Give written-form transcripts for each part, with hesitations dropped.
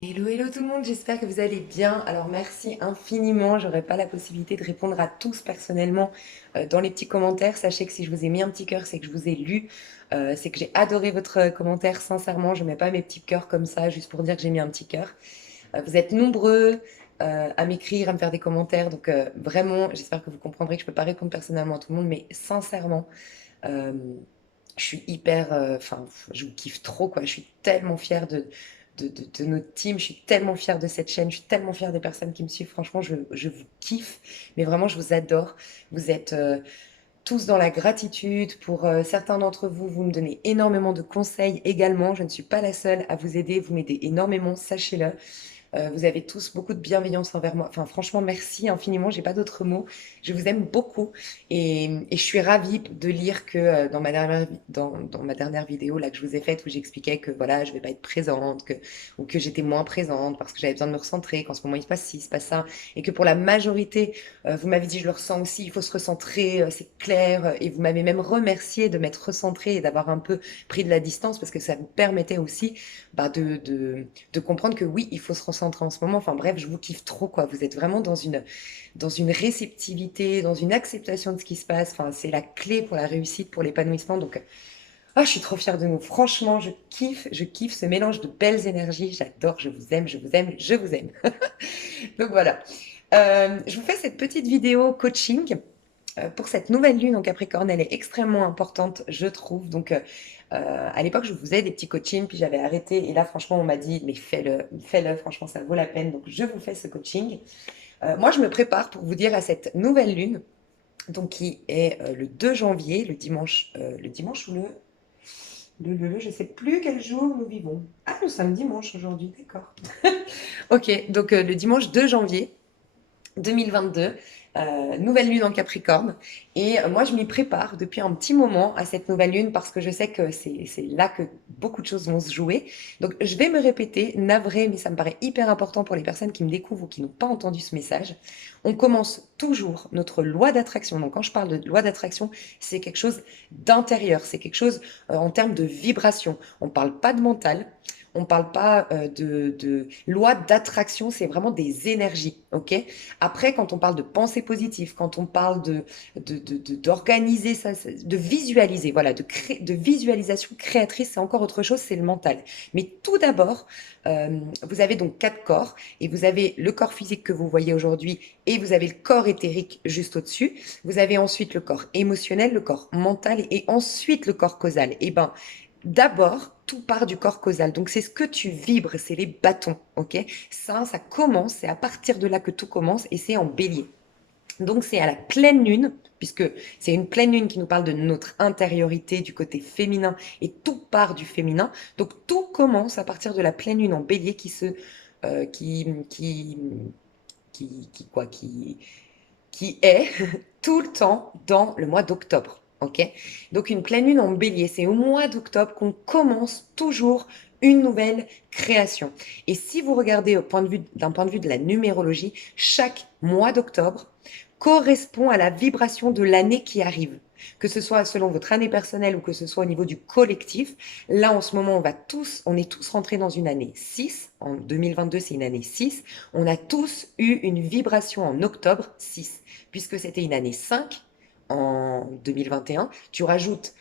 Hello, hello tout le monde, j'espère que vous allez bien. Alors merci infiniment, j'aurais pas la possibilité de répondre à tous personnellement dans les petits commentaires. Sachez que si je vous ai mis un petit cœur, c'est que je vous ai lu, c'est que j'ai adoré votre commentaire, sincèrement. Je mets pas mes petits cœurs comme ça juste pour dire que j'ai mis un petit cœur. Vous êtes nombreux à m'écrire, à me faire des commentaires, donc vraiment, j'espère que vous comprendrez que je peux pas répondre personnellement à tout le monde, mais sincèrement, euh, je suis hyper, enfin, je vous kiffe trop, quoi. Je suis tellement fière de notre team, je suis tellement fière de cette chaîne, je suis tellement fière des personnes qui me suivent. Franchement, je vous kiffe, mais vraiment, je vous adore. Vous êtes tous dans la gratitude. Pour certains d'entre vous, vous me donnez énormément de conseils également. Je ne suis pas la seule à vous aider, vous m'aidez énormément, sachez-le. Vous avez tous beaucoup de bienveillance envers moi. Enfin, franchement, merci infiniment. J'ai pas d'autres mots. Je vous aime beaucoup et je suis ravie de lire que dans ma dernière vidéo là que je vous ai faite où j'expliquais que voilà, je vais pas être présente, ou que j'étais moins présente parce que j'avais besoin de me recentrer, qu'en ce moment il se passe ci, il se passe ça, et que pour la majorité, vous m'avez dit je le ressens aussi, il faut se recentrer, c'est clair, et vous m'avez même remercié de m'être recentrée et d'avoir un peu pris de la distance parce que ça vous permettait aussi bah, de comprendre que oui, il faut se recentrer en ce moment. Enfin bref, je vous kiffe trop, quoi. Vous êtes vraiment dans une réceptivité, dans une acceptation de ce qui se passe. Enfin, c'est la clé pour la réussite, pour l'épanouissement. Donc, ah, je suis trop fière de nous. Franchement, je kiffe ce mélange de belles énergies. J'adore, je vous aime, je vous aime, je vous aime. Donc voilà. Je vous fais cette petite vidéo coaching pour cette nouvelle lune en Capricorne. Elle est extrêmement importante, je trouve. Donc, à l'époque, je vous faisais des petits coachings, puis j'avais arrêté. Et là, franchement, on m'a dit, mais fais-le, fais-le, franchement, ça vaut la peine. Donc, je vous fais ce coaching. Moi, je me prépare pour vous dire à cette nouvelle lune, donc qui est le 2 janvier, le dimanche ou je sais plus quel jour nous vivons. Ah, nous sommes dimanche aujourd'hui, d'accord. Ok, donc le dimanche 2 janvier 2022, nouvelle lune en Capricorne. Et moi, je m'y prépare depuis un petit moment à cette nouvelle lune parce que je sais que c'est là que beaucoup de choses vont se jouer. Donc, je vais me répéter, navré, mais ça me paraît hyper important pour les personnes qui me découvrent ou qui n'ont pas entendu ce message. On commence toujours notre loi d'attraction. Donc, quand je parle de loi d'attraction, c'est quelque chose d'intérieur, c'est quelque chose en termes de vibration. On ne parle pas de mental. On ne parle pas de loi d'attraction, c'est vraiment des énergies, ok? Après, quand on parle de pensée positive, quand on parle d'organiser ça, de visualiser, voilà, de visualisation créatrice, c'est encore autre chose, c'est le mental. Mais tout d'abord, vous avez donc quatre corps et vous avez le corps physique que vous voyez aujourd'hui et vous avez le corps éthérique juste au-dessus. Vous avez ensuite le corps émotionnel, le corps mental et ensuite le corps causal. Et ben, d'abord, tout part du corps causal. Donc, c'est ce que tu vibres, c'est les bâtons, ok? Ça commence, c'est à partir de là que tout commence et c'est en bélier. Donc, c'est à la pleine lune, puisque c'est une pleine lune qui nous parle de notre intériorité, du côté féminin, et tout part du féminin. Donc, tout commence à partir de la pleine lune en bélier euh, qui, qui, qui est tout le temps dans le mois d'octobre. Ok. Donc une pleine lune en bélier, c'est au mois d'octobre qu'on commence toujours une nouvelle création. Et si vous regardez d'un point de vue de la numérologie, chaque mois d'octobre correspond à la vibration de l'année qui arrive. Que ce soit selon votre année personnelle ou que ce soit au niveau du collectif, là en ce moment on est tous rentrés dans une année 6. En 2022, c'est une année 6. On a tous eu une vibration en octobre 6 puisque c'était une année 5 en 2021. Tu rajoutes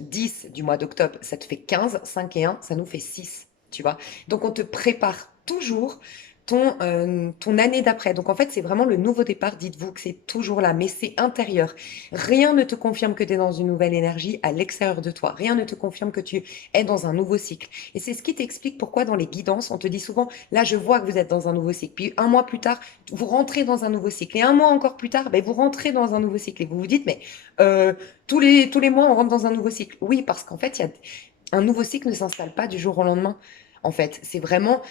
10 du mois d'octobre, ça te fait 15, 5 et 1, ça nous fait 6, tu vois. Donc on te prépare toujours ton année d'après. Donc en fait, c'est vraiment le nouveau départ. Dites-vous que c'est toujours là, mais c'est intérieur. Rien ne te confirme que tu es dans une nouvelle énergie à l'extérieur de toi. Rien ne te confirme que tu es dans un nouveau cycle. Et c'est ce qui t'explique pourquoi dans les guidances, on te dit souvent, là, je vois que vous êtes dans un nouveau cycle. Puis un mois plus tard, vous rentrez dans un nouveau cycle. Et un mois encore plus tard, ben, vous rentrez dans un nouveau cycle. Et vous vous dites, mais tous les mois, on rentre dans un nouveau cycle. Oui, parce qu'en fait, un nouveau cycle ne s'installe pas du jour au lendemain. En fait, c'est vraiment,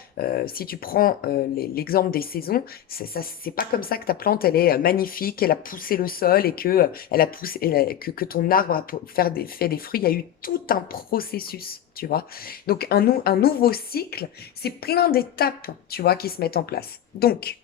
si tu prends l'exemple des saisons, c'est pas comme ça que ta plante, elle est magnifique, elle a poussé le sol et que elle a poussé, que ton arbre a fait des fruits. Il y a eu tout un processus, tu vois. Donc un nouveau cycle, c'est plein d'étapes, tu vois, qui se mettent en place. Donc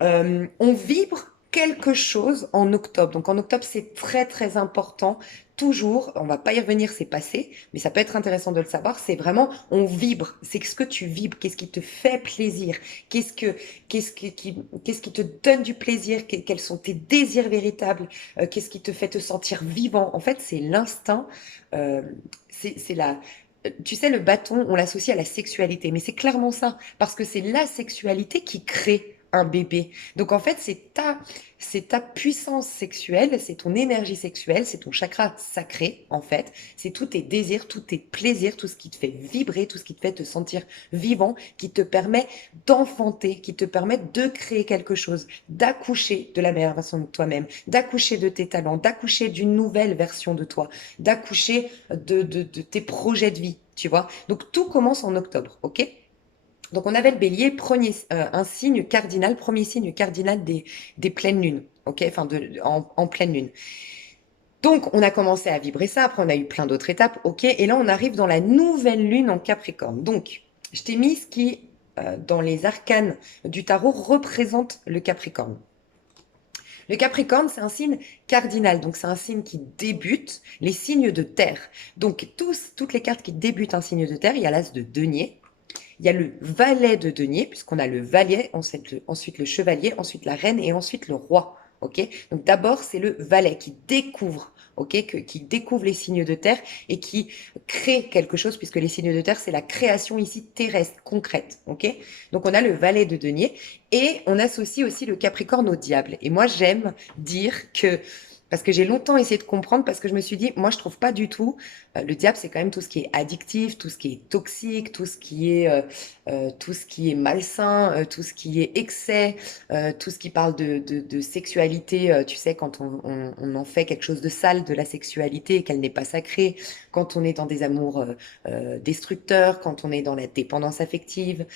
on vibre quelque chose en octobre. Donc en octobre, c'est très très important. toujours, on va pas y revenir, c'est passé, mais ça peut être intéressant de le savoir, c'est vraiment, on vibre, c'est ce que tu vibres, qu'est-ce qui te fait plaisir, qu'est-ce que, qu'est-ce qui te donne du plaisir, quels sont tes désirs véritables, qu'est-ce qui te fait te sentir vivant. En fait, c'est l'instinct, euh, c'est la, tu sais, le bâton, on l'associe à la sexualité, mais c'est clairement ça, parce que c'est la sexualité qui crée un bébé. Donc en fait, c'est ta puissance sexuelle, c'est ton énergie sexuelle, c'est ton chakra sacré, en fait. C'est tous tes désirs, tous tes plaisirs, tout ce qui te fait vibrer, tout ce qui te fait te sentir vivant, qui te permet d'enfanter, qui te permet de créer quelque chose, d'accoucher de la meilleure version de toi-même, d'accoucher de tes talents, d'accoucher d'une nouvelle version de toi, d'accoucher de tes projets de vie, tu vois. Donc tout commence en octobre, ok? Donc on avait le bélier, un signe cardinal, premier signe cardinal des pleines lunes, ok, enfin en pleine lune. Donc on a commencé à vibrer ça, après on a eu plein d'autres étapes, ok, et là on arrive dans la nouvelle lune en Capricorne. Donc je t'ai mis ce qui, dans les arcanes du tarot, représente le Capricorne. Le Capricorne, c'est un signe cardinal, donc c'est un signe qui débute les signes de terre. Donc toutes les cartes qui débutent un signe de terre, il y a l'as de denier, il y a le valet de denier, puisqu'on a le valet, ensuite le chevalier, ensuite la reine et ensuite le roi. Ok. Donc d'abord, c'est le valet qui découvre, ok, qui découvre les signes de terre et qui crée quelque chose, puisque les signes de terre, c'est la création ici terrestre, concrète. Ok. Donc on a le valet de denier et on associe aussi le Capricorne au diable. Et moi, j'aime dire que parce que j'ai longtemps essayé de comprendre, parce que je me suis dit, moi, je trouve pas du tout. Le diable, c'est quand même tout ce qui est addictif, tout ce qui est toxique, tout ce qui est malsain, tout ce qui est excès, tout ce qui parle de sexualité. Tu sais, quand on en fait quelque chose de sale de la sexualité et qu'elle n'est pas sacrée, quand on est dans des amours destructeurs, quand on est dans la dépendance affective,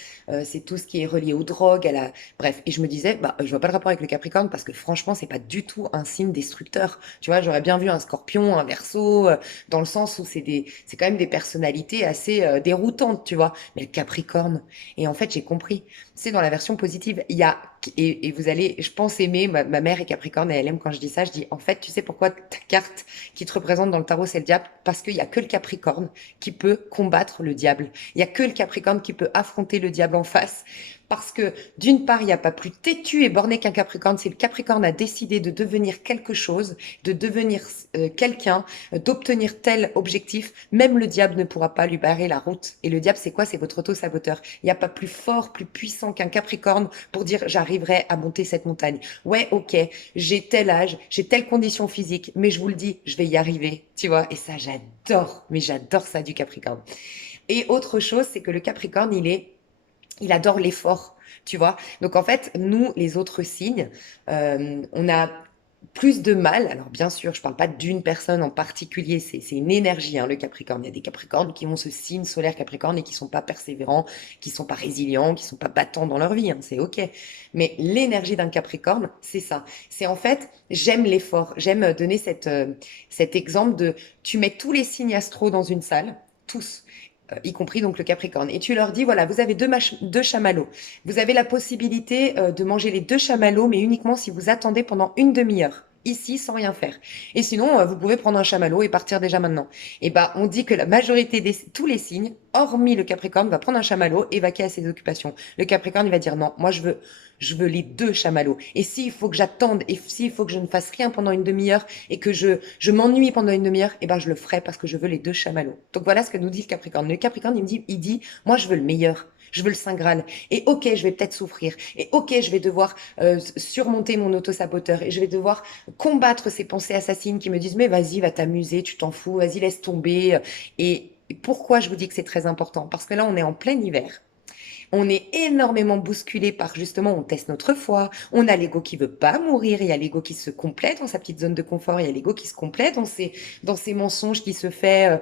c'est tout ce qui est relié aux drogues, bref. Et je me disais, bah, je vois pas le rapport avec le Capricorne parce que franchement, c'est pas du tout un signe destructeur. Tu vois, j'aurais bien vu un Scorpion, un Verseau, dans le sens où c'est quand même des personnalités assez déroutantes, tu vois. Mais le Capricorne, et en fait, j'ai compris. C'est dans la version positive, il y a, et vous allez, je pense, aimer, ma mère est Capricorne et elle aime quand je dis ça, je dis, en fait, tu sais pourquoi ta carte qui te représente dans le tarot, c'est le diable? Parce qu'il y a que le Capricorne qui peut combattre le diable. Il y a que le Capricorne qui peut affronter le diable en face. Parce que d'une part, il n'y a pas plus têtu et borné qu'un Capricorne. Si le Capricorne a décidé de devenir quelque chose, de devenir quelqu'un, d'obtenir tel objectif, même le diable ne pourra pas lui barrer la route. Et le diable, c'est quoi? C'est votre auto-saboteur. Il n'y a pas plus fort, plus puissant qu'un Capricorne pour dire j'arriverai à monter cette montagne. Ouais, ok, j'ai tel âge, j'ai telle condition physique, mais je vous le dis, je vais y arriver. Tu vois? Et ça, j'adore. Mais j'adore ça du Capricorne. Et autre chose, c'est que le Capricorne, il adore l'effort, tu vois. Donc en fait, nous, les autres signes, on a plus de mal. Alors bien sûr, je parle pas d'une personne en particulier, c'est une énergie, hein, le Capricorne. Il y a des Capricornes qui ont ce signe solaire Capricorne et qui sont pas persévérants, qui sont pas résilients, qui sont pas battants dans leur vie, hein, c'est ok. Mais l'énergie d'un Capricorne, c'est ça. C'est en fait, j'aime l'effort. J'aime donner cet exemple de, tu mets tous les signes astro dans une salle, tous, y compris donc le Capricorne. Et tu leur dis, voilà, vous avez deux chamallows. Vous avez la possibilité de manger les deux chamallows, mais uniquement si vous attendez pendant une demi-heure. Ici, sans rien faire. Et sinon, vous pouvez prendre un chamallow et partir déjà maintenant. Et bah, on dit que la majorité tous les signes, hormis le Capricorne, va prendre un chamallow et vaquer à ses occupations. Le Capricorne, il va dire non, moi je veux les deux chamallows. Et s'il faut que j'attende, et s'il faut que je ne fasse rien pendant une demi-heure, et que je m'ennuie pendant une demi-heure, et ben je le ferai parce que je veux les deux chamallows. Donc voilà ce que nous dit le Capricorne. Le Capricorne, il dit, moi je veux le meilleur. Je veux le Saint Graal. Et ok, je vais peut-être souffrir. Et ok, je vais devoir surmonter mon auto-saboteur. Et je vais devoir combattre ces pensées assassines qui me disent, mais vas-y, va t'amuser, tu t'en fous, vas-y, laisse tomber. Et pourquoi je vous dis que c'est très important? Parce que là, on est en plein hiver. On est énormément bousculé par justement, on teste notre foi, on a l'ego qui veut pas mourir, il y a l'ego qui se complète dans sa petite zone de confort, il y a l'ego qui se complète dans ses mensonges qui se fait.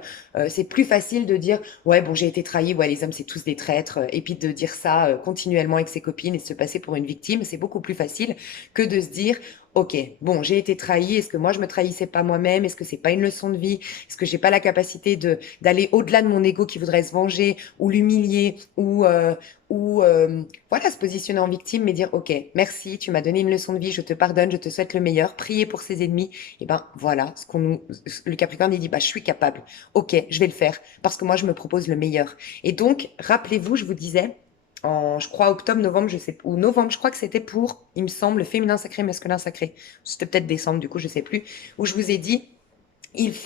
C'est plus facile de dire ouais bon j'ai été trahi, ouais les hommes c'est tous des traîtres, et puis de dire ça continuellement avec ses copines et de se passer pour une victime, c'est beaucoup plus facile que de se dire Ok, bon, j'ai été trahie. Est-ce que moi je me trahissais pas moi-même? Est-ce que c'est pas une leçon de vie? Est-ce que j'ai pas la capacité de d'aller au-delà de mon ego qui voudrait se venger ou l'humilier ou voilà, se positionner en victime, mais dire ok, merci, tu m'as donné une leçon de vie, je te pardonne, je te souhaite le meilleur. Prier pour ses ennemis. Et ben voilà, le Capricorne il dit bah je suis capable. Ok, je vais le faire parce que moi je me propose le meilleur. Et donc rappelez-vous, je vous disais en, je crois, octobre, novembre, je sais, ou novembre, je crois que c'était pour, il me semble, féminin sacré, masculin sacré. C'était peut-être décembre, du coup, je sais plus, où je vous ai dit,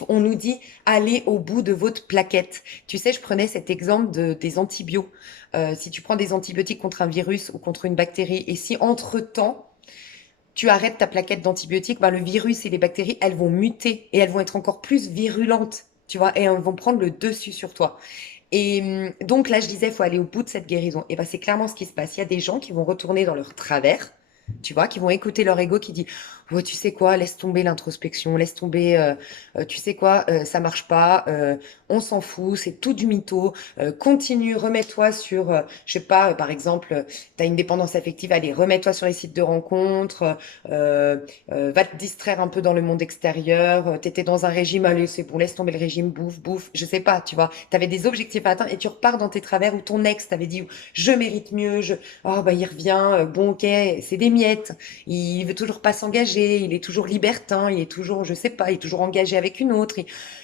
on nous dit, allez au bout de votre plaquette. Tu sais, je prenais cet exemple des antibiotiques. Si tu prends des antibiotiques contre un virus ou contre une bactérie, et si entre-temps, tu arrêtes ta plaquette d'antibiotiques, ben, le virus et les bactéries, elles vont muter et elles vont être encore plus virulentes, tu vois, et elles vont prendre le dessus sur toi. Et donc là, je disais, il faut aller au bout de cette guérison. Et ben, c'est clairement ce qui se passe. Il y a des gens qui vont retourner dans leur travers, tu vois, qui vont écouter leur ego qui dit, oh, tu sais quoi, laisse tomber l'introspection, laisse tomber, tu sais quoi, ça marche pas, on s'en fout, c'est tout du mytho, continue, remets-toi sur, je sais pas, par exemple, tu as une dépendance affective, allez, remets-toi sur les sites de rencontres, va te distraire un peu dans le monde extérieur, t'étais dans un régime, allez, c'est bon, laisse tomber le régime, bouffe, bouffe, je sais pas, tu vois, t'avais des objectifs à atteindre et tu repars dans tes travers où ton ex t'avait dit, je mérite mieux, oh bah il revient, bon ok, c'est des miettes, il veut toujours pas s'engager, il est toujours libertin, il est toujours, je sais pas, il est toujours engagé avec une autre,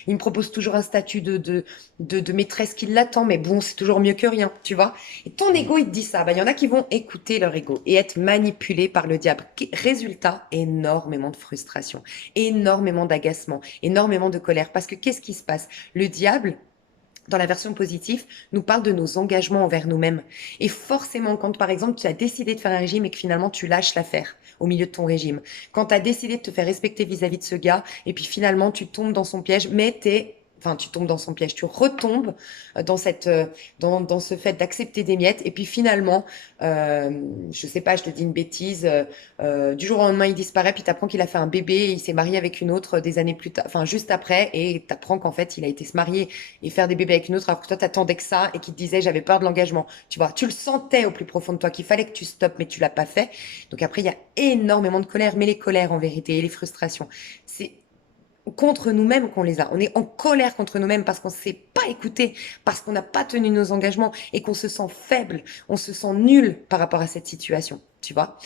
il me propose toujours un statut de maîtresse qui l'attend, mais bon, c'est toujours mieux que rien, tu vois. Et ton ego, il te dit ça. Bah, il y en a qui vont écouter leur ego et être manipulés par le diable. Résultat, énormément de frustration, énormément d'agacement, énormément de colère. Parce que qu'est-ce qui se passe? Le diable, dans la version positive, nous parle de nos engagements envers nous-mêmes. Et forcément, quand par exemple tu as décidé de faire un régime et que finalement tu lâches l'affaire au milieu de ton régime, quand tu as décidé de te faire respecter vis-à-vis de ce gars et puis finalement tu tombes dans son piège, mais enfin tu tombes dans son piège, tu retombes dans dans ce fait d'accepter des miettes et puis finalement, je sais pas, je te dis une bêtise, du jour au lendemain il disparaît puis t'apprends qu'il a fait un bébé, et il s'est marié avec une autre des années plus tard, enfin juste après, et t'apprends qu'en fait il a été se marier et faire des bébés avec une autre alors que toi t'attendais que ça et qui te disait j'avais peur de l'engagement. Tu vois, tu le sentais au plus profond de toi qu'il fallait que tu stoppes mais tu l'as pas fait. Donc après il y a énormément de colère, mais les colères en vérité et les frustrations, c'est contre nous-mêmes qu'on les a. On est en colère contre nous-mêmes parce qu'on ne s'est pas écouté, parce qu'on n'a pas tenu nos engagements et qu'on se sent faible, on se sent nul par rapport à cette situation, tu vois.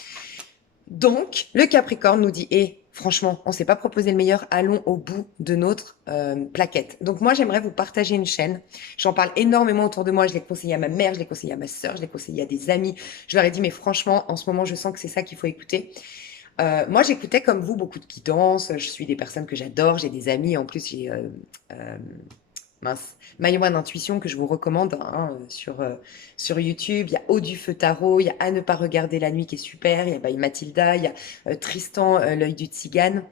Donc, le Capricorne nous dit, franchement, on s'est pas proposé le meilleur, allons au bout de notre plaquette. Donc moi, j'aimerais vous partager une chaîne. J'en parle énormément autour de moi. Je l'ai conseillé à ma mère, je l'ai conseillé à ma sœur, je l'ai conseillé à des amis. Je leur ai dit, mais franchement, en ce moment, je sens que c'est ça qu'il faut écouter. Moi, j'écoutais comme vous beaucoup de guidance. Je suis des personnes que j'adore. J'ai des amis. En plus, j'ai euh, mince, My One Intuition que je vous recommande hein, sur YouTube. Il y a Eau du Feu Tarot, il y a À ne pas regarder la nuit qui est super, il y a By Mathilda, il y a Tristan, l'œil du tzigane,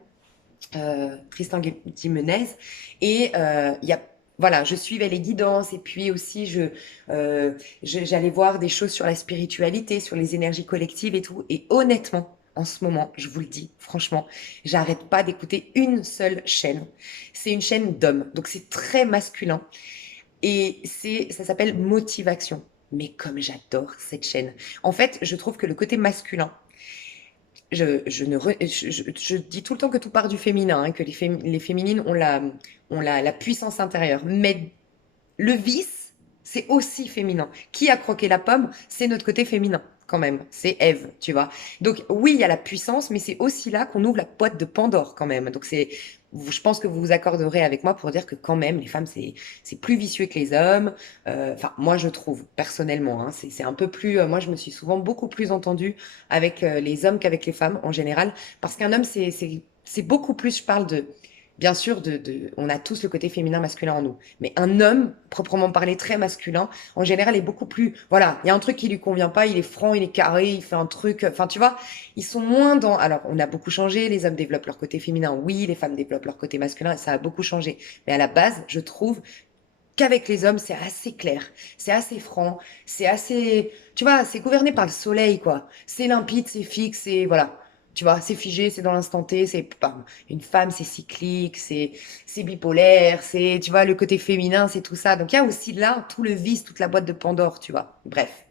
Tristan Gimenez. Et il y a voilà, je suivais les guidances et puis aussi j'allais voir des choses sur la spiritualité, sur les énergies collectives et tout. Et honnêtement, en ce moment, je vous le dis, franchement, j'arrête pas d'écouter une seule chaîne. C'est une chaîne d'hommes, donc c'est très masculin et ça s'appelle Motivation. Mais comme j'adore cette chaîne. En fait, je trouve que le côté masculin, je ne re- je dis tout le temps que tout part du féminin, hein, que les féminines ont la puissance intérieure. Mais le vice, c'est aussi féminin. Qui a croqué la pomme? C'est notre côté féminin, quand même. C'est Ève, tu vois. Donc, oui, il y a la puissance, mais c'est aussi là qu'on ouvre la boîte de Pandore, quand même. Donc, je pense que vous vous accorderez avec moi pour dire que, quand même, les femmes, c'est plus vicieux que les hommes. Enfin, moi, je trouve, personnellement, hein, c'est un peu plus. Moi, je me suis souvent beaucoup plus entendue avec les hommes qu'avec les femmes, en général. Parce qu'un homme, c'est beaucoup plus, je parle de. Bien sûr, on a tous le côté féminin, masculin en nous. Mais un homme, proprement parlé, très masculin, en général, est beaucoup plus. Voilà, il y a un truc qui lui convient pas, il est franc, il est carré, il fait un truc. Enfin, tu vois, ils sont moins dans. Alors, on a beaucoup changé. Les hommes développent leur côté féminin, oui. Les femmes développent leur côté masculin, et ça a beaucoup changé. Mais à la base, je trouve qu'avec les hommes, c'est assez clair, c'est assez franc, c'est assez. Tu vois, c'est gouverné par le soleil, quoi. C'est limpide, c'est fixe, c'est voilà. Tu vois, c'est figé, c'est dans l'instant T, c'est pas une femme, c'est cyclique, c'est bipolaire, c'est tu vois le côté féminin, c'est tout ça. Donc il y a aussi là tout le vice, toute la boîte de Pandore, tu vois. Bref,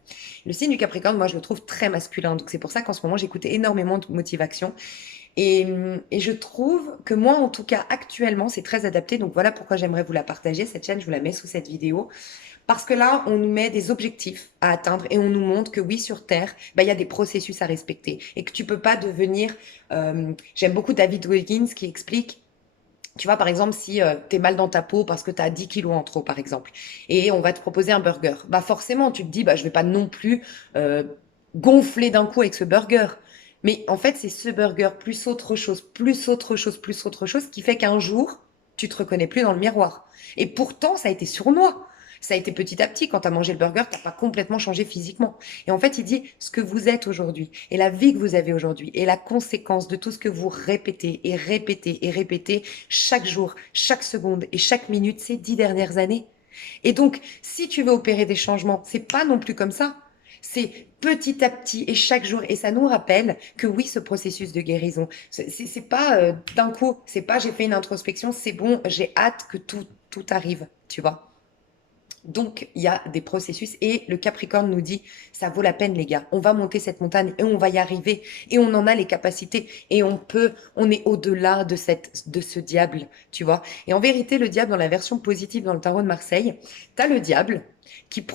le signe du Capricorne, moi je le trouve très masculin, donc c'est pour ça qu'en ce moment j'écoute énormément de motivation Et je trouve que moi, en tout cas, actuellement, c'est très adapté. Donc voilà pourquoi j'aimerais vous la partager, cette chaîne. Je vous la mets sous cette vidéo. Parce que là, on nous met des objectifs à atteindre et on nous montre que oui, sur Terre, bah, il y a des processus à respecter et que tu peux pas devenir. J'aime beaucoup David Goggins qui explique. Tu vois, par exemple, si tu es mal dans ta peau parce que tu as 10 kilos en trop, par exemple, et on va te proposer un burger, bah forcément, tu te dis, bah, je vais pas non plus euh, gonfler d'un coup avec ce burger. Mais en fait, c'est ce burger plus autre chose, plus autre chose, plus autre chose qui fait qu'un jour, tu te reconnais plus dans le miroir. Et pourtant, ça a été sournois. Ça a été petit à petit. Quand tu as mangé le burger, t'as pas complètement changé physiquement. Et en fait, il dit ce que vous êtes aujourd'hui et la vie que vous avez aujourd'hui et la conséquence de tout ce que vous répétez et répétez et répétez chaque jour, chaque seconde et chaque minute ces 10 dernières années. Et donc, si tu veux opérer des changements, c'est pas non plus comme ça. C'est petit à petit et chaque jour. Et ça nous rappelle que oui, ce processus de guérison, c'est pas d'un coup, c'est pas j'ai fait une introspection, c'est bon, j'ai hâte que tout arrive, tu vois. Donc, il y a des processus et le Capricorne nous dit, ça vaut la peine, les gars. On va monter cette montagne et on va y arriver et on en a les capacités et on est au-delà de ce diable, tu vois. Et en vérité, le diable, dans la version positive dans le tarot de Marseille, t'as le diable qui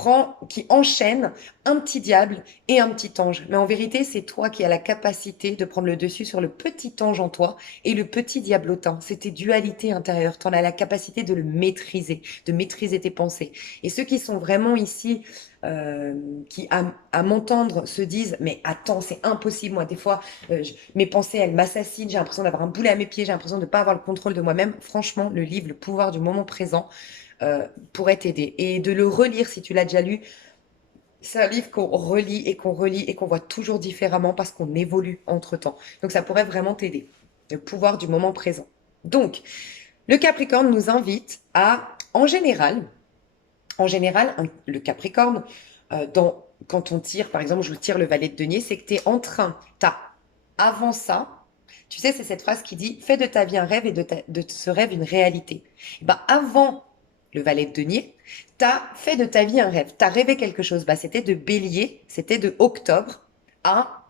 enchaîne un petit diable et un petit ange. Mais en vérité, c'est toi qui as la capacité de prendre le dessus sur le petit ange en toi et le petit diablotin. C'est tes dualités intérieures. Tu en as la capacité de maîtriser tes pensées. Et ceux qui sont vraiment ici, qui à m'entendre se disent, mais attends, c'est impossible. Moi, des fois, mes pensées, elles m'assassinent. J'ai l'impression d'avoir un boulet à mes pieds. J'ai l'impression de ne pas avoir le contrôle de moi-même. Franchement, le livre, Le pouvoir du moment présent, pourrait t'aider. Et de le relire si tu l'as déjà lu, c'est un livre qu'on relit et qu'on relit et qu'on voit toujours différemment parce qu'on évolue entre-temps. Donc ça pourrait vraiment t'aider. Le pouvoir du moment présent. Donc, le Capricorne nous invite à, le Capricorne, quand on tire, par exemple, je tire le valet de denier, c'est que tu es en train, avant ça, tu sais, c'est cette phrase qui dit, fais de ta vie un rêve et de ce rêve une réalité. Et ben, avant le valet de denier, tu as fait de ta vie un rêve. Tu as rêvé quelque chose. Bah, c'était de bélier, c'était de octobre à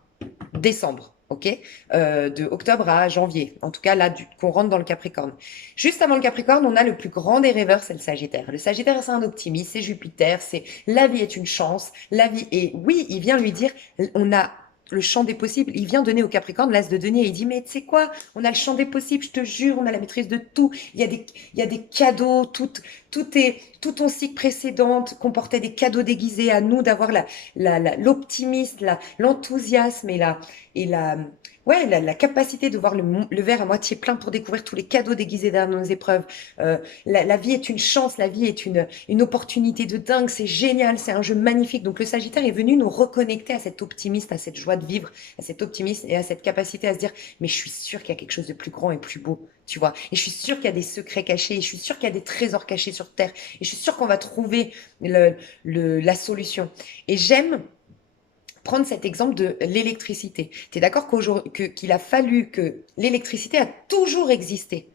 décembre. Ok, de octobre à janvier. En tout cas, là, qu'on rentre dans le Capricorne. Juste avant le Capricorne, on a le plus grand des rêveurs, c'est le Sagittaire. Le Sagittaire, c'est un optimiste, c'est Jupiter, c'est la vie est une chance. La vie est, oui, il vient lui dire, on a le champ des possibles. Il vient donner au Capricorne l'as de denier. Il dit, mais tu sais quoi, on a le champ des possibles, je te jure, on a la maîtrise de tout. Il y a des cadeaux, tout ton cycle précédent comportait des cadeaux déguisés à nous d'avoir l'optimisme, l'enthousiasme la capacité de voir le verre à moitié plein pour découvrir tous les cadeaux déguisés derrière nos épreuves. La vie est une chance, la vie est une opportunité de dingue, c'est génial, c'est un jeu magnifique. Donc le Sagittaire est venu nous reconnecter à cet optimisme, à cette joie de vivre, à cet optimisme et à cette capacité à se dire, mais je suis sûre qu'il y a quelque chose de plus grand et plus beau, tu vois. Et je suis sûre qu'il y a des secrets cachés, et je suis sûre qu'il y a des trésors cachés sur Terre, et je suis sûre qu'on va trouver la solution. Et j'aime prendre cet exemple de l'électricité. Tu es d'accord qu'il a fallu que l'électricité a toujours existé,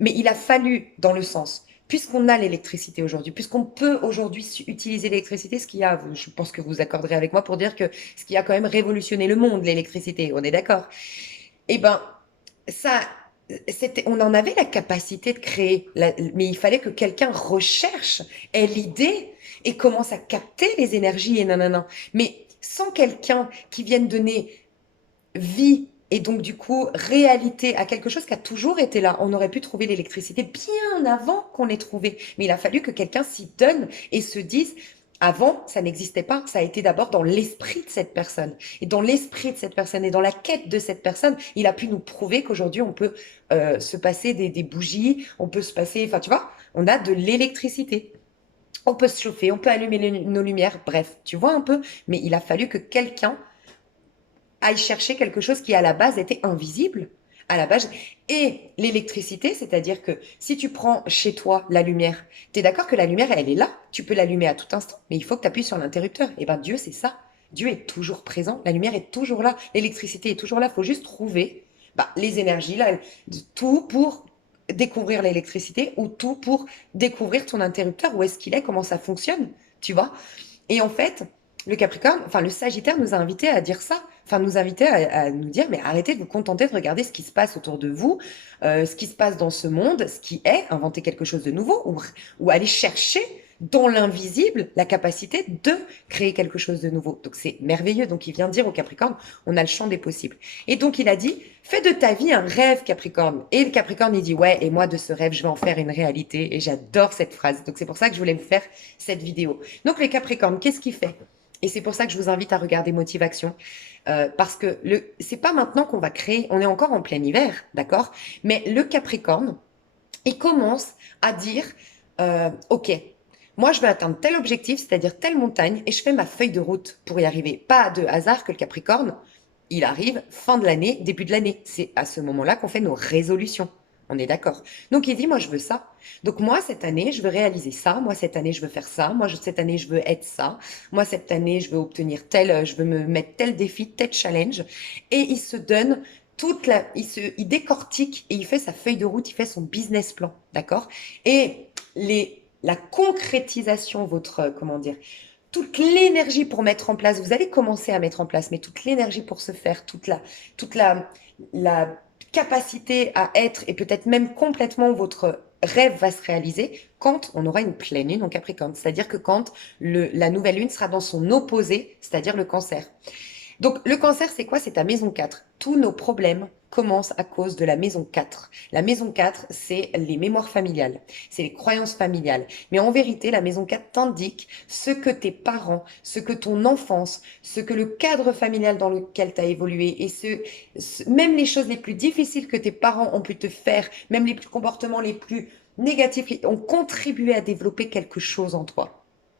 mais il a fallu dans le sens, puisqu'on a l'électricité aujourd'hui, puisqu'on peut aujourd'hui utiliser l'électricité, je pense que vous accorderez avec moi pour dire que ce qui a quand même révolutionné le monde, l'électricité, on est d'accord. Eh ben, ça, on en avait la capacité de créer, mais il fallait que quelqu'un recherche, ait l'idée et commence à capter les énergies et nanana. Mais sans quelqu'un qui vienne donner vie et donc du coup réalité à quelque chose qui a toujours été là, on aurait pu trouver l'électricité bien avant qu'on l'ait trouvée. Mais il a fallu que quelqu'un s'y donne et se dise, avant, ça n'existait pas. Ça a été d'abord dans l'esprit de cette personne. Et dans l'esprit de cette personne et dans la quête de cette personne, il a pu nous prouver qu'aujourd'hui, on peut se passer des bougies, on peut se passer, enfin, tu vois, on a de l'électricité. On peut se chauffer, on peut allumer nos lumières, bref, tu vois un peu. Mais il a fallu que quelqu'un aille chercher quelque chose qui, à la base, était invisible. À la base, et l'électricité, c'est-à-dire que si tu prends chez toi la lumière, tu es d'accord que la lumière, elle est là, tu peux l'allumer à tout instant, mais il faut que tu appuies sur l'interrupteur. Et ben Dieu, c'est ça. Dieu est toujours présent, la lumière est toujours là, l'électricité est toujours là, il faut juste trouver les énergies, là, tout pour découvrir l'électricité ou tout pour découvrir ton interrupteur, où est-ce qu'il est, comment ça fonctionne, tu vois. Et en fait, le Capricorne, enfin le Sagittaire nous a invités à dire ça, enfin nous invitait à nous dire mais arrêtez de vous contenter de regarder ce qui se passe autour de vous, ce qui se passe dans ce monde, ce qui est, inventer quelque chose de nouveau ou aller chercher dans l'invisible la capacité de créer quelque chose de nouveau. Donc c'est merveilleux. Donc il vient dire au Capricorne, on a le champ des possibles. Et donc il a dit, fais de ta vie un rêve Capricorne. Et le Capricorne il dit ouais, et moi de ce rêve je vais en faire une réalité. Et j'adore cette phrase. Donc c'est pour ça que je voulais vous faire cette vidéo. Donc les Capricornes, qu'est-ce qu'il fait? Et c'est pour ça que je vous invite à regarder Motivation. Parce que c'est pas maintenant qu'on va créer, on est encore en plein hiver, d'accord? Mais le Capricorne, il commence à dire, OK, moi je vais atteindre tel objectif, c'est-à-dire telle montagne, et je fais ma feuille de route pour y arriver. Pas de hasard que le Capricorne, il arrive fin de l'année, début de l'année. C'est à ce moment-là qu'on fait nos résolutions. On est d'accord. Donc il dit, moi je veux ça. Donc moi cette année, je veux réaliser ça. Moi cette année, je veux faire ça. Moi cette année, je veux être ça. Moi cette année, je veux obtenir tel, je veux me mettre tel défi, tel challenge. Et il se donne il décortique et il fait sa feuille de route, il fait son business plan, d'accord? Et la concrétisation, comment dire, toute l'énergie pour mettre en place, vous allez commencer à mettre en place, mais toute l'énergie pour se faire, la capacité à être et peut-être même complètement votre rêve va se réaliser quand on aura une pleine lune en Capricorne. C'est-à-dire que quand la nouvelle lune sera dans son opposé, c'est-à-dire le Cancer. Donc, le cancer, c'est quoi? C'est ta maison 4. Tous nos problèmes commencent à cause de la maison 4. La maison 4, c'est les mémoires familiales, c'est les croyances familiales. Mais en vérité, la maison 4 t'indique ce que tes parents, ce que ton enfance, ce que le cadre familial dans lequel tu as évolué et même les choses les plus difficiles que tes parents ont pu te faire, même les comportements les plus négatifs ont contribué à développer quelque chose en toi.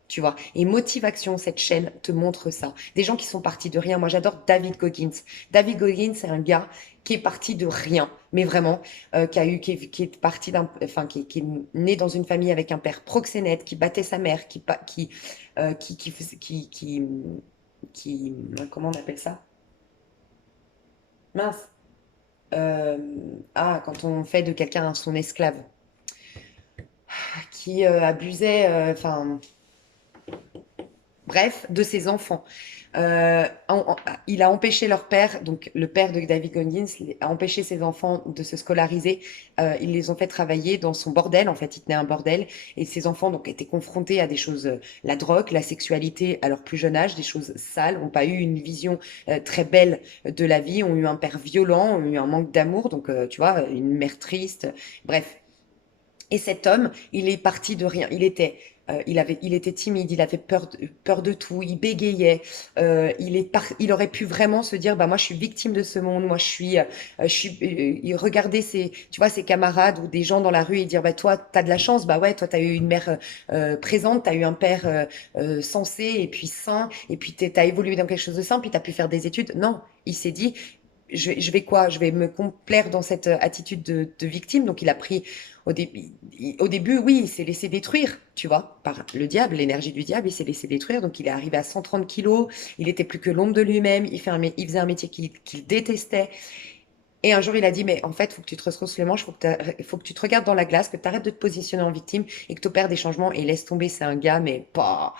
Tu vois. Et Motivation, cette chaîne te montre ça. Des gens qui sont partis de rien. Moi, j'adore David Goggins. David Goggins, c'est un gars qui est parti de rien, mais vraiment, qui est parti qui est né dans une famille avec un père proxénète, qui battait sa mère, comment on appelle ça? Mince. Euh, quand on fait de quelqu'un son esclave, qui abusait, bref, de ses enfants. Il a empêché leur père, donc le père de David Goggins, a empêché ses enfants de se scolariser. Ils les ont fait travailler dans son bordel. En fait, il tenait un bordel et ses enfants donc étaient confrontés à des choses, la drogue, la sexualité à leur plus jeune âge, des choses sales, ont pas eu une vision très belle de la vie, ont eu un père violent, ont eu un manque d'amour, donc tu vois, une mère triste. Bref, et cet homme, il est parti de rien. Il était timide, il avait peur de tout, il bégayait. Il aurait pu vraiment se dire, bah moi je suis victime de ce monde, moi il regardait tu vois, ses camarades ou des gens dans la rue et dire, bah toi t'as de la chance, bah ouais, toi t'as eu une mère présente, t'as eu un père sensé et puis sain, et puis t'as évolué dans quelque chose de sain, puis t'as pu faire des études. Non, il s'est dit, je vais quoi? Je vais me complaire dans cette attitude de victime. Donc il a pris au début, oui, il s'est laissé détruire, tu vois, par le diable, l'énergie du diable, il s'est laissé détruire. Donc il est arrivé à 130 kilos, il était plus que l'ombre de lui-même, il faisait un métier qu'il détestait. Et un jour, il a dit, mais en fait, faut que tu te retrousses les manches, faut que tu te regardes dans la glace, que tu arrêtes de te positionner en victime et que tu opères des changements et laisse tomber. C'est un gars, mais pas.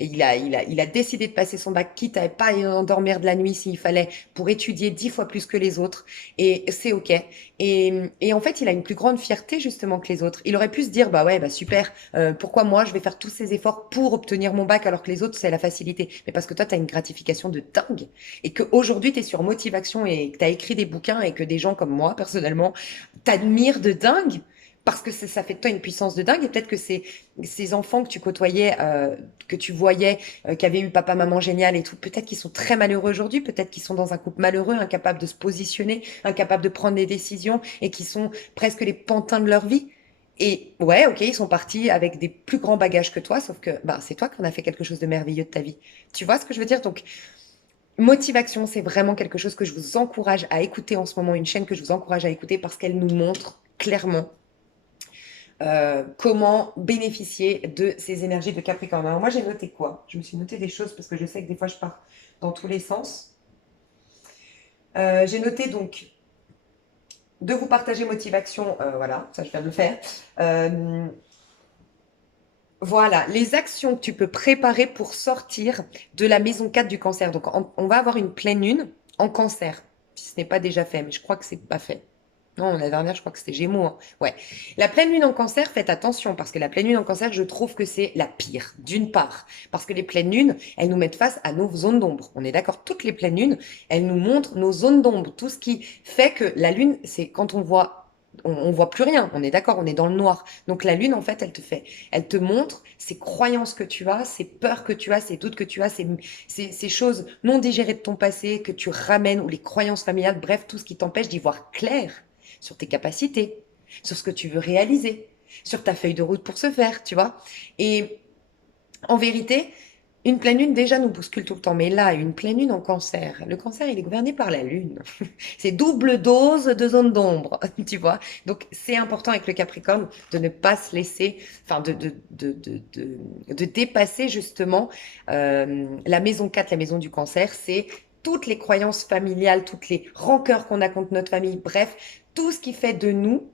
Il a décidé de passer son bac, quitte à pas y endormir de la nuit s'il fallait, pour étudier 10 fois plus que les autres. Et c'est OK. Et en fait, il a une plus grande fierté, justement, que les autres. Il aurait pu se dire, bah ouais, bah super, pourquoi moi, je vais faire tous ces efforts pour obtenir mon bac alors que les autres, c'est la facilité. Mais parce que toi, tu as une gratification de dingue et qu'aujourd'hui, tu es sur Motivation et que tu as écrit des bouquins et que des gens comme moi, personnellement, t'admirent de dingue parce que ça fait de toi une puissance de dingue et peut-être que ces enfants que tu côtoyais, que tu voyais, qui avaient eu papa, maman génial et tout, peut-être qu'ils sont très malheureux aujourd'hui, peut-être qu'ils sont dans un couple malheureux, incapables de se positionner, incapables de prendre des décisions et qui sont presque les pantins de leur vie. Et ouais, ok, ils sont partis avec des plus grands bagages que toi, sauf que bah, c'est toi qui en as fait quelque chose de merveilleux de ta vie. Tu vois ce que je veux dire? Donc, Motivation, c'est vraiment quelque chose que je vous encourage à écouter en ce moment, une chaîne que je vous encourage à écouter parce qu'elle nous montre clairement comment bénéficier de ces énergies de Capricorne. Alors moi, j'ai noté quoi? Je me suis noté des choses parce que je sais que des fois, je pars dans tous les sens. J'ai noté donc de vous partager Motivation, voilà, ça je viens de le faire. Euh, Voilà, les actions que tu peux préparer pour sortir de la maison 4 du cancer. Donc, on va avoir une pleine lune en cancer, si ce n'est pas déjà fait, mais je crois que c'est pas fait. Non, la dernière, je crois que c'était Gémeaux, hein. Ouais. La pleine lune en cancer, faites attention, parce que la pleine lune en cancer, je trouve que c'est la pire, d'une part. Parce que les pleines lunes, elles nous mettent face à nos zones d'ombre. On est d'accord, toutes les pleines lunes, elles nous montrent nos zones d'ombre. Tout ce qui fait que la lune, c'est quand on voit. On voit plus rien, on est d'accord, on est dans le noir. Donc la lune, en fait, elle te montre ces croyances que tu as, ces peurs que tu as, ces doutes que tu as, ces choses non digérées de ton passé que tu ramènes, ou les croyances familiales, bref, tout ce qui t'empêche d'y voir clair sur tes capacités, sur ce que tu veux réaliser, sur ta feuille de route pour ce faire, tu vois. Et en vérité, une pleine lune déjà nous bouscule tout le temps, mais là, une pleine lune en cancer, le cancer, il est gouverné par la lune. C'est double dose de zone d'ombre, tu vois. Donc, c'est important avec le Capricorne de ne pas se laisser, enfin, de dépasser justement la maison 4, la maison du cancer, c'est toutes les croyances familiales, toutes les rancœurs qu'on a contre notre famille, bref, tout ce qui fait de nous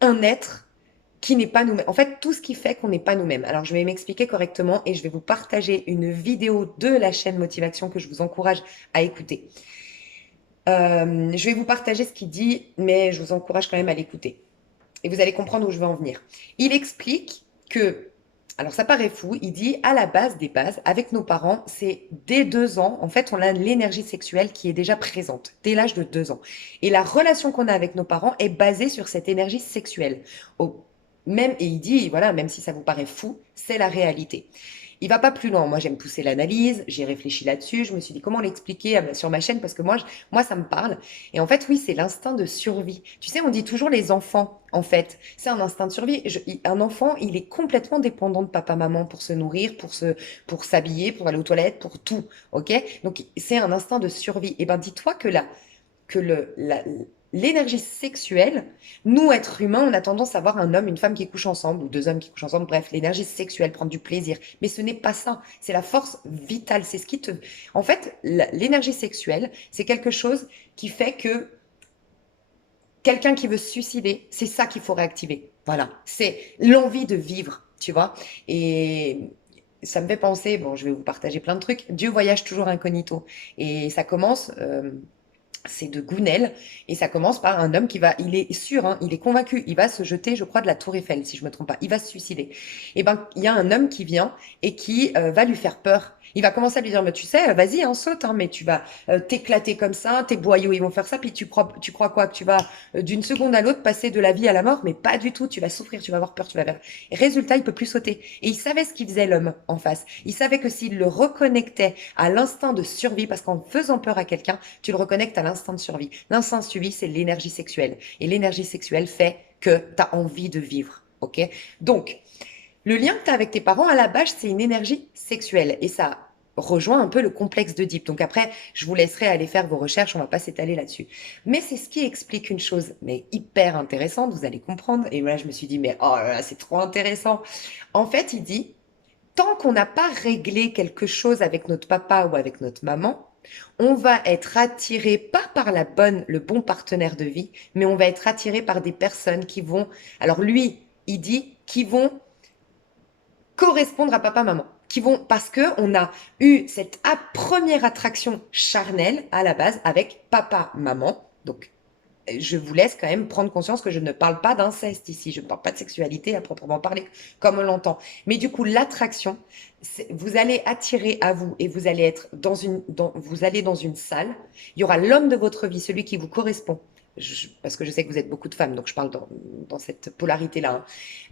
un être qui n'est pas nous-mêmes. En fait, tout ce qui fait qu'on n'est pas nous-mêmes. Alors, je vais m'expliquer correctement et je vais vous partager une vidéo de la chaîne Motivation que je vous encourage à écouter. Je vais vous partager ce qu'il dit, mais je vous encourage quand même à l'écouter. Et vous allez comprendre où je veux en venir. Il explique que, alors ça paraît fou, il dit à la base des bases, avec nos parents, c'est dès 2 ans, en fait, on a l'énergie sexuelle qui est déjà présente, dès l'âge de 2 ans. Et la relation qu'on a avec nos parents est basée sur cette énergie sexuelle. Même, et il dit, voilà, même si ça vous paraît fou, c'est la réalité. Il va pas plus loin. Moi, j'aime pousser l'analyse. J'ai réfléchi là-dessus. Je me suis dit comment l'expliquer sur ma chaîne parce que moi, ça me parle. Et en fait, oui, c'est l'instinct de survie. Tu sais, on dit toujours les enfants. En fait, c'est un instinct de survie. Un enfant, il est complètement dépendant de papa, maman pour se nourrir, pour s'habiller, pour aller aux toilettes, pour tout. Ok? Donc, c'est un instinct de survie. Et ben, dis-toi que là, que l'énergie sexuelle, nous, êtres humains, on a tendance à voir un homme, une femme qui couchent ensemble, ou deux hommes qui couchent ensemble, bref, l'énergie sexuelle, prendre du plaisir. Mais ce n'est pas ça, c'est la force vitale, c'est ce qui te... En fait, l'énergie sexuelle, c'est quelque chose qui fait que quelqu'un qui veut se suicider, c'est ça qu'il faut réactiver. Voilà, c'est l'envie de vivre, tu vois. Et ça me fait penser, bon, je vais vous partager plein de trucs, Dieu voyage toujours incognito. Et ça commence... c'est de Gounel et ça commence par un homme qui va, il est sûr, hein, il est convaincu, il va se jeter, je crois, de la Tour Eiffel, si je me trompe pas, il va se suicider. Et ben, il y a un homme qui vient et qui va lui faire peur. Il va commencer à lui dire, mais tu sais, vas-y, hein, saute, hein, mais tu vas t'éclater comme ça, tes boyaux, ils vont faire ça, puis tu crois quoi, que tu vas d'une seconde à l'autre passer de la vie à la mort, mais pas du tout, tu vas souffrir, tu vas avoir peur, tu vas faire. Et résultat, il peut plus sauter. Et il savait ce qu'il faisait l'homme en face. Il savait que s'il le reconnectait à l'instinct de survie, parce qu'en faisant peur à quelqu'un, tu le reconnectes à l'instinct de survie. L'instinct de survie, c'est l'énergie sexuelle. Et l'énergie sexuelle fait que tu as envie de vivre. Ok? Donc, le lien que tu as avec tes parents, à la base, c'est une énergie sexuelle. Et ça rejoint un peu le complexe d'Oedipe. Donc après, je vous laisserai aller faire vos recherches, on va pas s'étaler là-dessus. Mais c'est ce qui explique une chose, mais hyper intéressante, vous allez comprendre. Et voilà, je me suis dit, mais oh là là, c'est trop intéressant. En fait, il dit, tant qu'on n'a pas réglé quelque chose avec notre papa ou avec notre maman, on va être attiré pas par le bon partenaire de vie, mais on va être attiré par des personnes qui vont, alors lui, il dit, qui vont correspondre à papa, maman, qui vont, parce que on a eu cette première attraction charnelle à la base avec papa, maman. Donc, je vous laisse quand même prendre conscience que je ne parle pas d'inceste ici, je ne parle pas de sexualité à proprement parler, comme on l'entend. Mais du coup, l'attraction, vous allez attirer à vous et vous allez être vous allez dans une salle. Il y aura l'homme de votre vie, celui qui vous correspond. Parce que je sais que vous êtes beaucoup de femmes, donc je parle dans cette polarité-là, hein.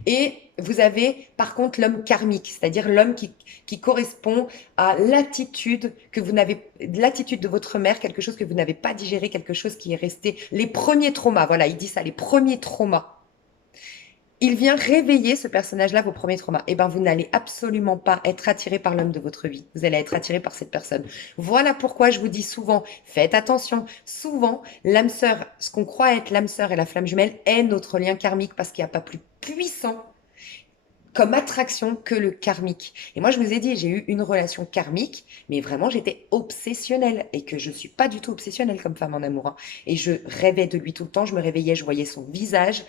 Et vous avez par contre l'homme karmique, c'est-à-dire l'homme qui correspond à l'attitude de votre mère, quelque chose que vous n'avez pas digéré, quelque chose qui est resté, les premiers traumas, voilà, il dit ça, les premiers traumas. Il vient réveiller ce personnage-là, vos premiers traumas. Eh ben, vous n'allez absolument pas être attiré par l'homme de votre vie. Vous allez être attiré par cette personne. Voilà pourquoi je vous dis souvent, faites attention. Souvent, l'âme sœur, ce qu'on croit être l'âme sœur et la flamme jumelle est notre lien karmique parce qu'il n'y a pas plus puissant comme attraction que le karmique. Et moi, je vous ai dit, j'ai eu une relation karmique, mais vraiment, j'étais obsessionnelle et que je suis pas du tout obsessionnelle comme femme en amour, hein. Et je rêvais de lui tout le temps. Je me réveillais, je voyais son visage.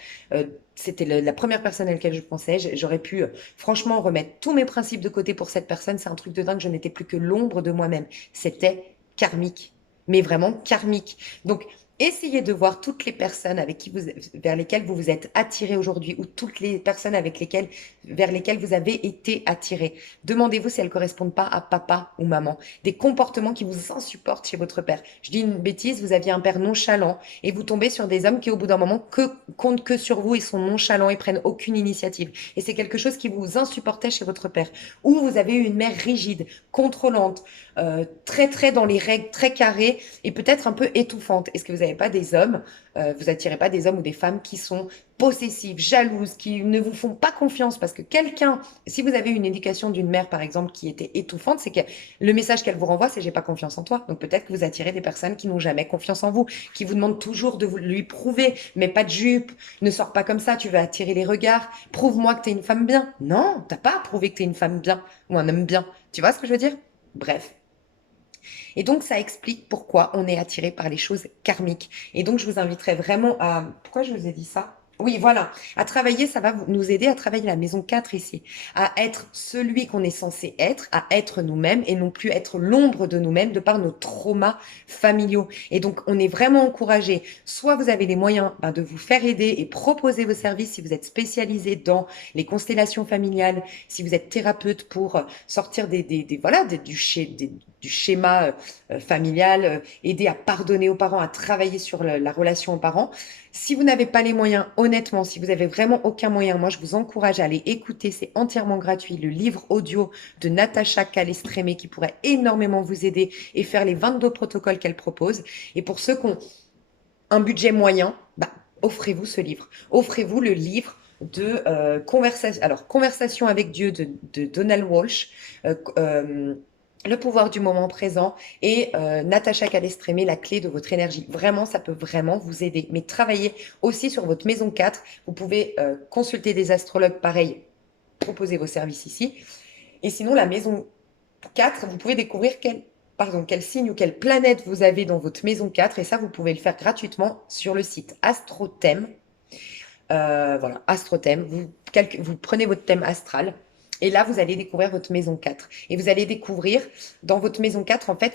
C'était la première personne à laquelle je pensais. J'aurais pu, franchement, remettre tous mes principes de côté pour cette personne. C'est un truc de dingue. Je n'étais plus que l'ombre de moi-même. C'était karmique, mais vraiment karmique. Donc, essayez de voir toutes les personnes avec qui vers lesquelles vous vous êtes attiré aujourd'hui ou toutes les personnes vers lesquelles vous avez été attiré. Demandez-vous si elles correspondent pas à papa ou maman. Des comportements qui vous insupportent chez votre père. Je dis une bêtise, vous aviez un père nonchalant et vous tombez sur des hommes qui, au bout d'un moment, comptent que sur vous et sont nonchalants et prennent aucune initiative. Et c'est quelque chose qui vous insupportait chez votre père. Ou vous avez eu une mère rigide, contrôlante, très dans les règles, très carrée et peut-être un peu étouffante. Est-ce que vous n'avez pas des hommes, vous attirez pas des hommes ou des femmes qui sont possessives, jalouses, qui ne vous font pas confiance parce que quelqu'un, si vous avez une éducation d'une mère par exemple qui était étouffante, c'est que le message qu'elle vous renvoie, c'est j'ai pas confiance en toi. Donc peut-être que vous attirez des personnes qui n'ont jamais confiance en vous, qui vous demandent toujours de lui prouver, mais pas de jupe, ne sors pas comme ça, tu vas attirer les regards, prouve-moi que tu es une femme bien. Non, t'as pas à prouver que tu es une femme bien ou un homme bien. Tu vois ce que je veux dire? Bref. Et donc, ça explique pourquoi on est attiré par les choses karmiques. Et donc, je vous inviterai vraiment à... Pourquoi je vous ai dit ça? Oui, voilà. À travailler, ça va nous aider à travailler la maison 4 ici. À être celui qu'on est censé être, à être nous-mêmes et non plus être l'ombre de nous-mêmes de par nos traumas familiaux. Et donc, on est vraiment encouragé. Soit vous avez les moyens de vous faire aider et proposer vos services si vous êtes spécialisé dans les constellations familiales, si vous êtes thérapeute pour sortir voilà, du schéma familial, aider à pardonner aux parents, à travailler sur la relation aux parents. Si vous n'avez pas les moyens, honnêtement, si vous avez vraiment aucun moyen, moi je vous encourage à aller écouter, c'est entièrement gratuit, le livre audio de Natacha Calestrémé qui pourrait énormément vous aider et faire les 22 protocoles qu'elle propose. Et pour ceux qui ont un budget moyen, offrez-vous ce livre. Offrez-vous le livre de Conversation avec Dieu de Donald Walsh. Le pouvoir du moment présent et Natacha Calestrémé, la clé de votre énergie. Vraiment, ça peut vraiment vous aider. Mais travaillez aussi sur votre maison 4. Vous pouvez consulter des astrologues, pareil, proposer vos services ici. Et sinon, la maison 4, vous pouvez découvrir quel signe ou quelle planète vous avez dans votre maison 4. Et ça, vous pouvez le faire gratuitement sur le site Astrothème. Voilà, Astrothème. Vous prenez votre thème astral. Et là, vous allez découvrir votre maison 4. Et vous allez découvrir, dans votre maison 4, en fait,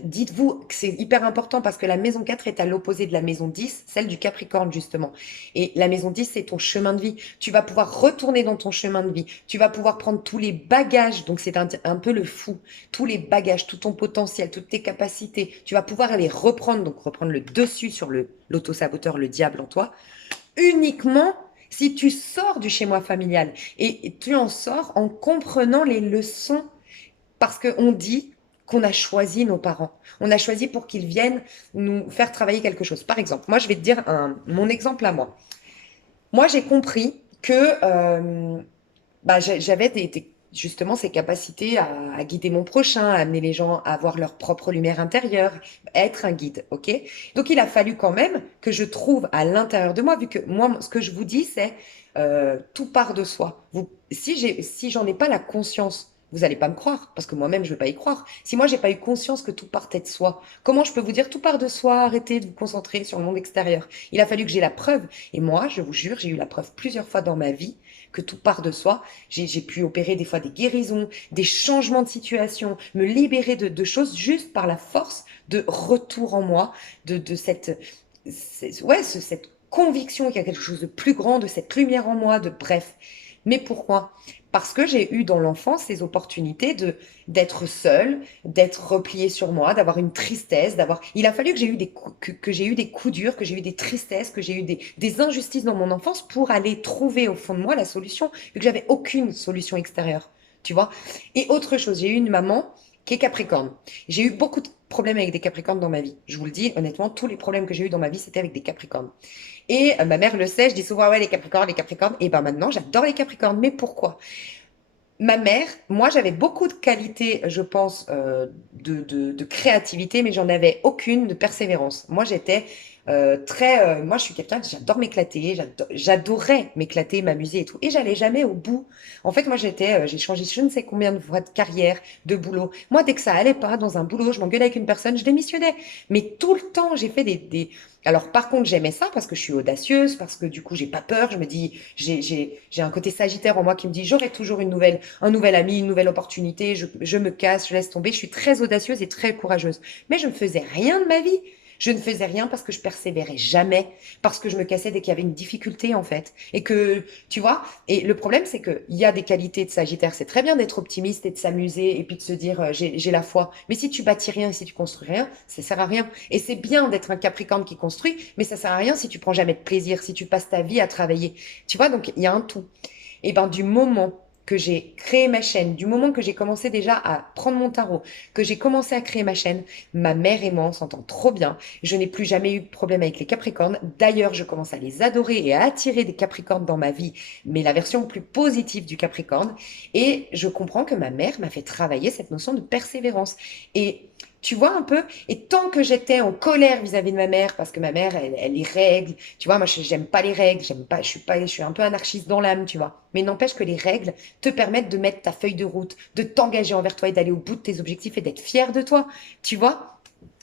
dites-vous que c'est hyper important parce que la maison 4 est à l'opposé de la maison 10, celle du Capricorne, justement. Et la maison 10, c'est ton chemin de vie. Tu vas pouvoir retourner dans ton chemin de vie. Tu vas pouvoir prendre tous les bagages. Donc, c'est un peu le fou. Tous les bagages, tout ton potentiel, toutes tes capacités. Tu vas pouvoir les reprendre. Donc, reprendre le dessus sur l'auto-saboteur, le diable en toi. Uniquement si tu sors du schéma familial et tu en sors en comprenant les leçons parce qu'on dit qu'on a choisi nos parents. On a choisi pour qu'ils viennent nous faire travailler quelque chose. Par exemple, moi, je vais te dire mon exemple à moi. Moi, j'ai compris que j'avais justement ces capacités à guider mon prochain, à amener les gens à avoir leur propre lumière intérieure, à être un guide, ok? Donc il a fallu quand même que je trouve à l'intérieur de moi, vu que moi, ce que je vous dis, c'est tout part de soi. Si j'en ai pas la conscience, vous allez pas me croire, parce que moi-même, je vais pas y croire. Si moi, j'ai pas eu conscience que tout partait de soi, comment je peux vous dire tout part de soi, arrêtez de vous concentrer sur le monde extérieur? Il a fallu que j'ai la preuve. Et moi, je vous jure, j'ai eu la preuve plusieurs fois dans ma vie que tout part de soi. J'ai pu opérer des fois des guérisons, des changements de situation, me libérer de choses juste par la force de retour en moi, de cette conviction qu'il y a quelque chose de plus grand, de cette lumière en moi, de bref. Mais pourquoi? Parce que j'ai eu dans l'enfance ces opportunités d'être seule, d'être repliée sur moi, d'avoir une tristesse, d'avoir. Il a fallu que j'ai eu des coups durs, que j'ai eu des tristesses, que j'ai eu des injustices dans mon enfance pour aller trouver au fond de moi la solution, vu que j'avais aucune solution extérieure, tu vois. Et autre chose, j'ai eu une maman qui est Capricorne. J'ai eu beaucoup de problèmes avec des Capricornes dans ma vie. Je vous le dis honnêtement, tous les problèmes que j'ai eu dans ma vie, c'était avec des Capricornes. Et ma mère le sait, je dis souvent, ouais, les Capricornes, les Capricornes. Et ben maintenant, j'adore les Capricornes. Mais pourquoi? Ma mère, moi, j'avais beaucoup de qualités, je pense, de créativité, mais j'en avais aucune de persévérance. Moi, j'étais Moi, je suis quelqu'un, j'adore m'éclater, j'adorais m'éclater, m'amuser et tout. Et j'allais jamais au bout. En fait, moi, j'ai changé je ne sais combien de fois de carrière, de boulot. Moi, dès que ça allait pas dans un boulot, je m'engueulais avec une personne, je démissionnais. Mais tout le temps, j'ai fait Alors, par contre, j'aimais ça parce que je suis audacieuse, parce que du coup, j'ai pas peur. Je me dis, j'ai un côté sagittaire en moi qui me dit, j'aurai toujours un nouvel ami, une nouvelle opportunité. Je me casse, je laisse tomber. Je suis très audacieuse et très courageuse. Mais je ne faisais rien de ma vie. Je ne faisais rien parce que je persévérais jamais, parce que je me cassais dès qu'il y avait une difficulté en fait. Et que, tu vois, et le problème c'est qu'il y a des qualités de Sagittaire, c'est très bien d'être optimiste et de s'amuser et puis de se dire j'ai la foi. Mais si tu bâtis rien et si tu construis rien, ça sert à rien. Et c'est bien d'être un Capricorne qui construit, mais ça sert à rien si tu prends jamais de plaisir, si tu passes ta vie à travailler. Tu vois, donc il y a un tout. Et ben du moment que j'ai créé ma chaîne, du moment que j'ai commencé déjà à prendre mon tarot, que j'ai commencé à créer ma chaîne, ma mère et moi, on s'entend trop bien. Je n'ai plus jamais eu de problème avec les Capricornes. D'ailleurs, je commence à les adorer et à attirer des Capricornes dans ma vie, mais la version plus positive du Capricorne. Et je comprends que ma mère m'a fait travailler cette notion de persévérance. Et tu vois un peu, et tant que j'étais en colère vis-à-vis de ma mère, parce que ma mère, elle les règles, tu vois, moi, j'aime pas les règles, j'aime pas, je suis un peu anarchiste dans l'âme, tu vois. Mais n'empêche que les règles te permettent de mettre ta feuille de route, de t'engager envers toi et d'aller au bout de tes objectifs et d'être fier de toi, tu vois.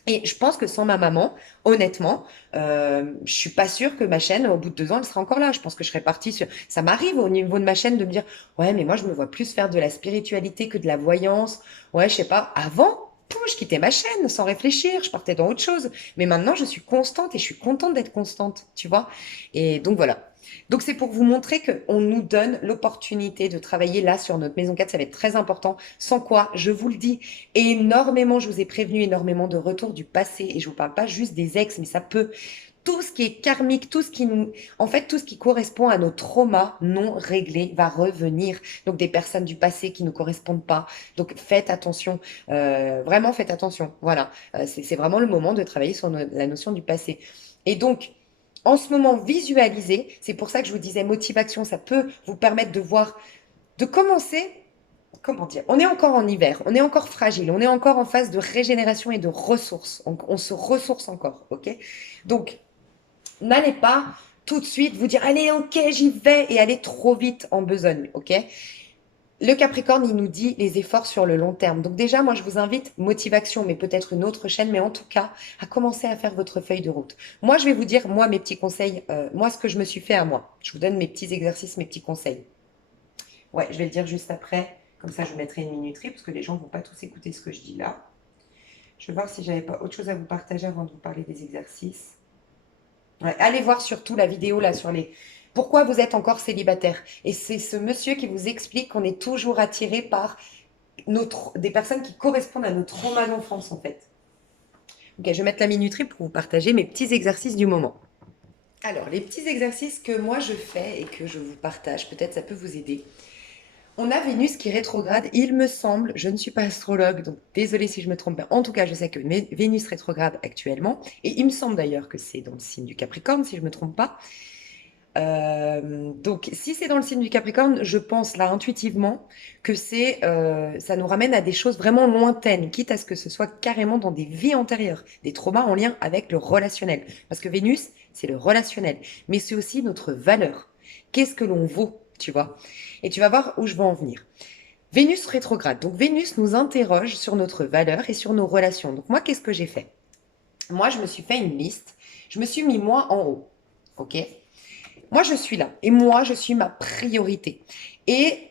Et je pense que sans ma maman, honnêtement, je suis pas sûre que ma chaîne, au bout de 2 ans, elle sera encore là. Je pense que je serais partie sur. Ça m'arrive au niveau de ma chaîne de me dire, ouais, mais moi, je me vois plus faire de la spiritualité que de la voyance. Ouais, je sais pas. Avant, je quittais ma chaîne sans réfléchir, je partais dans autre chose. Mais maintenant, je suis constante et je suis contente d'être constante, tu vois. Et donc voilà. Donc c'est pour vous montrer qu'on nous donne l'opportunité de travailler là sur notre maison 4, ça va être très important. Sans quoi, je vous le dis, énormément, je vous ai prévenu, énormément de retours du passé. Et je vous parle pas juste des ex, mais ça peut tout ce qui est karmique, tout ce qui nous, en fait, tout ce qui correspond à nos traumas non réglés va revenir. Donc, des personnes du passé qui ne correspondent pas. Donc, faites attention. Vraiment, faites attention. Voilà. C'est vraiment le moment de travailler sur la notion du passé. Et donc, en ce moment, visualisez. C'est pour ça que je vous disais motivation. Ça peut vous permettre de voir, de commencer. Comment dire? On est encore en hiver, on est encore fragile, on est encore en phase de régénération et de ressources. On se ressource encore, ok? Donc, n'allez pas tout de suite vous dire, allez, ok, j'y vais, et aller trop vite en besogne, ok? Le Capricorne, il nous dit les efforts sur le long terme. Donc déjà, moi, je vous invite, motivation, mais peut-être une autre chaîne, mais en tout cas, à commencer à faire votre feuille de route. Moi, je vais vous dire, moi, mes petits conseils, moi, ce que je me suis fait à moi. Je vous donne mes petits exercices, mes petits conseils. Ouais, je vais le dire juste après. Comme ça, je vous mettrai une minuterie, parce que les gens ne vont pas tous écouter ce que je dis là. Je vais voir si j'avais pas autre chose à vous partager avant de vous parler des exercices. Ouais, allez voir surtout la vidéo là sur les pourquoi vous êtes encore célibataire. Et c'est ce monsieur qui vous explique qu'on est toujours attiré par des personnes qui correspondent à nos traumas d'enfance en fait. Ok, je vais mettre la minuterie pour vous partager mes petits exercices du moment. Alors, les petits exercices que moi je fais et que je vous partage, peut-être ça peut vous aider. On a Vénus qui rétrograde, il me semble, je ne suis pas astrologue, donc désolée si je me trompe. En tout cas, je sais que Vénus rétrograde actuellement, et il me semble d'ailleurs que c'est dans le signe du Capricorne, si je ne me trompe pas. Donc, si c'est dans le signe du Capricorne, je pense là intuitivement que ça nous ramène à des choses vraiment lointaines, quitte à ce que ce soit carrément dans des vies antérieures, des traumas en lien avec le relationnel. Parce que Vénus, c'est le relationnel, mais c'est aussi notre valeur. Qu'est-ce que l'on vaut, tu vois? Et tu vas voir où je veux en venir. Vénus rétrograde. Donc, Vénus nous interroge sur notre valeur et sur nos relations. Donc, moi, qu'est-ce que j'ai fait? Moi, je me suis fait une liste. Je me suis mis moi en haut. OK? Moi, je suis là. Et moi, je suis ma priorité. Et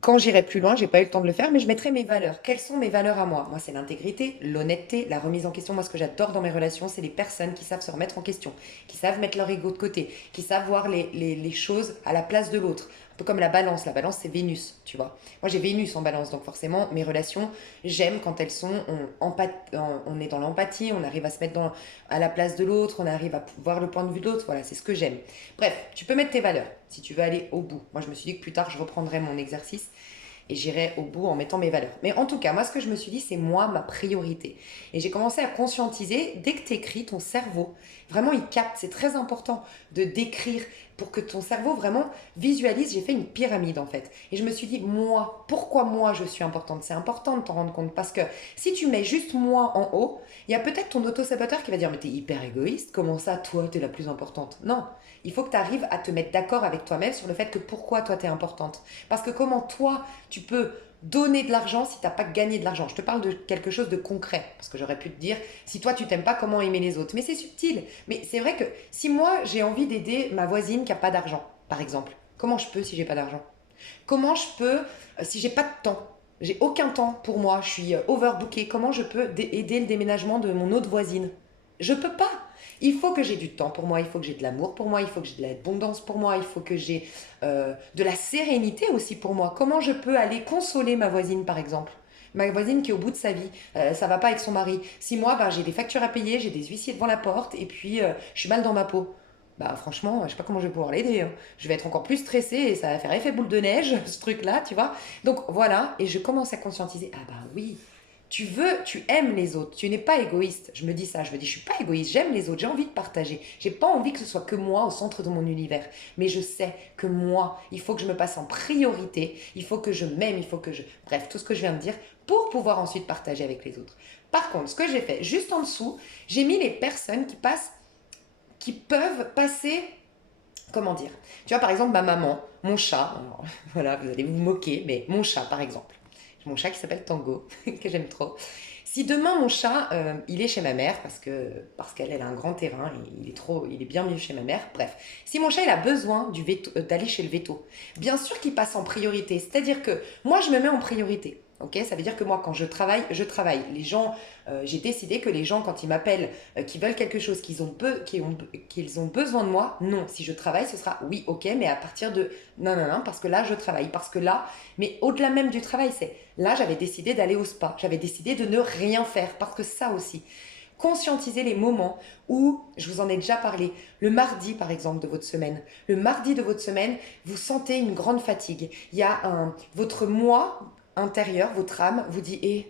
quand j'irai plus loin, j'ai pas eu le temps de le faire, mais je mettrai mes valeurs. Quelles sont mes valeurs à moi? Moi, c'est l'intégrité, l'honnêteté, la remise en question. Moi, ce que j'adore dans mes relations, c'est les personnes qui savent se remettre en question, qui savent mettre leur ego de côté, qui savent voir les choses à la place de l'autre. Un peu comme la balance. La balance, c'est Vénus, tu vois. Moi, j'ai Vénus en balance, donc forcément, mes relations, j'aime quand elles sont, on est dans l'empathie, on arrive à se mettre à la place de l'autre, on arrive à voir le point de vue de l'autre. Voilà, c'est ce que j'aime. Bref, tu peux mettre tes valeurs si tu veux aller au bout. Moi, je me suis dit que plus tard, je reprendrai mon exercice et j'irai au bout en mettant mes valeurs. Mais en tout cas, moi, ce que je me suis dit, c'est moi, ma priorité. Et j'ai commencé à conscientiser, dès que tu écris, ton cerveau, vraiment, il capte. C'est très important de d'écrire pour que ton cerveau vraiment visualise. J'ai fait une pyramide en fait. Et je me suis dit, moi, pourquoi moi je suis importante? C'est important de t'en rendre compte parce que si tu mets juste moi en haut, il y a peut-être ton auto-saboteur qui va dire, mais t'es hyper égoïste, comment ça, toi, t'es la plus importante? Non, il faut que tu arrives à te mettre d'accord avec toi-même sur le fait que pourquoi toi, t'es importante. Parce que comment toi, tu peux donner de l'argent si tu n'as pas gagné de l'argent. Je te parle de quelque chose de concret, parce que j'aurais pu te dire, si toi tu t'aimes pas, comment aimer les autres. Mais c'est subtil. Mais c'est vrai que si moi j'ai envie d'aider ma voisine qui a pas d'argent, par exemple, comment je peux si j'ai pas d'argent? Comment je peux si j'ai pas de temps? J'ai aucun temps pour moi, je suis overbookée. Comment je peux aider le déménagement de mon autre voisine? Je peux pas. Il faut que j'ai du temps pour moi, il faut que j'ai de l'amour pour moi, il faut que j'ai de l'abondance pour moi, il faut que j'ai de la sérénité aussi pour moi. Comment je peux aller consoler ma voisine, par exemple? Ma voisine qui est au bout de sa vie, ça va pas avec son mari. Si moi, ben, j'ai des factures à payer, j'ai des huissiers devant la porte et puis je suis mal dans ma peau. Bah franchement, je sais pas comment je vais pouvoir l'aider, hein. Je vais être encore plus stressée et ça va faire effet boule de neige, ce truc-là, tu vois. Donc voilà, et je commence à conscientiser. Ah bah oui, tu aimes les autres, tu n'es pas égoïste. Je me dis ça, je me dis, je suis pas égoïste, j'aime les autres, j'ai envie de partager. J'ai pas envie que ce soit que moi au centre de mon univers. Mais je sais que moi, il faut que je me passe en priorité, il faut que je m'aime, il faut que je... Bref, tout ce que je viens de dire pour pouvoir ensuite partager avec les autres. Par contre, ce que j'ai fait, juste en dessous, j'ai mis les personnes qui peuvent passer, comment dire? Tu vois, par exemple, ma maman, mon chat, alors, voilà, vous allez vous moquer, mais mon chat, par exemple. Mon chat qui s'appelle Tango, que j'aime trop. Si demain mon chat, il est chez ma mère parce qu'elle elle a un grand terrain, il est bien mieux chez ma mère. Bref, si mon chat il a besoin d'aller chez le veto, bien sûr qu'il passe en priorité. C'est-à-dire que moi je me mets en priorité. Ok, ça veut dire que moi quand je travaille, je travaille. Les gens, j'ai décidé que les gens quand ils m'appellent, qui veulent quelque chose, qu'ils ont besoin de moi, non. Si je travaille, ce sera oui, ok, mais à partir de non, non, non, parce que là je travaille, parce que là, mais au-delà même du travail, c'est là, j'avais décidé d'aller au spa. J'avais décidé de ne rien faire. Parce que ça aussi, conscientiser les moments où, je vous en ai déjà parlé, le mardi par exemple de votre semaine. Le mardi de votre semaine, vous sentez une grande fatigue. Il y a votre moi intérieur, votre âme vous dit,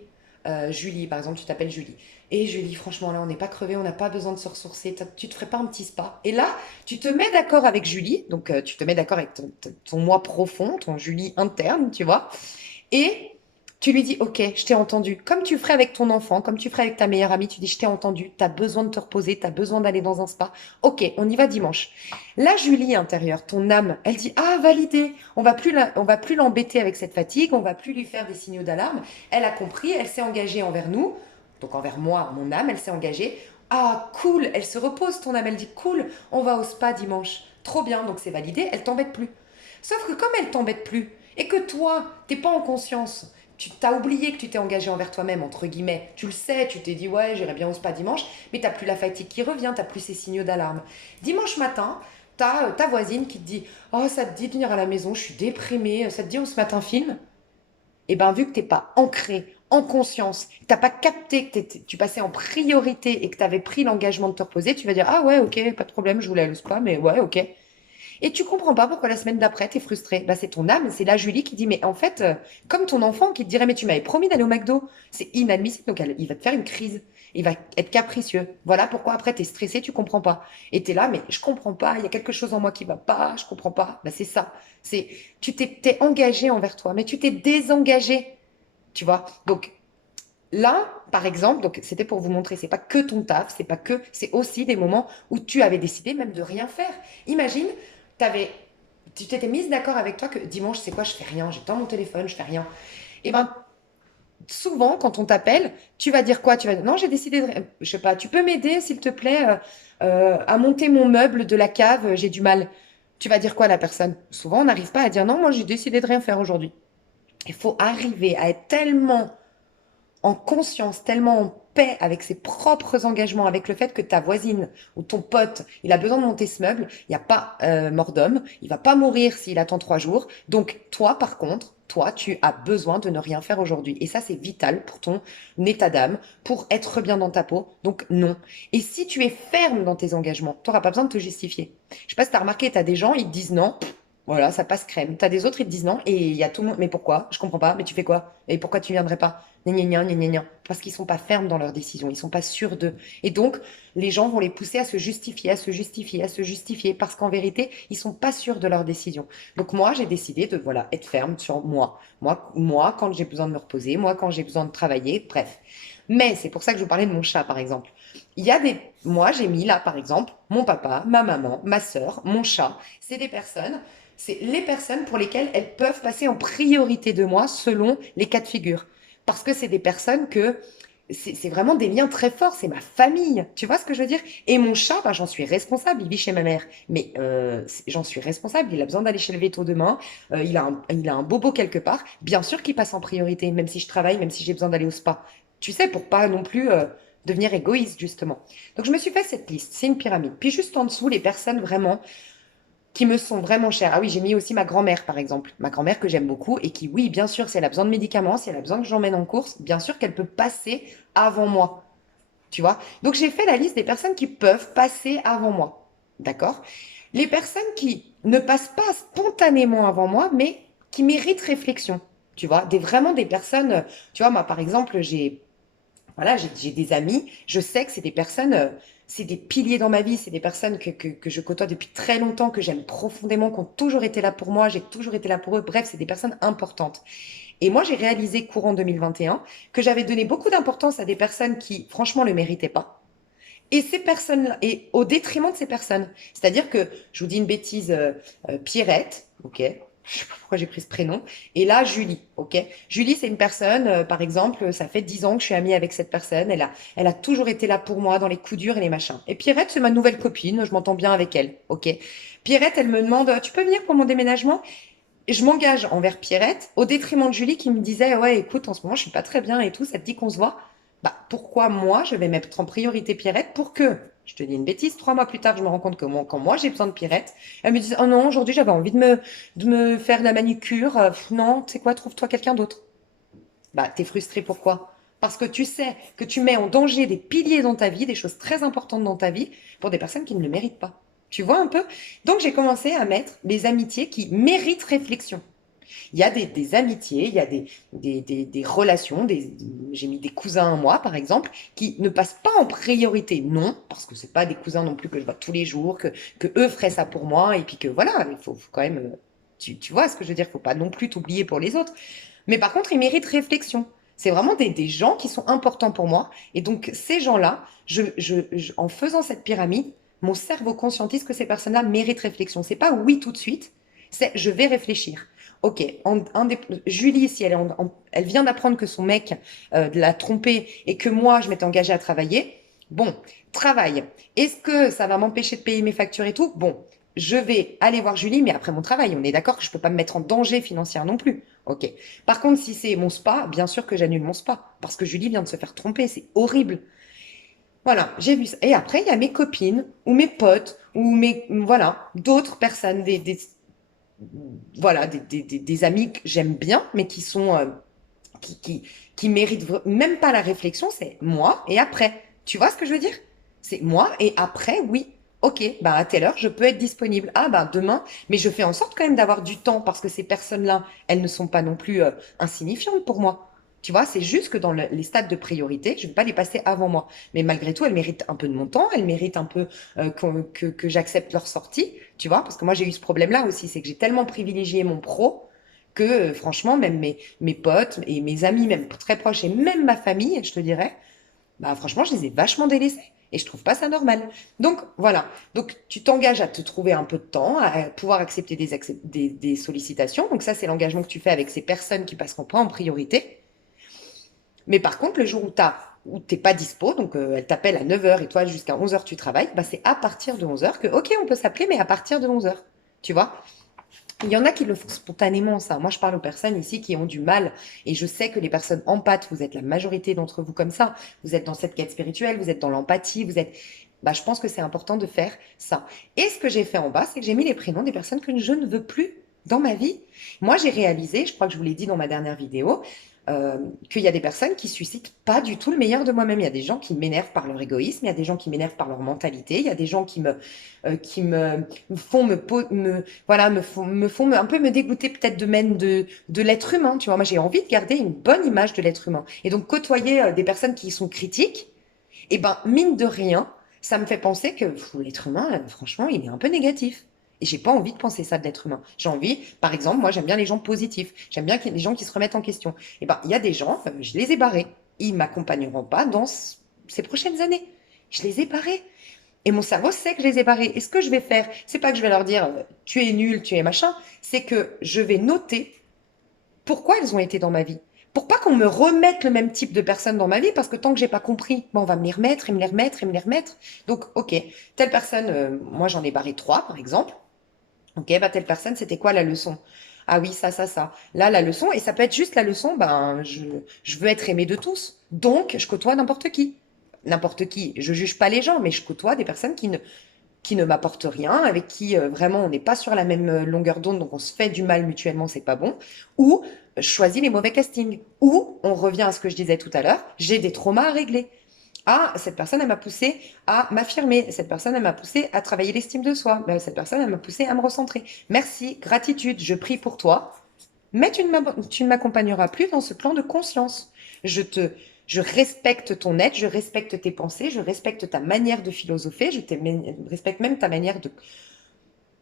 Julie, par exemple, tu t'appelles Julie. Et Julie, franchement, là, on n'est pas crevé, on n'a pas besoin de se ressourcer. Tu te ferais pas un petit spa? Et là, tu te mets d'accord avec Julie, donc tu te mets d'accord avec ton moi profond, ton Julie interne, tu vois. Et tu lui dis, ok, je t'ai entendu. Comme tu ferais avec ton enfant, comme tu ferais avec ta meilleure amie, tu dis, je t'ai entendu, tu as besoin de te reposer, tu as besoin d'aller dans un spa. Ok, on y va dimanche. La Julie intérieure, ton âme, elle dit, ah, validé, on va plus l'embêter avec cette fatigue, on va plus lui faire des signaux d'alarme. Elle a compris, elle s'est engagée envers nous, donc envers moi, mon âme, elle s'est engagée. Ah, cool, elle se repose, ton âme, elle dit, cool, on va au spa dimanche. Trop bien, donc c'est validé, elle t'embête plus. Sauf que comme elle t'embête plus, et que toi, t'es pas en conscience, tu t'as oublié que tu t'es engagé envers toi-même, entre guillemets. Tu le sais, tu t'es dit, ouais, j'irai bien au spa dimanche, mais t'as plus la fatigue qui revient, t'as plus ces signaux d'alarme. Dimanche matin, t'as ta voisine qui te dit, oh, ça te dit de venir à la maison, je suis déprimée, ça te dit on se mate un film? Et ben, vu que t'es pas ancré, en conscience, que t'as pas capté que tu passais en priorité et que tu avais pris l'engagement de te reposer, tu vas dire, ah ouais, ok, pas de problème, je voulais aller au spa, mais ouais, ok. Et tu comprends pas pourquoi la semaine d'après, t'es frustré. Bah, c'est ton âme, c'est la Julie qui dit, mais en fait, comme ton enfant qui te dirait, mais tu m'avais promis d'aller au McDo. C'est inadmissible. Donc, il va te faire une crise. Il va être capricieux. Voilà pourquoi après, t'es stressé, tu comprends pas. Et t'es là, mais je comprends pas. Il y a quelque chose en moi qui va pas. Je comprends pas. Bah, c'est ça. C'est, t'es engagé envers toi, mais tu t'es désengagé. Tu vois? Donc, là, par exemple, donc c'était pour vous montrer, c'est pas que ton taf, c'est pas que, c'est aussi des moments où tu avais décidé même de rien faire. Imagine, t'avais, tu t'étais mise d'accord avec toi que dimanche, c'est quoi, je fais rien, j'ai dans mon téléphone, je fais rien. Et ben souvent, quand on t'appelle, tu vas dire quoi? Tu vas dire, non, j'ai décidé de, je sais pas, tu peux m'aider, s'il te plaît, à monter mon meuble de la cave, j'ai du mal. Tu vas dire quoi à la personne? Souvent, on n'arrive pas à dire, non, moi, j'ai décidé de rien faire aujourd'hui. Il faut arriver à être tellement en conscience, tellement en paix avec ses propres engagements, avec le fait que ta voisine ou ton pote, il a besoin de monter ce meuble, il n'y a pas mort d'homme, il va pas mourir s'il attend 3 jours. Donc toi, par contre, toi, tu as besoin de ne rien faire aujourd'hui. Et ça, c'est vital pour ton état d'âme, pour être bien dans ta peau. Donc non. Et si tu es ferme dans tes engagements, tu n'auras pas besoin de te justifier. Je sais pas si tu as remarqué, tu as des gens, ils te disent non. Voilà, ça passe crème. T'as des autres, ils te disent non, et il y a tout le monde. Mais pourquoi? Je comprends pas. Mais tu fais quoi? Et pourquoi tu viendrais pas? Gna gna gna gna gna gna. Parce qu'ils sont pas fermes dans leurs décisions, ils sont pas sûrs d'eux. Et donc, les gens vont les pousser à se justifier, à se justifier, à se justifier, parce qu'en vérité, ils sont pas sûrs de leurs décisions. Donc moi, j'ai décidé de voilà être ferme sur moi. Moi, quand j'ai besoin de me reposer, moi, quand j'ai besoin de travailler, bref. Mais c'est pour ça que je vous parlais de mon chat, par exemple. Moi, j'ai mis là, par exemple, mon papa, ma maman, ma sœur, mon chat. C'est les personnes pour lesquelles elles peuvent passer en priorité de moi selon les cas de figure. Parce que c'est des personnes que c'est vraiment des liens très forts, c'est ma famille, tu vois ce que je veux dire? Et mon chat, bah, j'en suis responsable, il vit chez ma mère, mais j'en suis responsable, il a besoin d'aller chez le veto demain, il a un bobo quelque part, bien sûr qu'il passe en priorité, même si je travaille, même si j'ai besoin d'aller au spa, tu sais, pour pas non plus devenir égoïste, justement. Donc je me suis fait cette liste, c'est une pyramide. Puis juste en dessous, les personnes vraiment qui me sont vraiment chères. Ah oui, j'ai mis aussi ma grand-mère, par exemple. Ma grand-mère que j'aime beaucoup et qui, oui, bien sûr, si elle a besoin de médicaments, si elle a besoin que j'emmène en course, bien sûr qu'elle peut passer avant moi. Tu vois? Donc j'ai fait la liste des personnes qui peuvent passer avant moi. D'accord? Les personnes qui ne passent pas spontanément avant moi, mais qui méritent réflexion. Tu vois? Vraiment des personnes, tu vois, moi, par exemple, voilà, j'ai des amis, je sais que c'est des personnes, c'est des piliers dans ma vie, c'est des personnes que je côtoie depuis très longtemps, que j'aime profondément, qui ont toujours été là pour moi, j'ai toujours été là pour eux. Bref, c'est des personnes importantes. Et moi, j'ai réalisé courant 2021 que j'avais donné beaucoup d'importance à des personnes qui, franchement, le méritaient pas. Et ces personnes, et au détriment de ces personnes. C'est-à-dire que, je vous dis une bêtise, Pierrette, ok, je sais pas pourquoi j'ai pris ce prénom, et là, Julie, ok. Julie, c'est une personne, par exemple, ça fait 10 ans que je suis amie avec cette personne, elle a toujours été là pour moi dans les coups durs et les machins. Et Pierrette, c'est ma nouvelle copine, je m'entends bien avec elle, ok. Pierrette, elle me demande, tu peux venir pour mon déménagement? Et je m'engage envers Pierrette au détriment de Julie qui me disait, ouais, écoute, en ce moment, je suis pas très bien et tout, ça te dit qu'on se voit? Bah, pourquoi moi, je vais mettre en priorité Pierrette pour que, je te dis une bêtise, 3 mois plus tard, je me rends compte que quand moi, j'ai besoin de Pierrette, elle me dit, oh non, aujourd'hui, j'avais envie de me faire la manucure, non, tu sais quoi, trouve-toi quelqu'un d'autre. Bah, t'es frustré pourquoi? Parce que tu sais que tu mets en danger des piliers dans ta vie, des choses très importantes dans ta vie, pour des personnes qui ne le méritent pas. Tu vois un peu? Donc j'ai commencé à mettre les amitiés qui méritent réflexion. Il y a des amitiés, il y a des relations, j'ai mis des cousins à moi, par exemple, qui ne passent pas en priorité. Non, parce que c'est pas des cousins non plus que je vois tous les jours, que eux feraient ça pour moi, et puis que voilà, faut quand même, tu vois ce que je veux dire, faut pas non plus t'oublier pour les autres. Mais par contre, ils méritent réflexion. C'est vraiment des gens qui sont importants pour moi. Et donc, ces gens-là, en faisant cette pyramide, mon cerveau conscientise que ces personnes-là méritent réflexion. C'est pas oui tout de suite, c'est je vais réfléchir. Ok, Julie, si elle vient d'apprendre que son mec l'a trompée et que moi, je m'étais engagée à travailler, bon, travail. Est-ce que ça va m'empêcher de payer mes factures et tout? Bon, je vais aller voir Julie, mais après mon travail, on est d'accord que je peux pas me mettre en danger financier non plus. Ok. Par contre, si c'est mon spa, bien sûr que j'annule mon spa parce que Julie vient de se faire tromper, c'est horrible. Voilà, j'ai vu ça. Et après, il y a mes copines ou mes potes ou voilà, d'autres personnes, voilà, des amis que j'aime bien, mais qui sont, qui, qui, qui méritent même pas la réflexion, c'est moi et après. Tu vois ce que je veux dire? C'est moi et après, oui. Ok, bah à telle heure, je peux être disponible. Ah bah demain, mais je fais en sorte quand même d'avoir du temps parce que ces personnes-là, elles ne sont pas non plus insignifiantes pour moi. Tu vois, c'est juste que dans les stades de priorité, je ne vais pas les passer avant moi. Mais malgré tout, elles méritent un peu de mon temps, elles méritent un peu que j'accepte leur sortie, tu vois, parce que moi j'ai eu ce problème-là aussi, c'est que j'ai tellement privilégié mon pro que franchement, même mes potes et mes amis, même très proches, et même ma famille, je te dirais, bah franchement, je les ai vachement délaissés. Et je trouve pas ça normal. Donc voilà. Donc tu t'engages à te trouver un peu de temps, à pouvoir accepter des sollicitations. Donc ça, c'est l'engagement que tu fais avec ces personnes qui passeront pas en priorité. Mais par contre, le jour où t'es pas dispo, donc elle t'appelle à 9 heures et toi jusqu'à 11 heures tu travailles, bah c'est à partir de 11 heures que, ok, on peut s'appeler, mais à partir de 11 heures. Tu vois? Il y en a qui le font spontanément, ça. Moi, je parle aux personnes ici qui ont du mal. Et je sais que les personnes empathes, vous êtes la majorité d'entre vous comme ça. Vous êtes dans cette quête spirituelle, vous êtes dans l'empathie, vous êtes. Bah, je pense que c'est important de faire ça. Et ce que j'ai fait en bas, c'est que j'ai mis les prénoms des personnes que je ne veux plus dans ma vie. Moi, j'ai réalisé, je crois que je vous l'ai dit dans ma dernière vidéo, qu'il y a des personnes qui suscitent pas du tout le meilleur de moi-même. Il y a des gens qui m'énervent par leur égoïsme, il y a des gens qui m'énervent par leur mentalité, il y a des gens qui me font voilà, me font un peu me dégoûter peut-être de même de l'être humain. Tu vois, moi j'ai envie de garder une bonne image de l'être humain. Et donc côtoyer des personnes qui sont critiques, et ben mine de rien, ça me fait penser que l'être humain, franchement, il est un peu négatif. Et j'ai pas envie de penser ça de l'être humain. J'ai envie, par exemple, moi j'aime bien les gens positifs. J'aime bien qu'il y ait des gens qui se remettent en question. Et ben il y a des gens, je les ai barrés. Ils m'accompagneront pas dans ces prochaines années. Je les ai barrés. Et mon cerveau sait que je les ai barrés. Et ce que je vais faire, c'est pas que je vais leur dire tu es nul, tu es machin, c'est que je vais noter pourquoi elles ont été dans ma vie. Pour pas qu'on me remette le même type de personnes dans ma vie, parce que tant que j'ai pas compris, bon, on va me les remettre, et me les remettre, et me les remettre. Donc, ok, telle personne, moi j'en ai barré trois, par exemple. Ok, bah telle personne, c'était quoi la leçon? Ah oui, ça. Là, la leçon, et ça peut être juste la leçon, ben, je veux être aimé de tous. Donc, je côtoie n'importe qui. N'importe qui. Je juge pas les gens, mais je côtoie des personnes qui ne m'apportent rien, avec qui vraiment on n'est pas sur la même longueur d'onde, donc on se fait du mal mutuellement, c'est pas bon, ou je choisis les mauvais castings, ou on revient à ce que je disais tout à l'heure, j'ai des traumas à régler. Ah, cette personne, elle m'a poussé à m'affirmer. Cette personne, elle m'a poussé à travailler l'estime de soi. Cette personne, elle m'a poussé à me recentrer. Merci, gratitude, je prie pour toi. Mais tu ne m'accompagneras plus dans ce plan de conscience. Je te, je respecte ton être, je respecte tes pensées, je respecte ta manière de philosopher, respecte même ta manière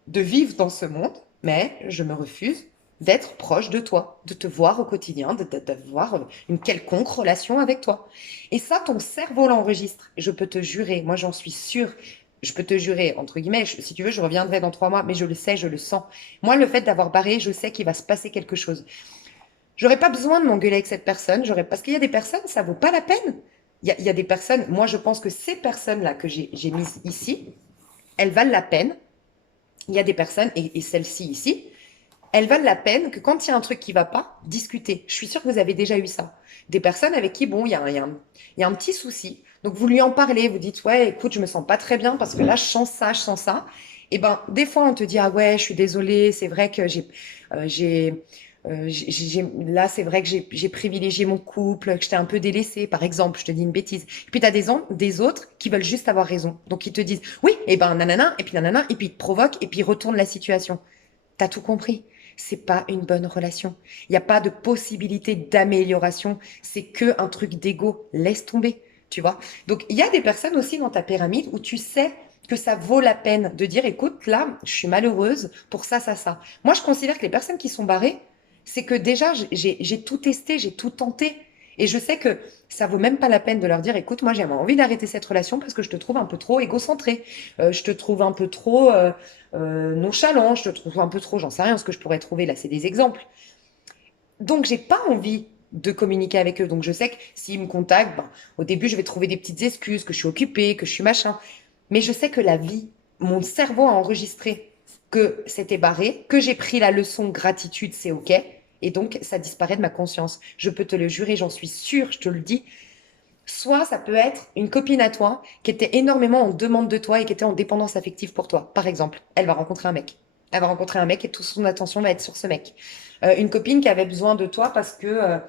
de vivre dans ce monde, mais je me refuse d'être proche de toi, de te voir au quotidien, d'avoir une quelconque relation avec toi. Et ça, ton cerveau l'enregistre. Je peux te jurer, moi j'en suis sûre, je peux te jurer, entre guillemets, si tu veux, je reviendrai dans 3 mois, mais je le sais, je le sens. Moi, le fait d'avoir barré, je sais qu'il va se passer quelque chose. J'aurais pas besoin de m'engueuler avec cette personne, parce qu'il y a des personnes, ça vaut pas la peine. Il y a des personnes, moi je pense que ces personnes-là que j'ai mises ici, elles valent la peine. Il y a des personnes, et celle-ci ici, elles valent la peine que quand il y a un truc qui va pas, discuter. Je suis sûre que vous avez déjà eu ça. Des personnes avec qui, bon, il y a un petit souci. Donc vous lui en parlez, vous dites, ouais, écoute, je me sens pas très bien parce que là, je sens ça, je sens ça. Et ben, des fois, on te dit, ah ouais, je suis désolée, c'est vrai que là, c'est vrai que j'ai privilégié mon couple, que j'étais un peu délaissée, par exemple, je te dis une bêtise. Et puis, tu as des autres qui veulent juste avoir raison. Donc, ils te disent, oui, et ben, nanana, et puis ils te provoquent, et puis ils retournent la situation. T'as tout compris. C'est pas une bonne relation. Il n'y a pas de possibilité d'amélioration. C'est que un truc d'ego. Laisse tomber, tu vois. Donc, il y a des personnes aussi dans ta pyramide où tu sais que ça vaut la peine de dire, écoute, là, je suis malheureuse pour ça. Moi, je considère que les personnes qui sont barrées, c'est que déjà, j'ai tout testé, j'ai tout tenté. Et je sais que ça vaut même pas la peine de leur dire, écoute, moi, j'ai envie d'arrêter cette relation parce que je te trouve un peu trop égocentré. Je te trouve un peu trop nonchalant, je te trouve un peu trop, j'en sais rien, ce que je pourrais trouver là, c'est des exemples. Donc, j'ai pas envie de communiquer avec eux. Donc, je sais que s'ils me contactent, ben, au début, je vais trouver des petites excuses, que je suis occupée, que je suis machin. Mais je sais que la vie, mon cerveau a enregistré que c'était barré, que j'ai pris la leçon gratitude, c'est OK. Et donc, ça disparaît de ma conscience. Je peux te le jurer, j'en suis sûre, je te le dis. Soit ça peut être une copine à toi qui était énormément en demande de toi et qui était en dépendance affective pour toi. Par exemple, elle va rencontrer un mec. Elle va rencontrer un mec et toute son attention va être sur ce mec. Une copine qui avait besoin de toi parce que,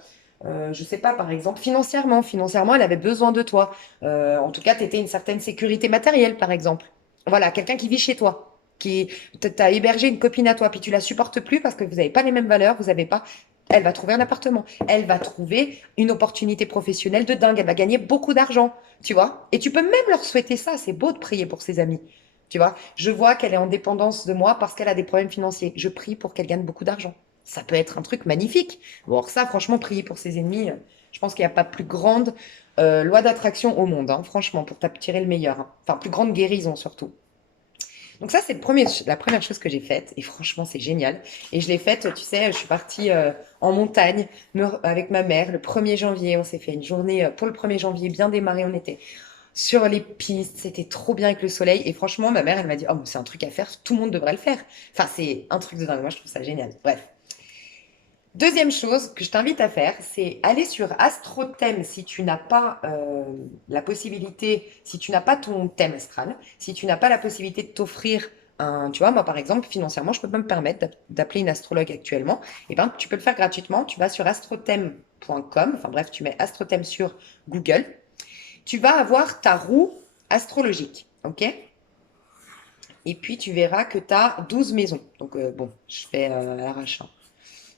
je sais pas, par exemple, financièrement, elle avait besoin de toi. En tout cas, tu étais une certaine sécurité matérielle, par exemple. Voilà, quelqu'un qui vit chez toi, qui t'as hébergé une copine à toi, puis tu la supportes plus parce que vous n'avez pas les mêmes valeurs, vous avez pas. Elle va trouver un appartement. Elle va trouver une opportunité professionnelle de dingue. Elle va gagner beaucoup d'argent, tu vois. Et tu peux même leur souhaiter ça. C'est beau de prier pour ses amis, tu vois. Je vois qu'elle est en dépendance de moi parce qu'elle a des problèmes financiers. Je prie pour qu'elle gagne beaucoup d'argent. Ça peut être un truc magnifique. Bon, alors ça, franchement, prier pour ses ennemis, je pense qu'il n'y a pas plus grande loi d'attraction au monde, hein, franchement, pour tirer le meilleur, hein. Enfin, plus grande guérison surtout. Donc ça, c'est la première chose que j'ai faite. Et franchement, c'est génial. Et je l'ai faite, tu sais, je suis partie en montagne avec ma mère le 1er janvier. On s'est fait une journée pour le 1er janvier bien démarré. On était sur les pistes. C'était trop bien avec le soleil. Et franchement, ma mère, elle m'a dit, oh, mais c'est un truc à faire. Tout le monde devrait le faire. Enfin, c'est un truc de dingue. Moi, je trouve ça génial. Bref. Deuxième chose que je t'invite à faire, c'est aller sur AstroThème si tu n'as pas la possibilité, si tu n'as pas ton thème astral, si tu n'as pas la possibilité de t'offrir un, tu vois, moi par exemple, financièrement, je peux pas me permettre d'appeler une astrologue actuellement. Et ben, tu peux le faire gratuitement. Tu vas sur AstroThème astrologie.com, enfin bref, tu mets astrothème sur Google, tu vas avoir ta roue astrologique, ok? Et puis tu verras que tu as 12 maisons. Donc bon, je fais à l'arrache, hein.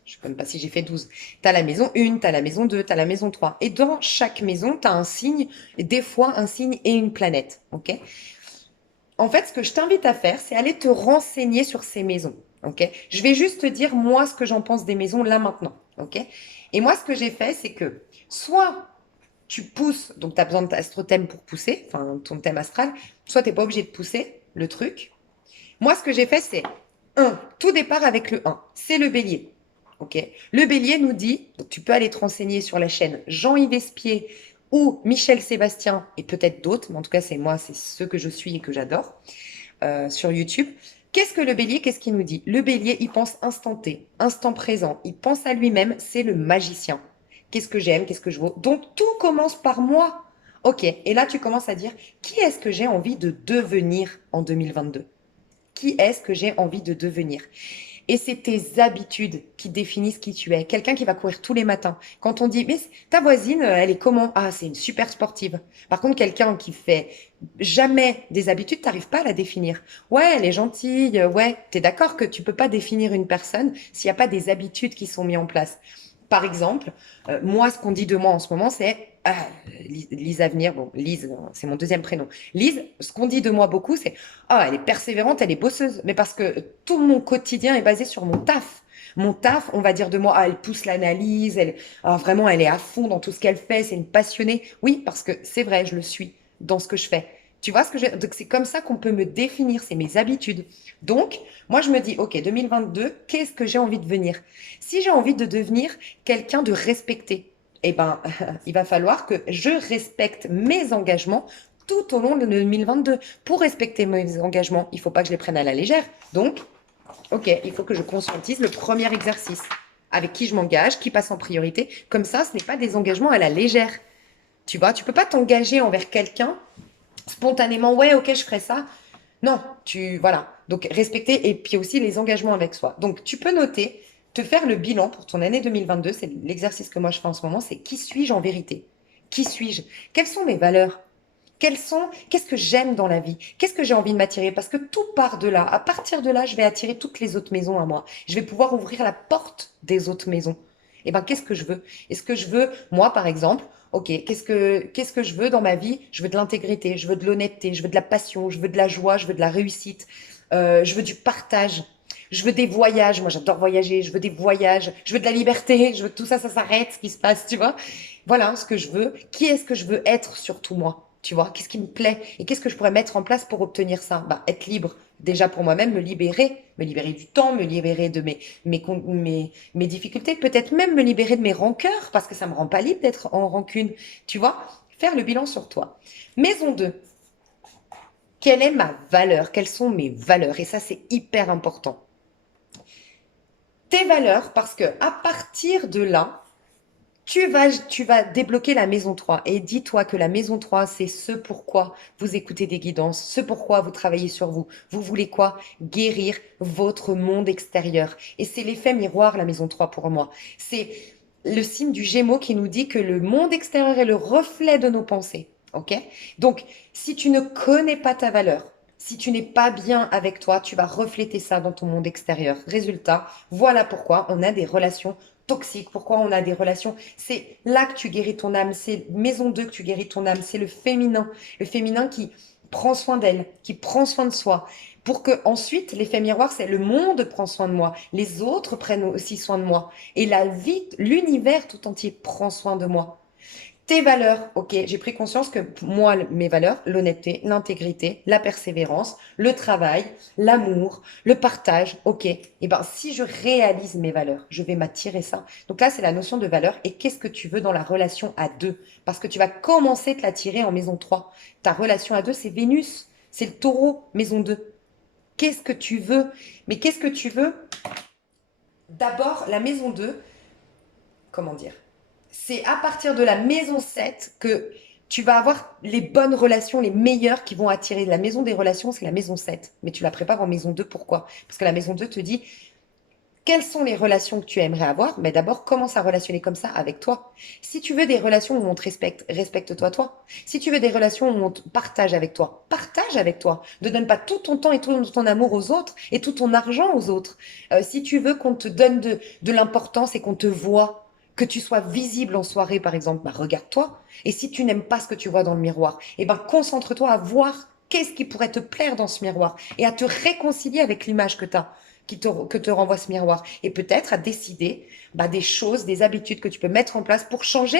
Je ne sais même pas si j'ai fait 12. Tu as la maison 1, tu as la maison 2, tu as la maison 3. Et dans chaque maison, tu as un signe, et des fois un signe et une planète, ok? En fait, ce que je t'invite à faire, c'est aller te renseigner sur ces maisons. Ok. Je vais juste te dire, moi, ce que j'en pense des maisons là maintenant. Ok. Et moi, ce que j'ai fait, c'est que soit tu pousses, donc tu as besoin de astrothème pour pousser, enfin ton thème astral, soit tu n'es pas obligé de pousser le truc. Moi, ce que j'ai fait, c'est tout départ avec le 1, c'est le bélier. Ok. Le bélier nous dit, donc tu peux aller te renseigner sur la chaîne Jean-Yves Espier ou Michel Sébastien et peut-être d'autres, mais en tout cas c'est moi, c'est ceux que je suis et que j'adore sur YouTube. Qu'est-ce que le bélier, qu'est-ce qu'il nous dit? Le bélier, il pense instant T, instant présent, il pense à lui-même, c'est le magicien. Qu'est-ce que j'aime, qu'est-ce que je veux? Donc tout commence par moi. Ok, et là tu commences à dire, qui est-ce que j'ai envie de devenir en 2022? Qui est-ce que j'ai envie de devenir? Et c'est tes habitudes qui définissent qui tu es. Quelqu'un qui va courir tous les matins. Quand on dit, mais ta voisine, elle est comment? Ah, c'est une super sportive. Par contre, quelqu'un qui fait jamais des habitudes, t'arrives pas à la définir. Ouais, elle est gentille. Ouais, t'es d'accord que tu peux pas définir une personne s'il n'y a pas des habitudes qui sont mises en place. Par exemple, moi, ce qu'on dit de moi en ce moment, c'est Lise Avenir. Bon, Lise, c'est mon deuxième prénom. Lise, ce qu'on dit de moi beaucoup, c'est ah, elle est persévérante, elle est bosseuse. Mais parce que tout mon quotidien est basé sur mon taf. Mon taf, on va dire de moi, ah, elle pousse l'analyse, vraiment, elle est à fond dans tout ce qu'elle fait, c'est une passionnée. Oui, parce que c'est vrai, je le suis dans ce que je fais. Tu vois ce que je veux dire? Donc, c'est comme ça qu'on peut me définir, c'est mes habitudes. Donc, moi, je me dis, OK, 2022, qu'est-ce que j'ai envie de devenir? Si j'ai envie de devenir quelqu'un de respecté, eh ben, il va falloir que je respecte mes engagements tout au long de 2022. Pour respecter mes engagements, il ne faut pas que je les prenne à la légère. Donc, OK, il faut que je conscientise le premier exercice. Avec qui je m'engage, qui passe en priorité. Comme ça, ce n'est pas des engagements à la légère. Tu vois, tu peux pas t'engager envers quelqu'un spontanément. Ouais, OK, je ferai ça. Non, voilà. Donc, respecter et puis aussi les engagements avec soi. Donc, tu peux noter, te faire le bilan pour ton année 2022. C'est l'exercice que moi je fais en ce moment. C'est qui suis-je en vérité? Qui suis-je? Quelles sont mes valeurs? Qu'est-ce que j'aime dans la vie? Qu'est-ce que j'ai envie de m'attirer? Parce que tout part de là. À partir de là, je vais attirer toutes les autres maisons à moi. Je vais pouvoir ouvrir la porte des autres maisons. Et ben, qu'est-ce que je veux? Est-ce que je veux, moi, par exemple, ok, qu'est-ce que je veux dans ma vie? Je veux de l'intégrité, je veux de l'honnêteté, je veux de la passion, je veux de la joie, je veux de la réussite, je veux du partage. Je veux des voyages, moi j'adore voyager, je veux des voyages, je veux de la liberté, je veux que tout ça, ça s'arrête, ce qui se passe, tu vois. Voilà ce que je veux. Qui est-ce que je veux être surtout moi? Tu vois, qu'est-ce qui me plaît et qu'est-ce que je pourrais mettre en place pour obtenir ça? Bah, être libre, déjà pour moi-même, me libérer du temps, me libérer de mes difficultés, peut-être même me libérer de mes rancœurs, parce que ça me rend pas libre d'être en rancune. Tu vois, faire le bilan sur toi. Maison 2. Quelle est ma valeur? Quelles sont mes valeurs? Et ça, c'est hyper important. Tes valeurs, parce que à partir de là, tu vas débloquer la maison 3 et dis-toi que la maison 3, c'est ce pourquoi vous écoutez des guidances, ce pourquoi vous travaillez sur vous. Vous voulez quoi? Guérir votre monde extérieur. Et c'est l'effet miroir, la maison 3 pour moi. C'est le signe du Gémeaux qui nous dit que le monde extérieur est le reflet de nos pensées. Ok? Donc, si tu ne connais pas ta valeur, si tu n'es pas bien avec toi, tu vas refléter ça dans ton monde extérieur. Résultat, voilà pourquoi on a des relations toxiques, pourquoi on a des relations. C'est là que tu guéris ton âme, c'est maison 2 que tu guéris ton âme, c'est le féminin qui prend soin d'elle, qui prend soin de soi. Pour que ensuite, l'effet miroir, c'est le monde prend soin de moi, les autres prennent aussi soin de moi, et la vie, l'univers tout entier prend soin de moi. Tes valeurs, ok, j'ai pris conscience que moi, mes valeurs, l'honnêteté, l'intégrité, la persévérance, le travail, l'amour, le partage, ok. Et ben, si je réalise mes valeurs, je vais m'attirer ça. Donc là, c'est la notion de valeur. Et qu'est-ce que tu veux dans la relation à deux? Parce que tu vas commencer de l'attirer en maison 3. Ta relation à deux, c'est Vénus, c'est le taureau, maison 2. Qu'est-ce que tu veux? Mais qu'est-ce que tu veux? D'abord, la maison 2, comment dire? C'est à partir de la maison 7 que tu vas avoir les bonnes relations, les meilleures qui vont attirer. La maison des relations, c'est la maison 7. Mais tu la prépares en maison 2. Pourquoi? Parce que la maison 2 te dit, quelles sont les relations que tu aimerais avoir? Mais d'abord, commence à relationner comme ça avec toi. Si tu veux des relations où on te respecte, respecte-toi toi. Si tu veux des relations où on te partage avec toi, partage avec toi. Ne donne pas tout ton temps et tout ton amour aux autres et tout ton argent aux autres. Si tu veux qu'on te donne de l'importance et qu'on te voit, que tu sois visible en soirée, par exemple, bah, regarde-toi. Et si tu n'aimes pas ce que tu vois dans le miroir, eh ben, concentre-toi à voir qu'est-ce qui pourrait te plaire dans ce miroir et à te réconcilier avec l'image que tu as que te renvoie ce miroir. Et peut-être à décider bah, des choses, des habitudes que tu peux mettre en place pour changer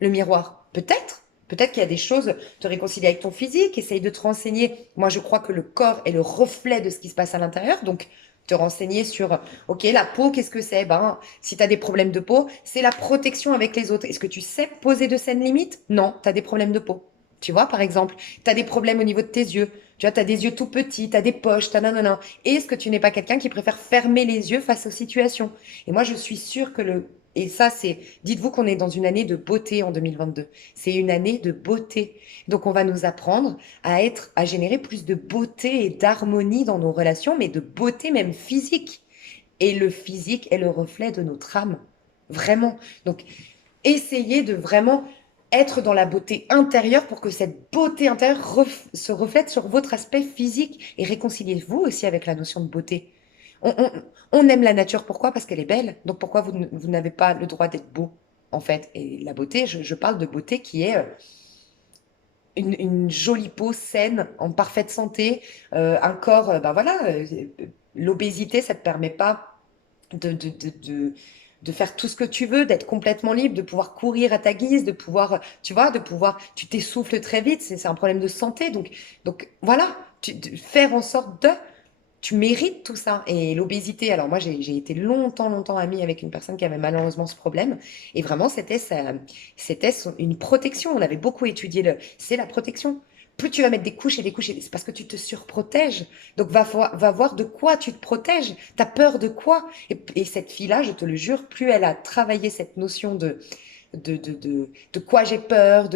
le miroir. Peut-être. Peut-être qu'il y a des choses, te réconcilier avec ton physique, essaye de te renseigner. Moi, je crois que le corps est le reflet de ce qui se passe à l'intérieur. Donc, te renseigner sur, OK, la peau, qu'est-ce que c'est? Ben, si tu as des problèmes de peau, c'est la protection avec les autres. Est-ce que tu sais poser de saines limites? Non, tu as des problèmes de peau. Tu vois, par exemple, tu as des problèmes au niveau de tes yeux. Tu vois, tu as des yeux tout petits, tu as des poches, t'as nanana. Est-ce que tu n'es pas quelqu'un qui préfère fermer les yeux face aux situations? Et moi, je suis sûre que et ça, c'est, dites-vous qu'on est dans une année de beauté en 2022. C'est une année de beauté. Donc, on va nous apprendre à générer plus de beauté et d'harmonie dans nos relations, mais de beauté même physique. Et le physique est le reflet de notre âme. Vraiment. Donc, essayez de vraiment être dans la beauté intérieure pour que cette beauté intérieure se reflète sur votre aspect physique et réconciliez-vous aussi avec la notion de beauté. On, on- on aime la nature, pourquoi? Parce qu'elle est belle. Donc pourquoi vous n'avez pas le droit d'être beau, en fait? Et la beauté, je parle de beauté qui est une jolie peau saine, en parfaite santé, un corps, ben voilà, l'obésité, ça te permet pas de, de, de, de, de faire tout ce que tu veux, d'être complètement libre, de pouvoir courir à ta guise, de pouvoir, tu vois, de pouvoir, tu t'essouffles très vite, c'est un problème de santé. Donc voilà, faire en sorte tu mérites tout ça. Et l'obésité, alors moi j'ai été longtemps amie avec une personne qui avait malheureusement ce problème. Et vraiment, une protection. On avait beaucoup étudié c'est la protection. Plus tu vas mettre des couches et des couches, c'est parce que tu te surprotèges. Donc va voir de quoi tu te protèges. T'as peur de quoi? Et cette fille-là, je te le jure, plus elle a travaillé cette notion de quoi j'ai peur,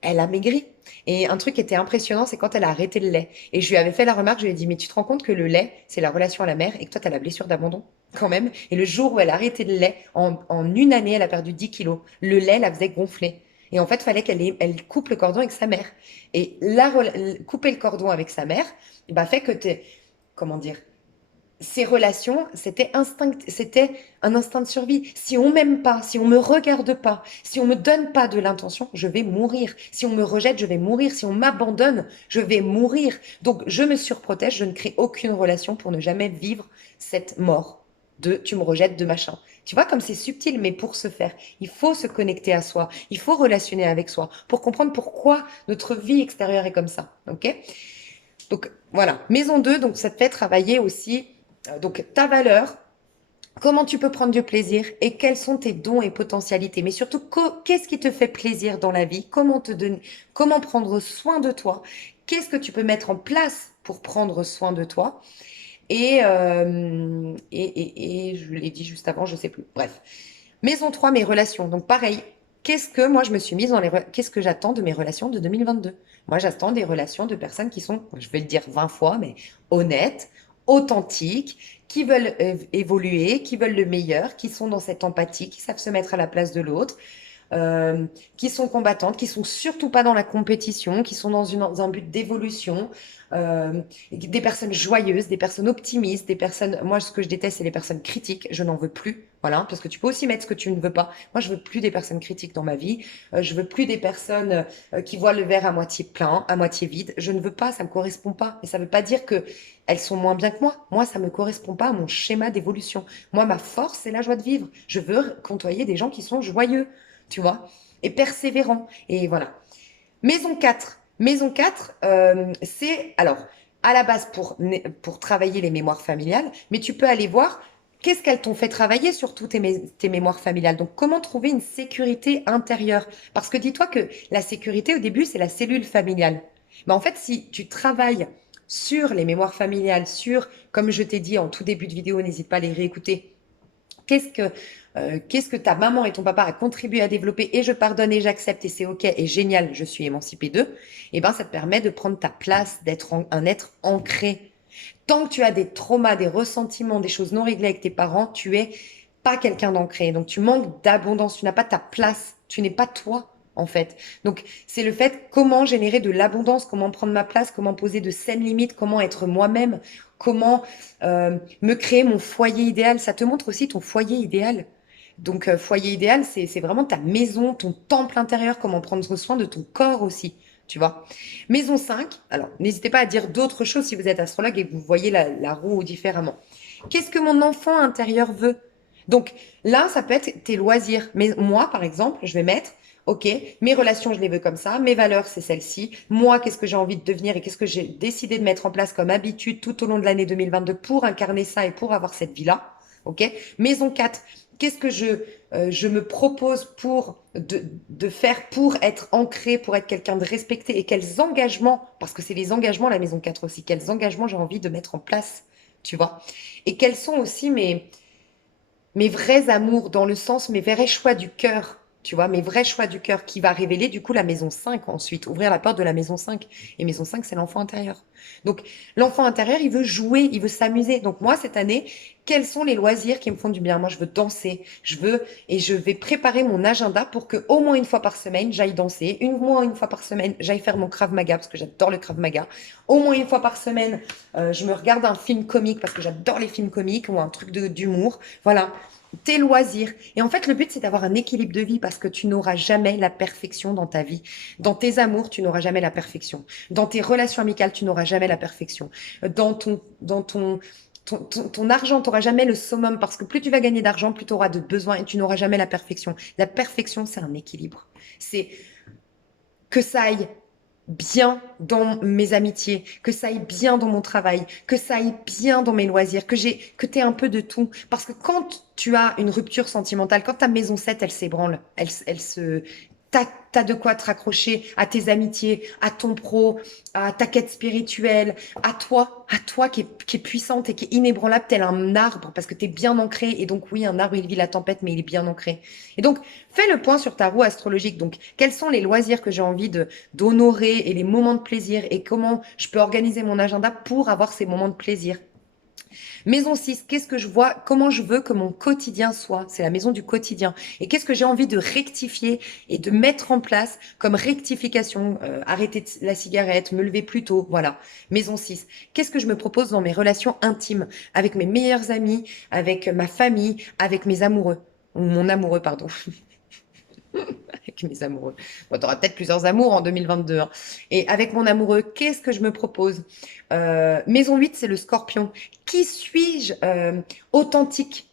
elle a maigri. Et un truc qui était impressionnant, c'est quand elle a arrêté le lait. Et je lui avais fait la remarque, je lui ai dit, mais tu te rends compte que le lait, c'est la relation à la mère et que toi, tu as la blessure d'abandon quand même. Et le jour où elle a arrêté le lait, en une année, elle a perdu 10 kilos. Le lait la faisait gonfler. Et en fait, fallait elle coupe le cordon avec sa mère. Et couper le cordon avec sa mère, bah, fait que comment dire, ces relations, c'était un instinct de survie. Si on m'aime pas, si on me regarde pas, si on me donne pas de l'intention, je vais mourir. Si on me rejette, je vais mourir. Si on m'abandonne, je vais mourir. Donc, je me surprotège, je ne crée aucune relation pour ne jamais vivre cette mort de tu me rejettes de machin. Tu vois comme c'est subtil, mais pour ce faire, il faut se connecter à soi, il faut relationner avec soi pour comprendre pourquoi notre vie extérieure est comme ça. Ok? Donc voilà, maison 2, donc ça te fait travailler aussi donc ta valeur, comment tu peux prendre du plaisir et quels sont tes dons et potentialités. Mais surtout, qu'est-ce qui te fait plaisir dans la vie? Comment prendre soin de toi? Qu'est-ce que tu peux mettre en place pour prendre soin de toi? Et je l'ai dit juste avant, je sais plus. Bref. Maison 3, mes relations. Donc pareil, moi je me suis mise qu'est-ce que j'attends de mes relations de 2022? Moi j'attends des relations de personnes qui sont, je vais le dire 20 fois, mais honnêtes, authentiques, qui veulent évoluer, qui veulent le meilleur, qui sont dans cette empathie, qui savent se mettre à la place de l'autre, qui sont combattantes, qui sont surtout pas dans la compétition, qui sont dans un but d'évolution, des personnes joyeuses, des personnes optimistes, des personnes. Moi, ce que je déteste, c'est les personnes critiques. Je n'en veux plus. Voilà, parce que tu peux aussi mettre ce que tu ne veux pas. Moi, je veux plus des personnes critiques dans ma vie. Je veux plus des personnes qui voient le verre à moitié plein, à moitié vide. Je ne veux pas, ça me correspond pas. Et ça veut pas dire que elles sont moins bien que moi. Moi, ça me correspond pas à mon schéma d'évolution. Moi, ma force, c'est la joie de vivre. Je veux côtoyer des gens qui sont joyeux, tu vois, et persévérants. Et voilà. Maison 4. Maison 4, c'est, alors, à la base pour travailler les mémoires familiales, mais tu peux aller voir qu'est-ce qu'elles t'ont fait travailler sur toutes tes mémoires familiales. Donc, comment trouver une sécurité intérieure? Parce que dis-toi que la sécurité, au début, c'est la cellule familiale. Mais en fait, si tu travailles sur les mémoires familiales, comme je t'ai dit en tout début de vidéo, n'hésite pas à les réécouter, qu'est-ce que ta maman et ton papa a contribué à développer et je pardonne et j'accepte et c'est ok et génial, je suis émancipée d'eux, et ben ça te permet de prendre ta place, d'être un être ancré. Tant que tu as des traumas, des ressentiments, des choses non réglées avec tes parents, tu es pas quelqu'un d'ancré. Donc tu manques d'abondance, tu n'as pas ta place, tu n'es pas toi en fait. Donc c'est le fait comment générer de l'abondance, comment prendre ma place, comment poser de saines limites, comment être moi-même, comment me créer mon foyer idéal. Ça te montre aussi ton foyer idéal. Donc foyer idéal, c'est vraiment ta maison, ton temple intérieur, comment prendre soin de ton corps aussi. Tu vois. Maison 5, alors n'hésitez pas à dire d'autres choses si vous êtes astrologue et que vous voyez la roue différemment. Qu'est-ce que mon enfant intérieur veut? Donc là, ça peut être tes loisirs. Mais moi, par exemple, je vais mettre, OK, mes relations, je les veux comme ça, mes valeurs, c'est celle-ci. Moi, qu'est-ce que j'ai envie de devenir et qu'est-ce que j'ai décidé de mettre en place comme habitude tout au long de l'année 2022 pour incarner ça et pour avoir cette vie-là. OK? Maison 4, qu'est-ce que je me propose de faire pour être ancré, pour être quelqu'un de respecté et quels engagements, parce que c'est les engagements, la maison 4 aussi, quels engagements j'ai envie de mettre en place, tu vois? Et quels sont aussi mes vrais amours, dans le sens, mes vrais choix du cœur, tu vois, mes vrais choix du cœur qui va révéler du coup la maison 5 ensuite, ouvrir la porte de la maison 5. Et maison 5, c'est l'enfant intérieur. Donc l'enfant intérieur, il veut jouer, il veut s'amuser. Donc moi, cette année, quels sont les loisirs qui me font du bien? Moi, je veux danser, et je vais préparer mon agenda pour que au moins une fois par semaine, j'aille danser, au moins une fois par semaine, j'aille faire mon Krav Maga, parce que j'adore le Krav Maga. Au moins une fois par semaine, je me regarde un film comique, parce que j'adore les films comiques, ou un truc d'humour. Voilà, tes loisirs. Et en fait, le but, c'est d'avoir un équilibre de vie parce que tu n'auras jamais la perfection dans ta vie. Dans tes amours, tu n'auras jamais la perfection. Dans tes relations amicales, tu n'auras jamais la perfection. Dans ton argent, tu n'auras jamais le summum parce que plus tu vas gagner d'argent, plus tu auras de besoins et tu n'auras jamais la perfection. La perfection, c'est un équilibre. C'est que ça aille bien dans mes amitiés, que ça aille bien dans mon travail, que ça aille bien dans mes loisirs, que t'aies un peu de tout. Parce que quand tu as une rupture sentimentale, quand ta maison 7 elle s'ébranle, t'as de quoi te raccrocher à tes amitiés, à ton pro, à ta quête spirituelle, à toi qui est puissante et qui est inébranlable tel un arbre parce que t'es bien ancré. Et donc, oui, un arbre, il vit la tempête, mais il est bien ancré. Et donc, fais le point sur ta roue astrologique. Donc, quels sont les loisirs que j'ai envie d'honorer et les moments de plaisir et comment je peux organiser mon agenda pour avoir ces moments de plaisir. Maison 6, qu'est-ce que je vois, comment je veux que mon quotidien soit? C'est la maison du quotidien. Et qu'est-ce que j'ai envie de rectifier et de mettre en place comme rectification? Arrêter la cigarette, me lever plus tôt, voilà. Maison 6. Qu'est-ce que je me propose dans mes relations intimes avec mes meilleurs amis, avec ma famille, avec mes amoureux? Ou mon amoureux, pardon. Avec mes amoureux. Bon, tu auras peut-être plusieurs amours en 2022. Hein. Et avec mon amoureux, qu'est-ce que je me propose? Maison 8, c'est le scorpion. Qui suis-je authentique?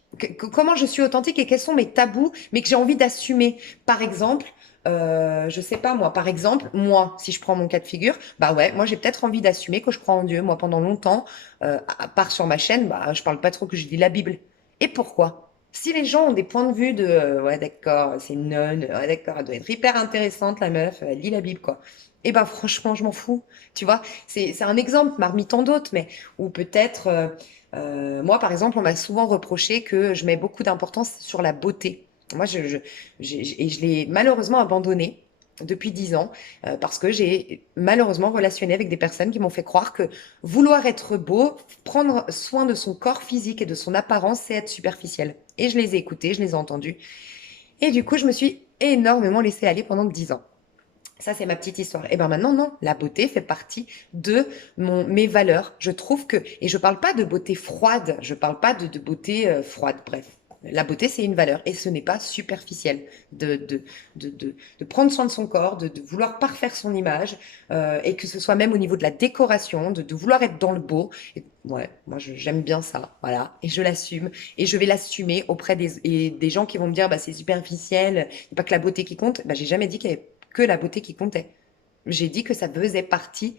Comment je suis authentique et quels sont mes tabous, mais que j'ai envie d'assumer? Par exemple, je sais pas moi, par exemple, moi, si je prends mon cas de figure, bah ouais, moi j'ai peut-être envie d'assumer que je crois en Dieu. Moi, pendant longtemps, à part sur ma chaîne, bah je parle pas trop que je lis la Bible. Et pourquoi? Si les gens ont des points de vue de ouais d'accord, c'est une nonne, ouais d'accord, elle doit être hyper intéressante la meuf, elle lit la Bible quoi. Et ben franchement, je m'en fous. Tu vois, c'est un exemple parmi tant d'autres, mais ou peut-être moi par exemple, on m'a souvent reproché que je mets beaucoup d'importance sur la beauté. Moi, et je l'ai malheureusement abandonné depuis 10 ans parce que j'ai malheureusement relationné avec des personnes qui m'ont fait croire que vouloir être beau, prendre soin de son corps physique et de son apparence, c'est être superficiel. Et je les ai écoutés, je les ai entendus. Et du coup, je me suis énormément laissée aller pendant 10 ans. Ça, c'est ma petite histoire. Et ben maintenant, non, la beauté fait partie de mes valeurs. Je trouve que, et je parle pas de beauté froide, je parle pas de beauté froide, bref. La beauté, c'est une valeur et ce n'est pas superficiel de prendre soin de son corps, de vouloir parfaire son image et que ce soit même au niveau de la décoration, de vouloir être dans le beau. Et, ouais, moi, j'aime bien ça, voilà, et je l'assume et je vais l'assumer auprès des gens qui vont me dire, bah, c'est superficiel, il n'y a pas que la beauté qui compte. Bah, j'ai jamais dit qu'il y avait que la beauté qui comptait. J'ai dit que ça faisait partie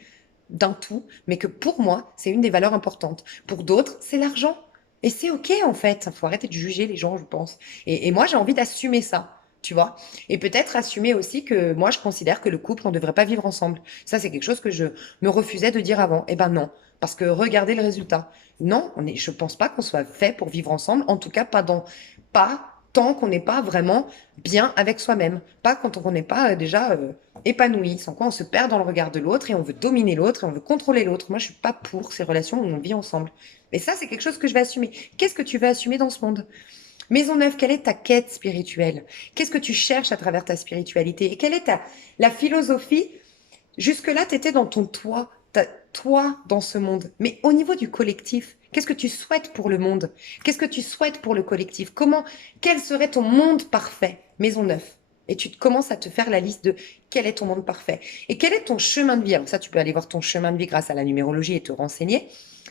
d'un tout, mais que pour moi, c'est une des valeurs importantes. Pour d'autres, c'est l'argent. Et c'est OK, en fait. Il faut arrêter de juger les gens, je pense. Et moi, j'ai envie d'assumer ça, tu vois. Et peut-être assumer aussi que moi, je considère que le couple, on ne devrait pas vivre ensemble. Ça, c'est quelque chose que je me refusais de dire avant. Eh ben non. Parce que regardez le résultat. Non, je pense pas qu'on soit fait pour vivre ensemble. En tout cas, pas tant qu'on n'est pas vraiment bien avec soi-même. Pas quand on n'est pas déjà épanoui, sans quoi on se perd dans le regard de l'autre et on veut dominer l'autre et on veut contrôler l'autre. Moi, je suis pas pour ces relations où on vit ensemble. Et ça, c'est quelque chose que je vais assumer. Qu'est-ce que tu veux assumer dans ce monde? Maison neuve, quelle est ta quête spirituelle? Qu'est-ce que tu cherches à travers ta spiritualité? Et quelle est la philosophie? Jusque-là, tu étais dans ton toi, toi dans ce monde. Mais au niveau du collectif, qu'est-ce que tu souhaites pour le monde? Qu'est-ce que tu souhaites pour le collectif? Quel serait ton monde parfait? Maison neuve. Et tu commences à te faire la liste de quel est ton monde parfait. Et quel est ton chemin de vie? Alors ça, tu peux aller voir ton chemin de vie grâce à la numérologie et te renseigner.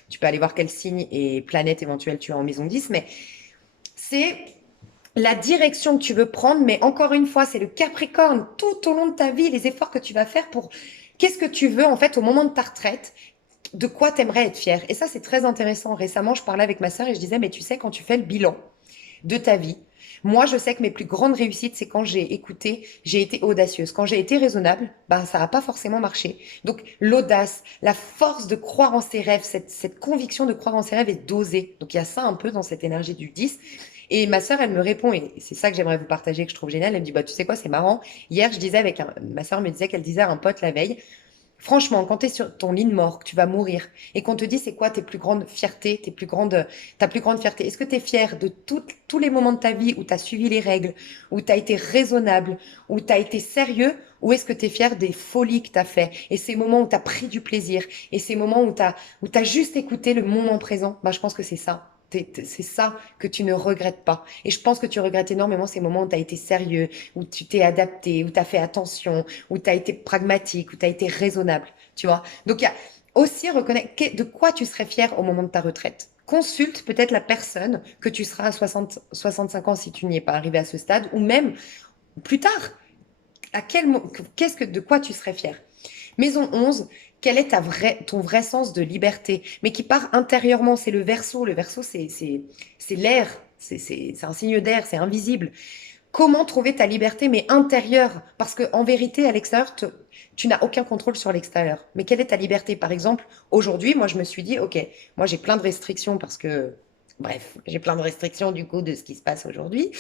Tu peux aller voir quel signe et planète éventuelle tu as en maison 10, mais c'est la direction que tu veux prendre, mais encore une fois, c'est le Capricorne tout au long de ta vie, les efforts que tu vas faire pour qu'est-ce que tu veux en fait au moment de ta retraite, de quoi tu aimerais être fier. Et ça, c'est très intéressant. Récemment, je parlais avec ma sœur et je disais, mais tu sais, quand tu fais le bilan de ta vie, moi, je sais que mes plus grandes réussites, c'est quand j'ai écouté, j'ai été audacieuse. Quand j'ai été raisonnable, ben, ça n'a pas forcément marché. Donc, l'audace, la force de croire en ses rêves, cette conviction de croire en ses rêves et d'oser. Donc, il y a ça un peu dans cette énergie du 10. Et ma sœur, elle me répond, et c'est ça que j'aimerais vous partager, que je trouve génial. Elle me dit, bah, tu sais quoi, c'est marrant. Hier, je disais ma sœur me disait qu'elle disait à un pote la veille, franchement, quand tu es sur ton lit de mort, que tu vas mourir, et qu'on te dit c'est quoi tes plus grandes fiertés, ta plus grande fierté, est-ce que tu es fier de tous les moments de ta vie où tu as suivi les règles, où tu as été raisonnable, où tu as été sérieux, ou est-ce que tu es fier des folies que tu as fait, et ces moments où tu as pris du plaisir, et ces moments où tu as juste écouté le moment présent? Ben, je pense que c'est ça. C'est ça que tu ne regrettes pas. Et je pense que tu regrettes énormément ces moments où tu as été sérieux, où tu t'es adapté, où tu as fait attention, où tu as été pragmatique, où tu as été raisonnable, tu vois. Donc, il y a aussi reconnaître de quoi tu serais fier au moment de ta retraite. Consulte peut-être la personne que tu seras à 65 ans si tu n'y es pas arrivé à ce stade, ou même plus tard. De quoi tu serais fier? Maison 11, quel est ton vrai sens de liberté, mais qui part intérieurement? C'est le Verseau. Le Verseau, c'est l'air, c'est un signe d'air, c'est invisible. Comment trouver ta liberté, mais intérieure? Parce que en vérité, à l'extérieur, tu n'as aucun contrôle sur l'extérieur. Mais quelle est ta liberté? Par exemple, aujourd'hui, moi, je me suis dit, OK, moi, j'ai plein de restrictions parce que, bref, j'ai plein de restrictions du coup de ce qui se passe aujourd'hui.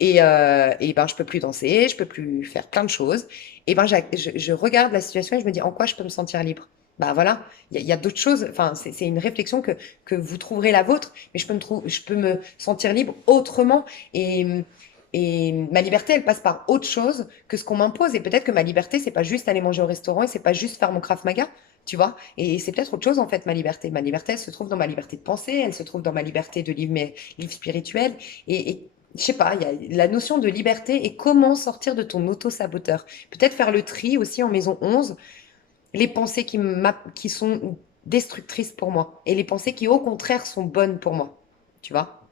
Et ben, je peux plus danser, je peux plus faire plein de choses. Et ben, je regarde la situation et je me dis, en quoi je peux me sentir libre? Bah voilà, il y a d'autres choses. Enfin, c'est une réflexion que vous trouverez la vôtre, mais je peux me sentir libre autrement. Et, et ma liberté, elle passe par autre chose que ce qu'on m'impose. Et peut-être que ma liberté, c'est pas juste aller manger au restaurant et c'est pas juste faire mon Krav Maga, tu vois. Et c'est peut-être autre chose, en fait, ma liberté. Ma liberté, elle se trouve dans ma liberté de penser, elle se trouve dans ma liberté de vivre mes livres spirituels. Et je sais pas, il y a la notion de liberté et comment sortir de ton auto-saboteur. Peut-être faire le tri aussi en maison 11, les pensées qui sont destructrices pour moi et les pensées qui, au contraire, sont bonnes pour moi, tu vois.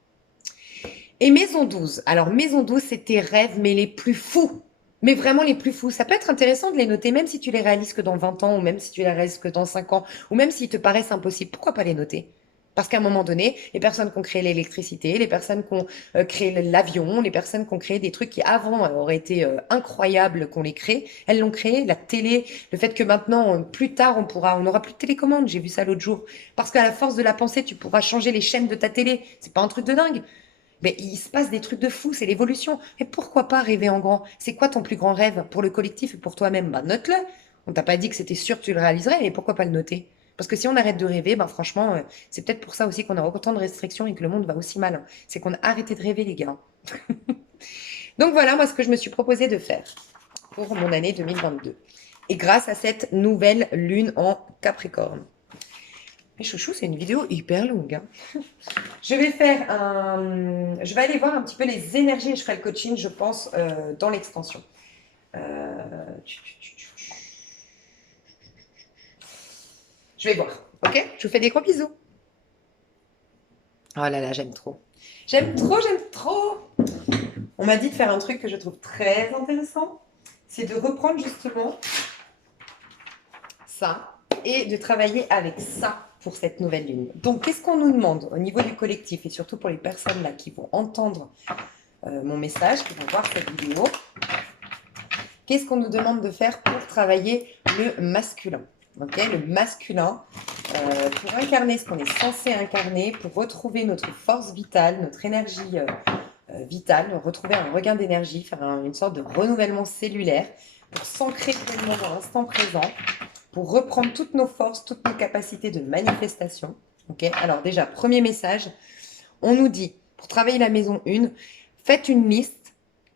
Et maison 12. Alors, maison 12, c'est tes rêves, mais les plus fous. Mais vraiment les plus fous. Ça peut être intéressant de les noter, même si tu les réalises que dans 20 ans, ou même si tu les réalises que dans 5 ans, ou même s'ils te paraissent impossibles. Pourquoi pas les noter? Parce qu'à un moment donné, les personnes qui ont créé l'électricité, les personnes qui ont créé l'avion, les personnes qui ont créé des trucs qui avant auraient été incroyables qu'on les crée, elles l'ont créé. La télé, le fait que maintenant, plus tard, on n'aura plus de télécommande. J'ai vu ça l'autre jour. Parce qu'à la force de la pensée, tu pourras changer les chaînes de ta télé. C'est pas un truc de dingue. Mais il se passe des trucs de fou, c'est l'évolution. Et pourquoi pas rêver en grand? C'est quoi ton plus grand rêve pour le collectif et pour toi-même? Bah, note-le. On t'a pas dit que c'était sûr que tu le réaliserais, mais pourquoi pas le noter? Parce que si on arrête de rêver, ben franchement, c'est peut-être pour ça aussi qu'on a autant de restrictions et que le monde va aussi mal. C'est qu'on a arrêté de rêver, les gars. Donc voilà, moi, ce que je me suis proposé de faire pour mon année 2022. Et grâce à cette nouvelle lune en Capricorne. Mais chouchou, c'est une vidéo hyper longue, hein. Je vais aller voir un petit peu les énergies et je ferai le coaching, je pense, dans l'extension. Euh, Je vais voir, ok? Je vous fais des gros bisous. Oh là là, j'aime trop. J'aime trop, j'aime trop. On m'a dit de faire un truc que je trouve très intéressant. C'est de reprendre justement ça et de travailler avec ça pour cette nouvelle lune. Donc, qu'est-ce qu'on nous demande au niveau du collectif et surtout pour les personnes là qui vont entendre mon message, qui vont voir cette vidéo? Qu'est-ce qu'on nous demande de faire pour travailler le masculin? Ok, le masculin, pour incarner ce qu'on est censé incarner, pour retrouver notre force vitale, notre énergie vital, retrouver un regain d'énergie, faire une sorte de renouvellement cellulaire pour s'ancrer pleinement dans l'instant présent, pour reprendre toutes nos forces, toutes nos capacités de manifestation. Ok. Alors déjà, premier message, on nous dit, pour travailler la maison 1, faites une liste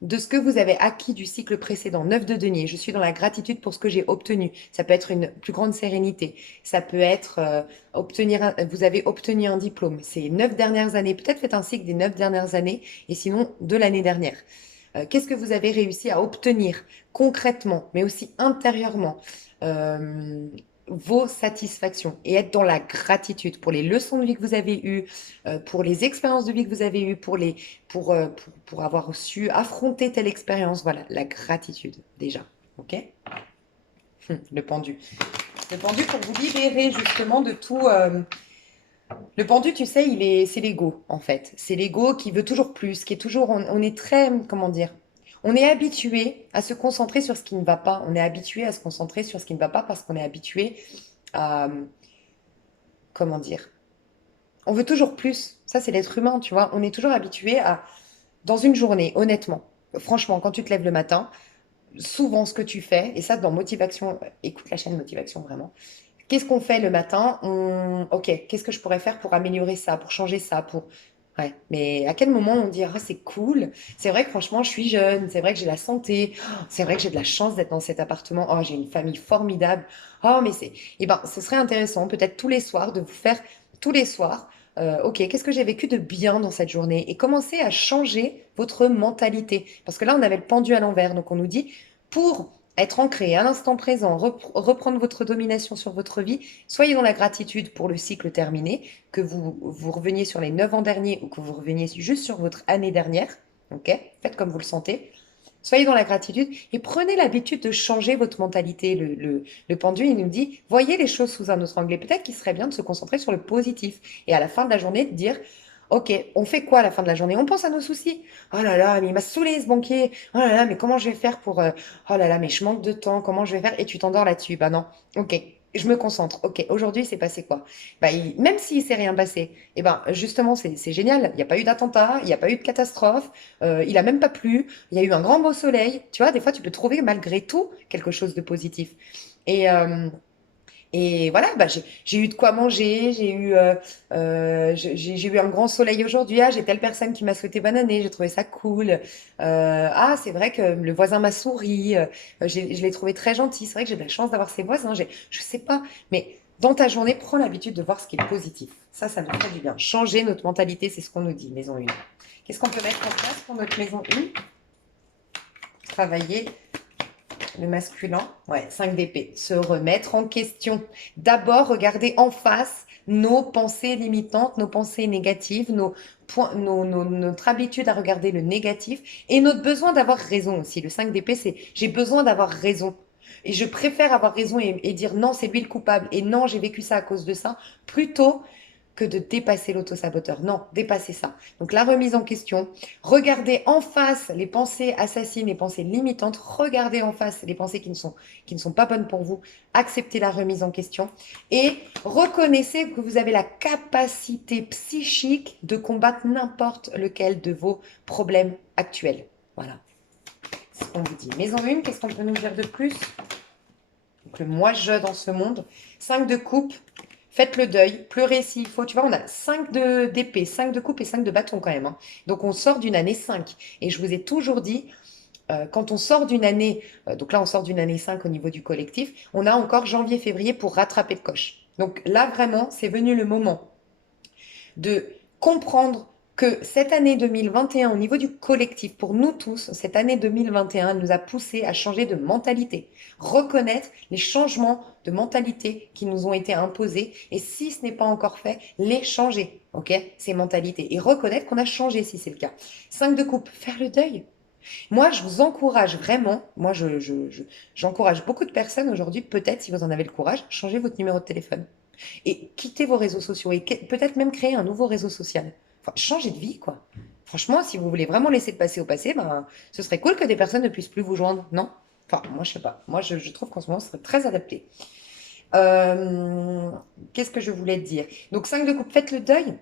de ce que vous avez acquis du cycle précédent, 9 de denier. Je suis dans la gratitude pour ce que j'ai obtenu. Ça peut être une plus grande sérénité. Ça peut être vous avez obtenu un diplôme. Ces 9 dernières années. Peut-être faites un cycle des 9 dernières années et sinon de l'année dernière. Qu'est-ce que vous avez réussi à obtenir concrètement, mais aussi intérieurement, vos satisfactions et être dans la gratitude pour les leçons de vie que vous avez eues, pour les expériences de vie que vous avez eues, pour avoir su affronter telle expérience. Voilà, la gratitude déjà. Ok. Le pendu. Le pendu pour vous libérer justement de tout. Le pendu, tu sais, c'est l'ego, en fait. C'est l'ego qui veut toujours plus, qui est toujours, on est très, comment dire, on est habitué à se concentrer sur ce qui ne va pas. On est habitué à se concentrer sur ce qui ne va pas parce qu'on est habitué à, comment dire, on veut toujours plus. Ça, c'est l'être humain, tu vois. On est toujours habitué à, dans une journée, honnêtement, franchement, quand tu te lèves le matin, souvent ce que tu fais, et ça dans Motivation, écoute la chaîne Motivation vraiment. Qu'est-ce qu'on fait le matin? Ok, qu'est-ce que je pourrais faire pour améliorer ça, pour changer ça, pour... Ouais, mais à quel moment on dit, ah, c'est cool, c'est vrai que franchement, je suis jeune, c'est vrai que j'ai la santé, oh, c'est vrai que j'ai de la chance d'être dans cet appartement, oh, j'ai une famille formidable, oh, mais c'est... Eh ben, ce serait intéressant, peut-être tous les soirs, de vous faire tous les soirs, ok, qu'est-ce que j'ai vécu de bien dans cette journée? Et commencer à changer votre mentalité. Parce que là, on avait le pendu à l'envers, donc on nous dit, pour être ancré à l'instant présent, reprendre votre domination sur votre vie, soyez dans la gratitude pour le cycle terminé, que vous reveniez sur les 9 ans derniers ou que vous reveniez juste sur votre année dernière. Ok. Faites comme vous le sentez. Soyez dans la gratitude et prenez l'habitude de changer votre mentalité. Le pendu, il nous dit, voyez les choses sous un autre angle. Et peut-être qu'il serait bien de se concentrer sur le positif. Et à la fin de la journée, de dire, ok, on fait quoi à la fin de la journée? On pense à nos soucis. Oh là là, mais il m'a saoulé ce banquier. Oh là là, mais comment je vais faire pour... oh là là, mais je manque de temps. Comment je vais faire? Et tu t'endors là-dessus. Bah non. Ok, je me concentre. Ok, aujourd'hui, il s'est passé quoi? Bah, même s'il s'est rien passé, eh ben, justement, c'est génial. Il n'y a pas eu d'attentat, il n'y a pas eu de catastrophe, il a même pas plu, il y a eu un grand beau soleil. Tu vois, des fois, tu peux trouver malgré tout quelque chose de positif. Et, euh, et voilà, bah, j'ai eu de quoi manger, j'ai eu un grand soleil aujourd'hui. Ah, j'ai telle personne qui m'a souhaité bonne année, j'ai trouvé ça cool. Ah, c'est vrai que le voisin m'a souri, je l'ai trouvé très gentil. C'est vrai que j'ai de la chance d'avoir ces voisins. Je sais pas, mais dans ta journée, prends l'habitude de voir ce qui est positif. Ça nous fait du bien. Changer notre mentalité, c'est ce qu'on nous dit, maison 1. Qu'est-ce qu'on peut mettre en place pour notre maison 1? Travailler le masculin, ouais, 5 d'épée. Se remettre en question. D'abord, regarder en face nos pensées limitantes, nos pensées négatives, notre habitude à regarder le négatif et notre besoin d'avoir raison aussi. Le 5 d'épée, c'est j'ai besoin d'avoir raison. Et je préfère avoir raison et dire non, c'est lui le coupable et non, j'ai vécu ça à cause de ça, plutôt que de dépasser l'autosaboteur. Non, dépasser ça. Donc la remise en question, regardez en face les pensées assassines, les pensées limitantes, regardez en face les pensées qui ne sont pas bonnes pour vous, acceptez la remise en question et reconnaissez que vous avez la capacité psychique de combattre n'importe lequel de vos problèmes actuels. Voilà. C'est ce qu'on vous dit. Maison 1, qu'est-ce qu'on peut nous dire de plus? Donc le moi-je dans ce monde. 5 de coupe. Faites le deuil, pleurez s'il faut. Tu vois, on a 5 d'épée, 5 de coupe et 5 de bâton quand même, hein. Donc on sort d'une année 5. Et je vous ai toujours dit, quand on sort d'une année, donc là on sort d'une année 5 au niveau du collectif, on a encore janvier, février pour rattraper le coche. Donc là vraiment, c'est venu le moment de comprendre que cette année 2021, au niveau du collectif, pour nous tous, cette année 2021, elle nous a poussé à changer de mentalité, reconnaître les changements de mentalité qui nous ont été imposés et si ce n'est pas encore fait, les changer, ok, ces mentalités et reconnaître qu'on a changé si c'est le cas. 5 de coupe, faire le deuil. Moi, je vous encourage vraiment, moi, j'encourage beaucoup de personnes aujourd'hui, peut-être si vous en avez le courage, changez votre numéro de téléphone et quittez vos réseaux sociaux et peut-être même créer un nouveau réseau social. Enfin, changez de vie, quoi. Franchement, si vous voulez vraiment laisser le passé au passé, ben, ce serait cool que des personnes ne puissent plus vous joindre, non? Enfin, moi, je sais pas. Moi, je trouve qu'en ce moment, ce serait très adapté. Qu'est-ce que je voulais te dire? Donc, 5 de coupe, faites le deuil.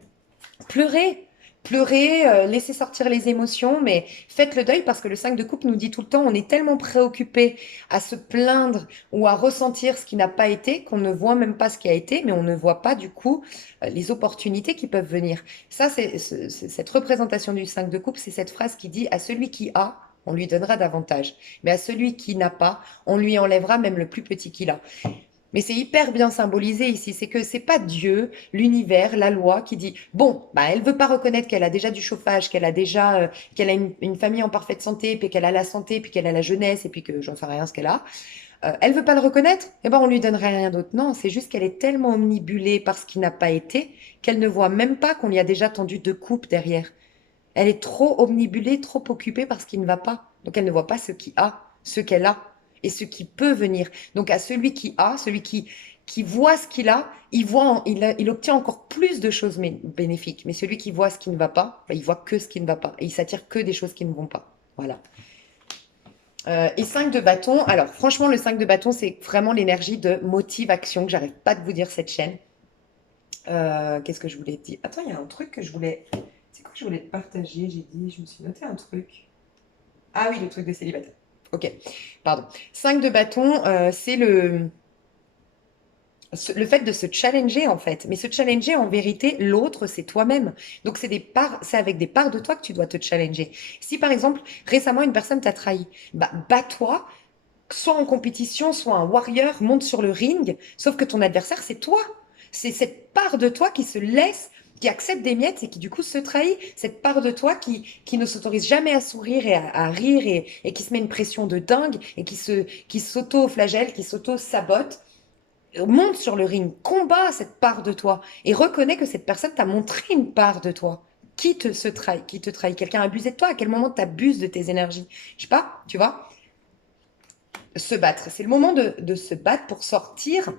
Pleurez. Pleurez, laissez sortir les émotions, mais faites le deuil parce que le 5 de coupe nous dit tout le temps, on est tellement préoccupé à se plaindre ou à ressentir ce qui n'a pas été qu'on ne voit même pas ce qui a été, mais on ne voit pas du coup les opportunités qui peuvent venir. Ça, cette représentation du 5 de coupe, c'est cette phrase qui dit à celui qui a, on lui donnera davantage, mais à celui qui n'a pas, on lui enlèvera même le plus petit qu'il a. Mais c'est hyper bien symbolisé ici, c'est que c'est pas Dieu, l'univers, la loi qui dit bon, bah elle veut pas reconnaître qu'elle a déjà du chauffage, qu'elle a déjà qu'elle a une famille en parfaite santé, puis qu'elle a la santé, puis qu'elle a la jeunesse, et puis que j'en sais rien ce qu'elle a. Elle veut pas le reconnaître, eh ben on lui donnerait rien d'autre. Non, c'est juste qu'elle est tellement omnibulée par ce qui n'a pas été qu'elle ne voit même pas qu'on lui a déjà tendu deux coupes derrière. Elle est trop omnibulée, trop occupée par ce qui ne va pas. Donc elle ne voit pas ce qui a, ce qu'elle a et ce qui peut venir. Donc à celui qui a, celui qui voit ce qu'il a, il obtient encore plus de choses bénéfiques. Mais celui qui voit ce qui ne va pas, bah, il voit que ce qui ne va pas. Et il s'attire que des choses qui ne vont pas. Voilà. Et 5 de bâton. Alors franchement, le 5 de bâton, c'est vraiment l'énergie de motive-action que j'arrête pas de vous dire cette chaîne. Qu'est-ce que je voulais dire? Attends, il y a un truc que je voulais... C'est quoi que je voulais te partager? Je me suis noté un truc. Ah oui, le truc de célibataire. Ok, pardon. 5 de bâton, c'est le fait de se challenger en fait. Mais se challenger en vérité, l'autre, c'est toi-même. Donc c'est avec des parts de toi que tu dois te challenger. Si par exemple, récemment, une personne t'a trahi, bah, bats-toi, soit en compétition, soit un warrior, monte sur le ring, sauf que ton adversaire, c'est toi. C'est cette part de toi qui se laisse, qui accepte des miettes et qui du coup se trahit. Cette part de toi qui ne s'autorise jamais à sourire et à rire et qui se met une pression de dingue et qui s'auto-flagelle, qui s'auto-sabote. Monte sur le ring, combat cette part de toi et reconnais que cette personne t'a montré une part de toi. Qui te trahit? Quelqu'un a abusé de toi? À quel moment t'abuses de tes énergies? Je sais pas, tu vois? Se battre. C'est le moment de se battre pour sortir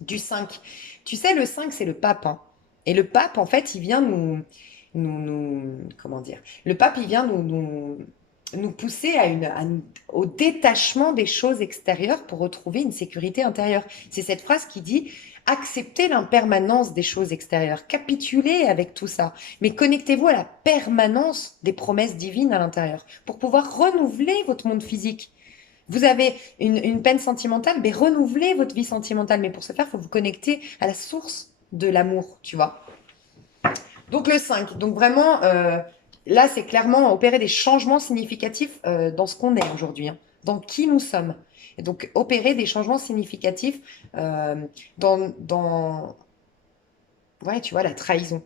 du 5. Tu sais, le 5, c'est le pape. Hein. Et le pape, en fait, il vient comment dire? Le pape, il vient nous pousser au détachement des choses extérieures pour retrouver une sécurité intérieure. C'est cette phrase qui dit acceptez l'impermanence des choses extérieures, capitulez avec tout ça, mais connectez-vous à la permanence des promesses divines à l'intérieur pour pouvoir renouveler votre monde physique. Vous avez une peine sentimentale, mais renouvelez votre vie sentimentale. Mais pour ce faire, il faut vous connecter à la source de l'amour, tu vois. Donc le 5. Donc vraiment, là, c'est clairement opérer des changements significatifs dans ce qu'on est aujourd'hui, hein, dans qui nous sommes. Et donc opérer des changements significatifs dans ouais, tu vois, la trahison.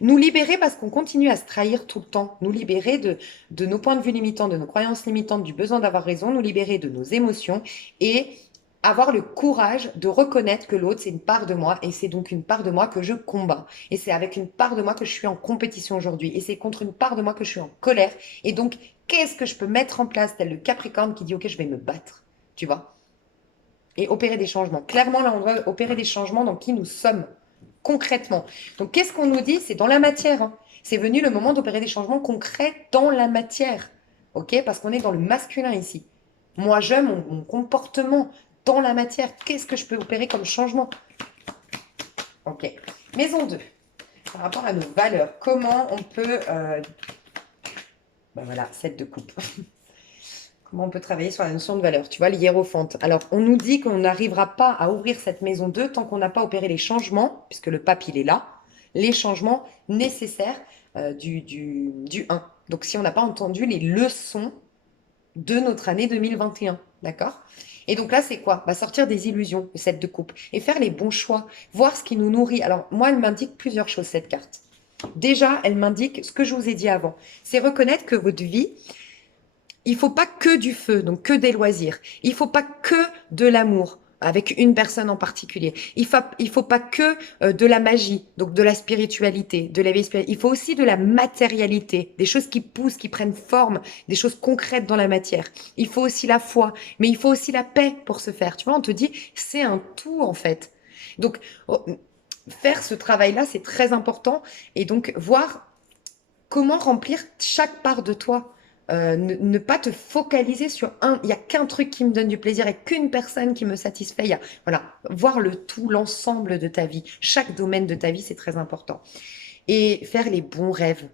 Nous libérer parce qu'on continue à se trahir tout le temps. Nous libérer de nos points de vue limitants, de nos croyances limitantes, du besoin d'avoir raison. Nous libérer de nos émotions et avoir le courage de reconnaître que l'autre, c'est une part de moi et c'est donc une part de moi que je combats. Et c'est avec une part de moi que je suis en compétition aujourd'hui. Et c'est contre une part de moi que je suis en colère. Et donc, qu'est-ce que je peux mettre en place, tel le Capricorne qui dit, OK, je vais me battre. Tu vois? Et opérer des changements. Clairement, là, on doit opérer des changements dans qui nous sommes concrètement. Donc, qu'est-ce qu'on nous dit? C'est dans la matière. Hein. C'est venu le moment d'opérer des changements concrets dans la matière. OK? Parce qu'on est dans le masculin ici. Moi, j'aime mon comportement dans la matière. Qu'est-ce que je peux opérer comme changement? OK. Maison 2. Par rapport à nos valeurs, comment on peut... Ben voilà, 7 de coupe. Comment on peut travailler sur la notion de valeur? Tu vois, l'hiérophante. Alors, on nous dit qu'on n'arrivera pas à ouvrir cette maison 2 tant qu'on n'a pas opéré les changements, puisque le pape, il est là, les changements nécessaires du 1. Donc, si on n'a pas entendu les leçons de notre année 2021, d'accord? Et donc là, c'est quoi? Bah, sortir des illusions, le 7 de coupe, et faire les bons choix, voir ce qui nous nourrit. Alors, moi, elle m'indique plusieurs choses, cette carte. Déjà, elle m'indique ce que je vous ai dit avant. C'est reconnaître que votre vie, il faut pas que du feu, donc que des loisirs. Il faut pas que de l'amour avec une personne en particulier. Il faut pas que de la magie, donc de la spiritualité, de la vie spirituelle. Il faut aussi de la matérialité, des choses qui poussent, qui prennent forme, des choses concrètes dans la matière. Il faut aussi la foi, mais il faut aussi la paix pour se faire. Tu vois, on te dit, c'est un tout en fait. Donc, faire ce travail-là, c'est très important. Et donc, voir comment remplir chaque part de toi. Ne pas te focaliser sur il n'y a qu'un truc qui me donne du plaisir et qu'une personne qui me satisfait. Voilà, voir le tout, l'ensemble de ta vie. Chaque domaine de ta vie, c'est très important. et faire les bons rêves.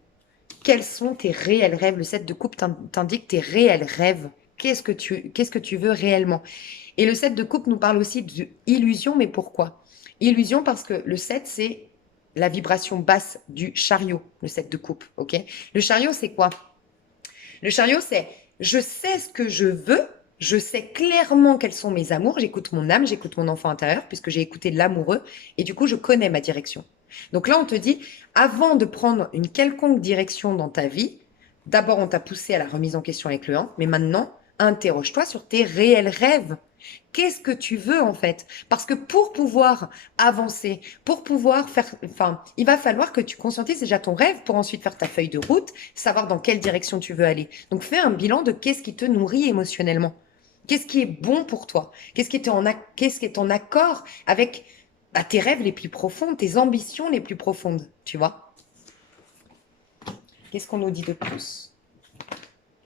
Quels sont tes réels rêves? Le 7 de coupe t'indique tes réels rêves. Qu'est-ce que tu veux réellement? Et le 7 de coupe nous parle aussi d'illusion, mais pourquoi? Illusion parce que le 7, c'est la vibration basse du chariot, le 7 de coupe, ok? Le chariot, c'est quoi? Le chariot, c'est je sais ce que je veux, je sais clairement quels sont mes amours, j'écoute mon âme, j'écoute mon enfant intérieur, puisque j'ai écouté l'amoureux, et du coup, je connais ma direction. Donc là, on te dit, avant de prendre une quelconque direction dans ta vie, d'abord, on t'a poussé à la remise en question avec le 1, mais maintenant, interroge-toi sur tes réels rêves. Qu'est-ce que tu veux en fait? Parce que pour pouvoir avancer, pour pouvoir faire, enfin, il va falloir que tu conscientises déjà ton rêve pour ensuite faire ta feuille de route, savoir dans quelle direction tu veux aller. Donc fais un bilan de qu'est-ce qui te nourrit émotionnellement. Qu'est-ce qui est bon pour toi? Qu'est-ce qui est en accord avec tes rêves les plus profonds, tes ambitions les plus profondes, tu vois? Qu'est-ce qu'on nous dit de plus?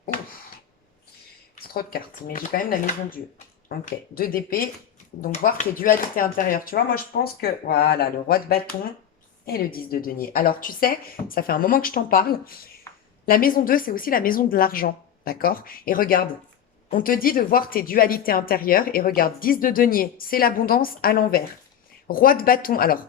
Ouf, c'est trop de cartes, mais j'ai quand même la maison Dieu. Ok, 2 d'épée. Donc, voir tes dualités intérieures. Tu vois, moi, je pense que, voilà, le roi de bâton et le 10 de denier. Alors, tu sais, ça fait un moment que je t'en parle. La maison 2, c'est aussi la maison de l'argent. D'accord? Et regarde, on te dit de voir tes dualités intérieures. Et regarde, 10 de denier, c'est l'abondance à l'envers. Roi de bâton. Alors,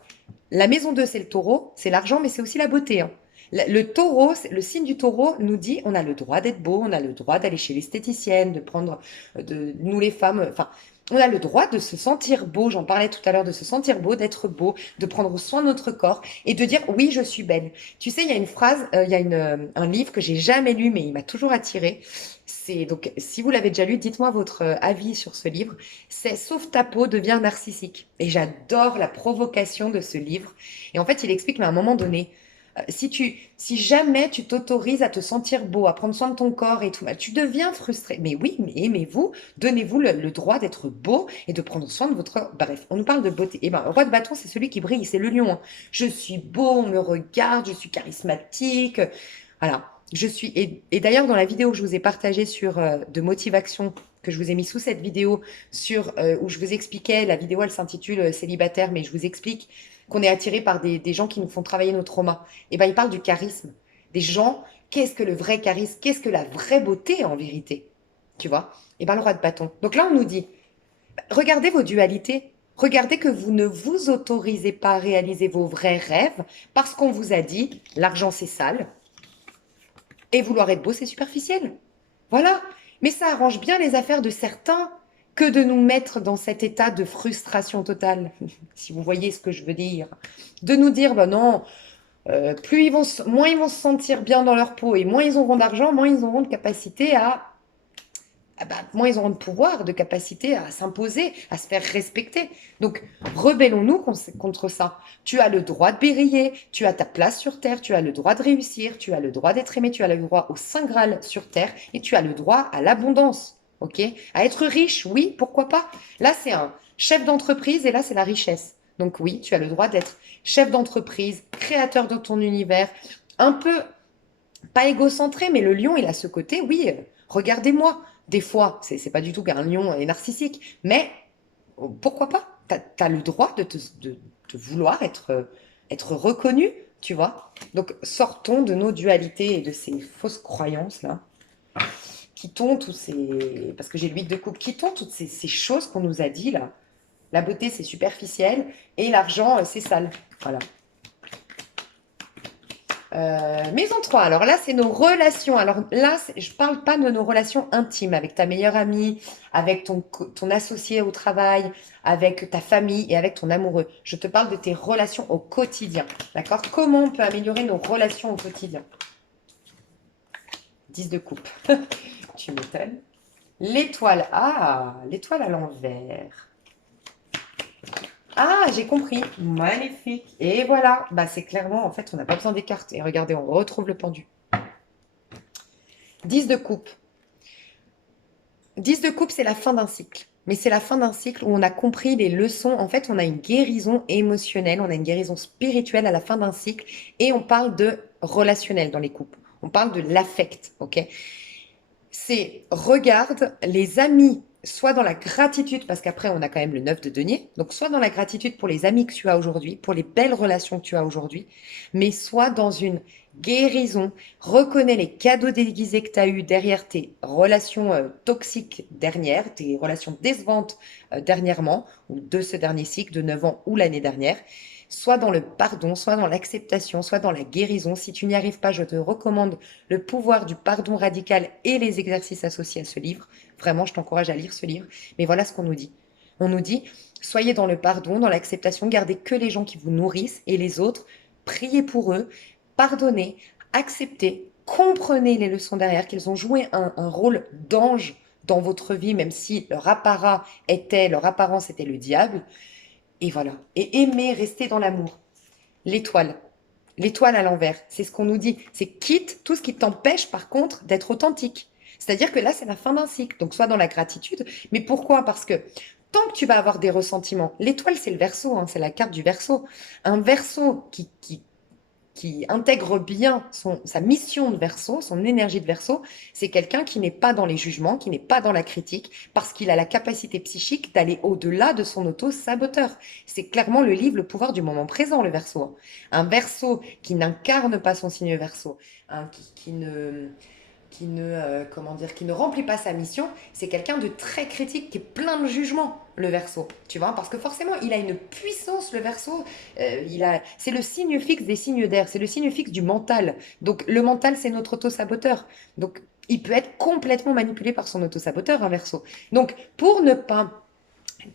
la maison 2, c'est le taureau, c'est l'argent, mais c'est aussi la beauté, hein. Le taureau, le signe du taureau nous dit on a le droit d'être beau, on a le droit d'aller chez l'esthéticienne, de prendre, de nous les femmes, enfin, on a le droit de se sentir beau, j'en parlais tout à l'heure, de se sentir beau, d'être beau, de prendre soin de notre corps et de dire oui, je suis belle. Tu sais, il y a une phrase, il y a un livre que j'ai jamais lu, mais il m'a toujours attiré. C'est donc, si vous l'avez déjà lu, dites-moi votre avis sur ce livre. C'est Sauve ta peau, devient narcissique. Et j'adore la provocation de ce livre. Et en fait, il explique, mais à un moment donné, si jamais tu t'autorises à te sentir beau, à prendre soin de ton corps et tout, tu deviens frustré. Mais oui, mais aimez-vous, donnez-vous le droit d'être beau et de prendre soin de votre... Bref, on nous parle de beauté. Et ben, le roi de bâton, c'est celui qui brille, c'est le lion, hein. Je suis beau, on me regarde, je suis charismatique. Voilà. Et d'ailleurs, dans la vidéo que je vous ai partagée sur de motivation, que je vous ai mis sous cette vidéo, où je vous expliquais, la vidéo elle s'intitule Célibataire, mais je vous explique qu'on est attiré par des gens qui nous font travailler nos traumas. Et ben, il parle du charisme. Des gens, qu'est-ce que le vrai charisme? Qu'est-ce que la vraie beauté en vérité? Tu vois? Et ben, le roi de bâton. Donc là, on nous dit, regardez vos dualités. Regardez que vous ne vous autorisez pas à réaliser vos vrais rêves parce qu'on vous a dit, l'argent c'est sale et vouloir être beau c'est superficiel. Voilà. Mais ça arrange bien les affaires de certains que de nous mettre dans cet état de frustration totale, si vous voyez ce que je veux dire. De nous dire, bah non, moins ils vont se sentir bien dans leur peau et moins ils auront d'argent, moins ils auront de capacité moins ils auront de pouvoir, de capacité à s'imposer, à se faire respecter. Donc, rebellons-nous contre ça. Tu as le droit de briller, tu as ta place sur Terre, tu as le droit de réussir, tu as le droit d'être aimé, tu as le droit au Saint Graal sur Terre et tu as le droit à l'abondance. Ok? À être riche, oui, pourquoi pas? Là, c'est un chef d'entreprise et là, c'est la richesse. Donc oui, tu as le droit d'être chef d'entreprise, créateur de ton univers, un peu pas égocentré, mais le lion, il a ce côté, oui, regardez-moi. Des fois, c'est pas du tout qu'un lion est narcissique, mais pourquoi pas? T'as le droit de vouloir être reconnu, tu vois? Donc, sortons de nos dualités et de ces fausses croyances là. Quittons tous ces... Parce que j'ai l'huile de coupe. Quittons toutes ces choses qu'on nous a dit là. La beauté, c'est superficiel et l'argent, c'est sale. Voilà. Maison 3, alors là, c'est nos relations. Alors là, je parle pas de nos relations intimes avec ta meilleure amie, avec ton associé au travail, avec ta famille et avec ton amoureux. Je te parle de tes relations au quotidien. D'accord? Comment on peut améliorer nos relations au quotidien? 10 de coupe. Tu m'étonnes. L'étoile. Ah, l'étoile à l'envers. Ah, j'ai compris. Magnifique. Et voilà. Bah, c'est clairement, en fait, on n'a pas besoin des cartes. Et regardez, on retrouve le pendu. 10 de coupe. 10 de coupe, c'est la fin d'un cycle. Mais c'est la fin d'un cycle où on a compris les leçons. En fait, on a une guérison émotionnelle, on a une guérison spirituelle à la fin d'un cycle. Et on parle de relationnel dans les couples. On parle de l'affect, ok? C'est regarde les amis soit dans la gratitude, parce qu'après on a quand même le 9 de denier, donc soit dans la gratitude pour les amis que tu as aujourd'hui, pour les belles relations que tu as aujourd'hui, mais soit dans une guérison, reconnais les cadeaux déguisés que tu as eus derrière tes relations toxiques dernières, tes relations décevantes dernièrement, ou de ce dernier cycle de 9 ans ou l'année dernière, soit dans le pardon, soit dans l'acceptation, soit dans la guérison. Si tu n'y arrives pas, je te recommande Le pouvoir du pardon radical et les exercices associés à ce livre. Vraiment, je t'encourage à lire ce livre. Mais voilà ce qu'on nous dit. On nous dit, soyez dans le pardon, dans l'acceptation, gardez que les gens qui vous nourrissent et les autres, priez pour eux, pardonnez, acceptez, comprenez les leçons derrière, qu'ils ont joué un rôle d'ange dans votre vie, même si leur apparence était le diable. Et voilà. Et aimez, restez dans l'amour. L'étoile. L'étoile à l'envers, c'est ce qu'on nous dit. C'est quitte tout ce qui t'empêche par contre d'être authentique. C'est-à-dire que là, c'est la fin d'un cycle. Donc, soit dans la gratitude. Mais pourquoi? Parce que tant que tu vas avoir des ressentiments, l'étoile, c'est le verso, hein, c'est la carte du verso. Un verso qui intègre bien sa mission de verso, son énergie de verso, c'est quelqu'un qui n'est pas dans les jugements, qui n'est pas dans la critique, parce qu'il a la capacité psychique d'aller au-delà de son auto-saboteur. C'est clairement le livre Le pouvoir du moment présent, le verso. Un verso qui n'incarne pas son signe verso, hein, comment dire, qui ne remplit pas sa mission, c'est quelqu'un de très critique, qui est plein de jugements, le verso, tu vois, parce que forcément, il a une puissance, le verso, c'est le signe fixe des signes d'air, c'est le signe fixe du mental. Donc, le mental, c'est notre auto-saboteur. Donc, il peut être complètement manipulé par son auto-saboteur, un verso. Donc, pour ne pas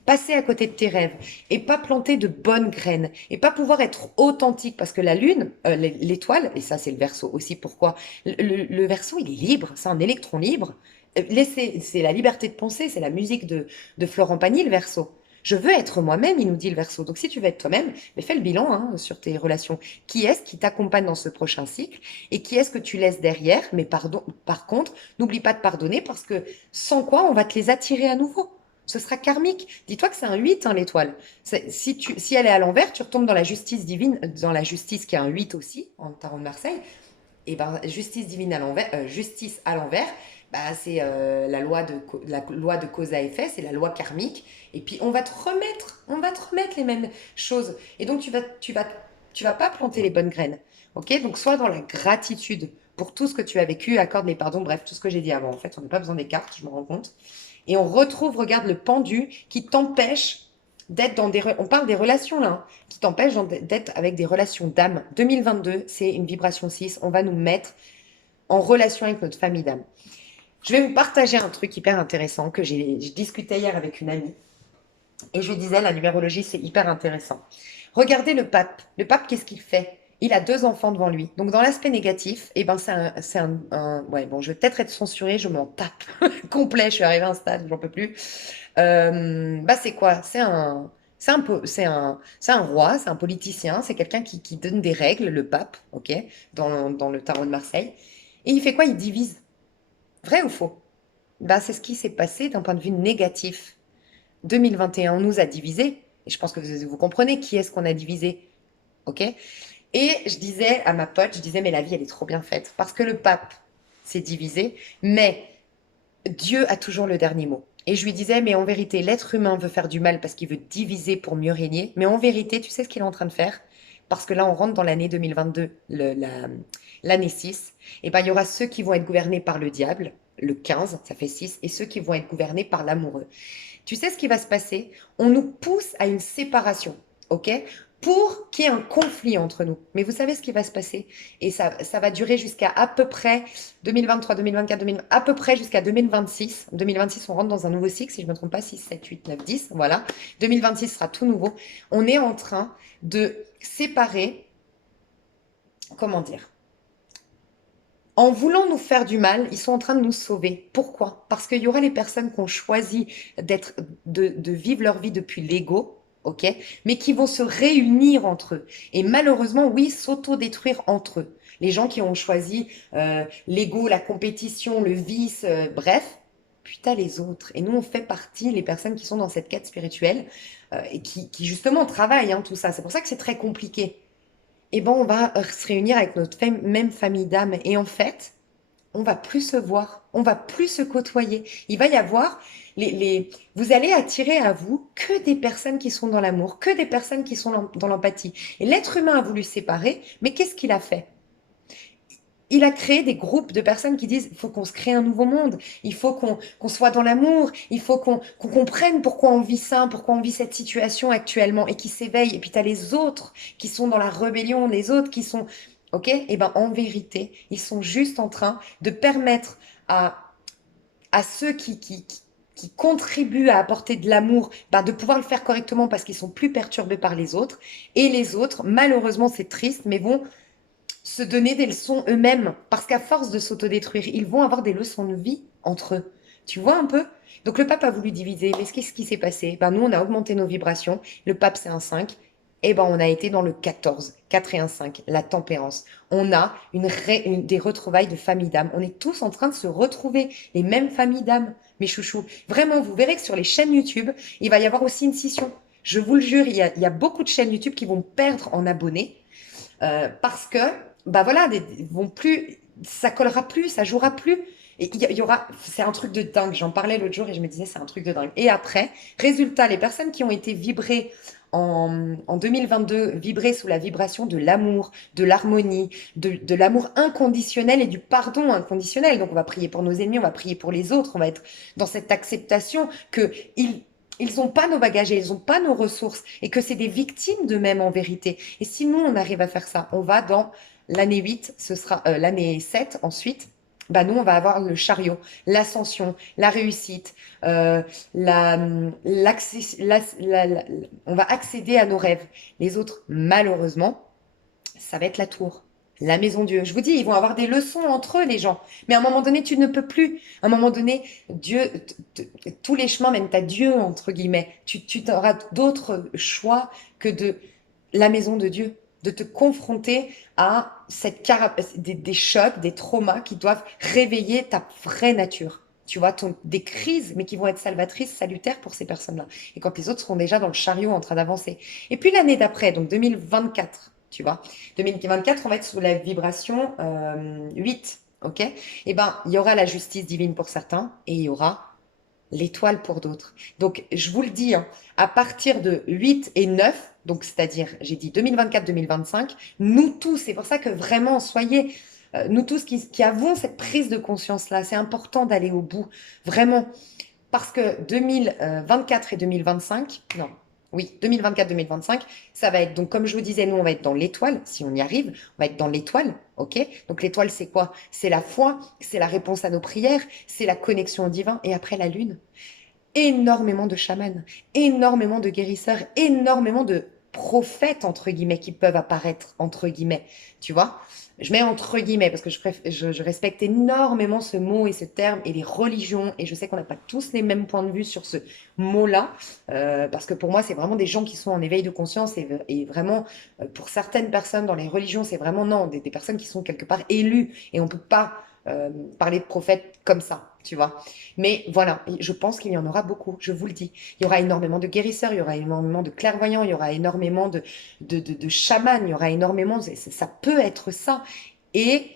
passer à côté de tes rêves et pas planter de bonnes graines et pas pouvoir être authentique parce que la lune, l'étoile, et ça c'est le Verseau aussi, pourquoi le Verseau il est libre, c'est un électron libre. C'est la liberté de penser, c'est la musique de Florent Pagny, le Verseau. Je veux être moi-même, il nous dit le Verseau. Donc si tu veux être toi-même, mais fais le bilan hein, sur tes relations. Qui est-ce qui t'accompagne dans ce prochain cycle et qui est-ce que tu laisses derrière? Mais pardon, par contre, n'oublie pas de pardonner parce que sans quoi on va te les attirer à nouveau. Ce sera karmique. Dis-toi que c'est un 8, hein, l'étoile. Si elle est à l'envers, tu retombes dans la justice divine, dans la justice qui est un 8 aussi, en tarot de Marseille. Et ben, justice divine à l'envers, justice à l'envers, bah, c'est la loi de cause à effet, c'est la loi karmique. Et puis, on va te remettre les mêmes choses. Et donc, tu vas pas planter les bonnes graines. Ok? Donc, sois dans la gratitude pour tout ce que tu as vécu, accorde les pardons, bref, tout ce que j'ai dit avant. En fait, on n'a pas besoin des cartes, je me rends compte. Et on retrouve, regarde, le pendu qui t'empêche d'être dans On parle des relations là, hein, qui t'empêche d'être avec des relations d'âme. 2022, c'est une vibration 6. On va nous mettre en relation avec notre famille d'âme. Je vais vous partager un truc hyper intéressant que je discutais hier avec une amie. Et je lui disais, la numérologie, c'est hyper intéressant. Regardez le pape. Le pape, qu'est-ce qu'il fait? Il a 2 enfants devant lui. Donc, dans l'aspect négatif, eh ben, ouais, bon, je vais peut-être être censurée, je m'en tape complet. Je suis arrivée à un stade où j'en peux plus. Bah, c'est quoi? C'est un roi, c'est un politicien, c'est quelqu'un qui donne des règles, le pape, ok, dans le tarot de Marseille. Et il fait quoi? Il divise. Vrai ou faux? Bah, c'est ce qui s'est passé d'un point de vue négatif. 2021 nous a divisés. Et je pense que vous comprenez qui est-ce qu'on a divisé. Ok? Et je disais à ma pote, je disais, mais la vie, elle est trop bien faite. Parce que le pape s'est divisé, mais Dieu a toujours le dernier mot. Et je lui disais, mais en vérité, l'être humain veut faire du mal parce qu'il veut diviser pour mieux régner. Mais en vérité, tu sais ce qu'il est en train de faire? Parce que là, on rentre dans l'année 2022, l'année 6. Et ben, il y aura ceux qui vont être gouvernés par le diable, le 15, ça fait 6, et ceux qui vont être gouvernés par l'amoureux. Tu sais ce qui va se passer? On nous pousse à une séparation, ok? Pour qu'il y ait un conflit entre nous. Mais vous savez ce qui va se passer? Et ça va durer jusqu'à à peu près 2023, 2024, 2000, à peu près jusqu'à 2026. 2026, on rentre dans un nouveau cycle, si je ne me trompe pas, 6, 7, 8, 9, 10, voilà. 2026 sera tout nouveau. On est en train de séparer, comment dire? En voulant nous faire du mal, ils sont en train de nous sauver. Pourquoi? Parce qu'il y aura les personnes qui ont choisi de vivre leur vie depuis l'ego, ok? Mais qui vont se réunir entre eux. Et malheureusement, oui, s'auto-détruire entre eux. Les gens qui ont choisi l'ego, la compétition, le vice, bref, putain les autres. Et nous, on fait partie, les personnes qui sont dans cette quête spirituelle et qui justement travaillent hein, tout ça. C'est pour ça que c'est très compliqué. Et ben, on va se réunir avec notre même famille d'âme. Et en fait, on va plus se voir, on va plus se côtoyer. Il va y avoir vous allez attirer à vous que des personnes qui sont dans l'amour, que des personnes qui sont dans l'empathie. Et l'être humain a voulu se séparer, mais qu'est-ce qu'il a fait? Il a créé des groupes de personnes qui disent, il faut qu'on se crée un nouveau monde, il faut qu'on soit dans l'amour, il faut qu'on comprenne pourquoi on vit ça, pourquoi on vit cette situation actuellement et qui s'éveillent. Et puis tu as les autres qui sont dans la rébellion, les autres qui sont... OK? Et ben en vérité, ils sont juste en train de permettre à ceux qui contribuent à apporter de l'amour, ben, de pouvoir le faire correctement parce qu'ils sont plus perturbés par les autres. Et les autres, malheureusement, c'est triste, mais vont se donner des leçons eux-mêmes. Parce qu'à force de s'autodétruire, ils vont avoir des leçons de vie entre eux. Tu vois un peu? Donc le pape a voulu diviser. Mais qu'est-ce qui s'est passé? Ben, nous, on a augmenté nos vibrations. Le pape, c'est un 5. Et ben, on a été dans le 14, 4 et un 5, la tempérance. On a des retrouvailles de familles d'âmes. On est tous en train de se retrouver, les mêmes familles d'âmes, mes chouchous. Vraiment, vous verrez que sur les chaînes YouTube, il va y avoir aussi une scission. Je vous le jure, il y a beaucoup de chaînes YouTube qui vont perdre en abonnés parce que bah voilà, vont plus, ça collera plus, ça jouera plus. Et il y aura, c'est un truc de dingue. J'en parlais l'autre jour et je me disais, c'est un truc de dingue. Et après, résultat, les personnes qui ont été vibrées en 2022, vibrées sous la vibration de l'amour, de l'harmonie, de l'amour inconditionnel et du pardon inconditionnel. Donc, on va prier pour nos ennemis, on va prier pour les autres, on va être dans cette acceptation que ils n'ont pas nos bagages et ils n'ont pas nos ressources et que c'est des victimes d'eux-mêmes en vérité. Et si nous, on arrive à faire ça, on va dans l'année 8, ce sera l'année 7 ensuite. Bah nous, on va avoir le chariot, l'ascension, la réussite, on va accéder à nos rêves. Les autres, malheureusement, ça va être la tour, la maison Dieu. Je vous dis, ils vont avoir des leçons entre eux, les gens. Mais à un moment donné, tu ne peux plus. À un moment donné, Dieu, tous les chemins mènent à Dieu, entre guillemets. Tu auras d'autres choix que de la maison de Dieu, de te confronter à des chocs, des traumas qui doivent réveiller ta vraie nature. Tu vois, des crises, mais qui vont être salvatrices, salutaires pour ces personnes-là. Et quand les autres seront déjà dans le chariot en train d'avancer. Et puis l'année d'après, donc 2024, tu vois, 2024, on va être sous la vibration 8, ok? Eh ben, il y aura la justice divine pour certains et il y aura l'étoile pour d'autres. Donc, je vous le dis, hein, à partir de 8 et 9, donc c'est-à-dire, j'ai dit 2024-2025, nous tous, c'est pour ça que vraiment, soyez, nous tous qui avons cette prise de conscience-là, c'est important d'aller au bout, vraiment, parce que 2024 et 2025, non, oui, 2024-2025, ça va être, donc comme je vous disais, nous, on va être dans l'étoile, si on y arrive, on va être dans l'étoile, ok? Donc l'étoile, c'est quoi? C'est la foi, c'est la réponse à nos prières, c'est la connexion au divin, et après la lune. Énormément de chamans, énormément de guérisseurs, énormément de prophètes, entre guillemets, qui peuvent apparaître, entre guillemets, tu vois? Je mets entre guillemets parce que je respecte énormément ce mot et ce terme et les religions. Et je sais qu'on n'a pas tous les mêmes points de vue sur ce mot-là. Parce que pour moi, c'est vraiment des gens qui sont en éveil de conscience. Et vraiment, pour certaines personnes dans les religions, c'est vraiment non, des personnes qui sont quelque part élues. Et on ne peut pas parler de prophètes comme ça, tu vois. Mais voilà, je pense qu'il y en aura beaucoup, je vous le dis. Il y aura énormément de guérisseurs, il y aura énormément de clairvoyants, il y aura énormément de chamans, il y aura énormément, ça peut être ça. Et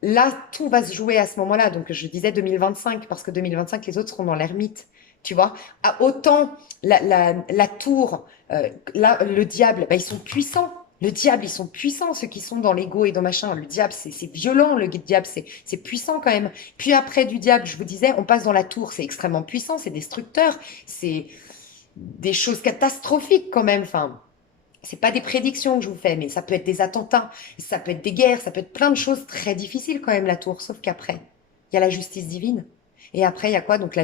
là, tout va se jouer à ce moment-là. Donc, je disais 2025, parce que 2025, les autres seront dans l'ermite. Tu vois, autant la tour, là, le diable, bah, ils sont puissants. Le diable, ils sont puissants, ceux qui sont dans l'ego et dans machin. Le diable, c'est violent, le diable, c'est puissant quand même. Puis après du diable, je vous disais, on passe dans la tour, c'est extrêmement puissant, c'est destructeur, c'est des choses catastrophiques quand même. Enfin, c'est pas des prédictions que je vous fais, mais ça peut être des attentats, ça peut être des guerres, ça peut être plein de choses très difficiles quand même, la tour. Sauf qu'après, il y a la justice divine. Et après, il y a quoi? Donc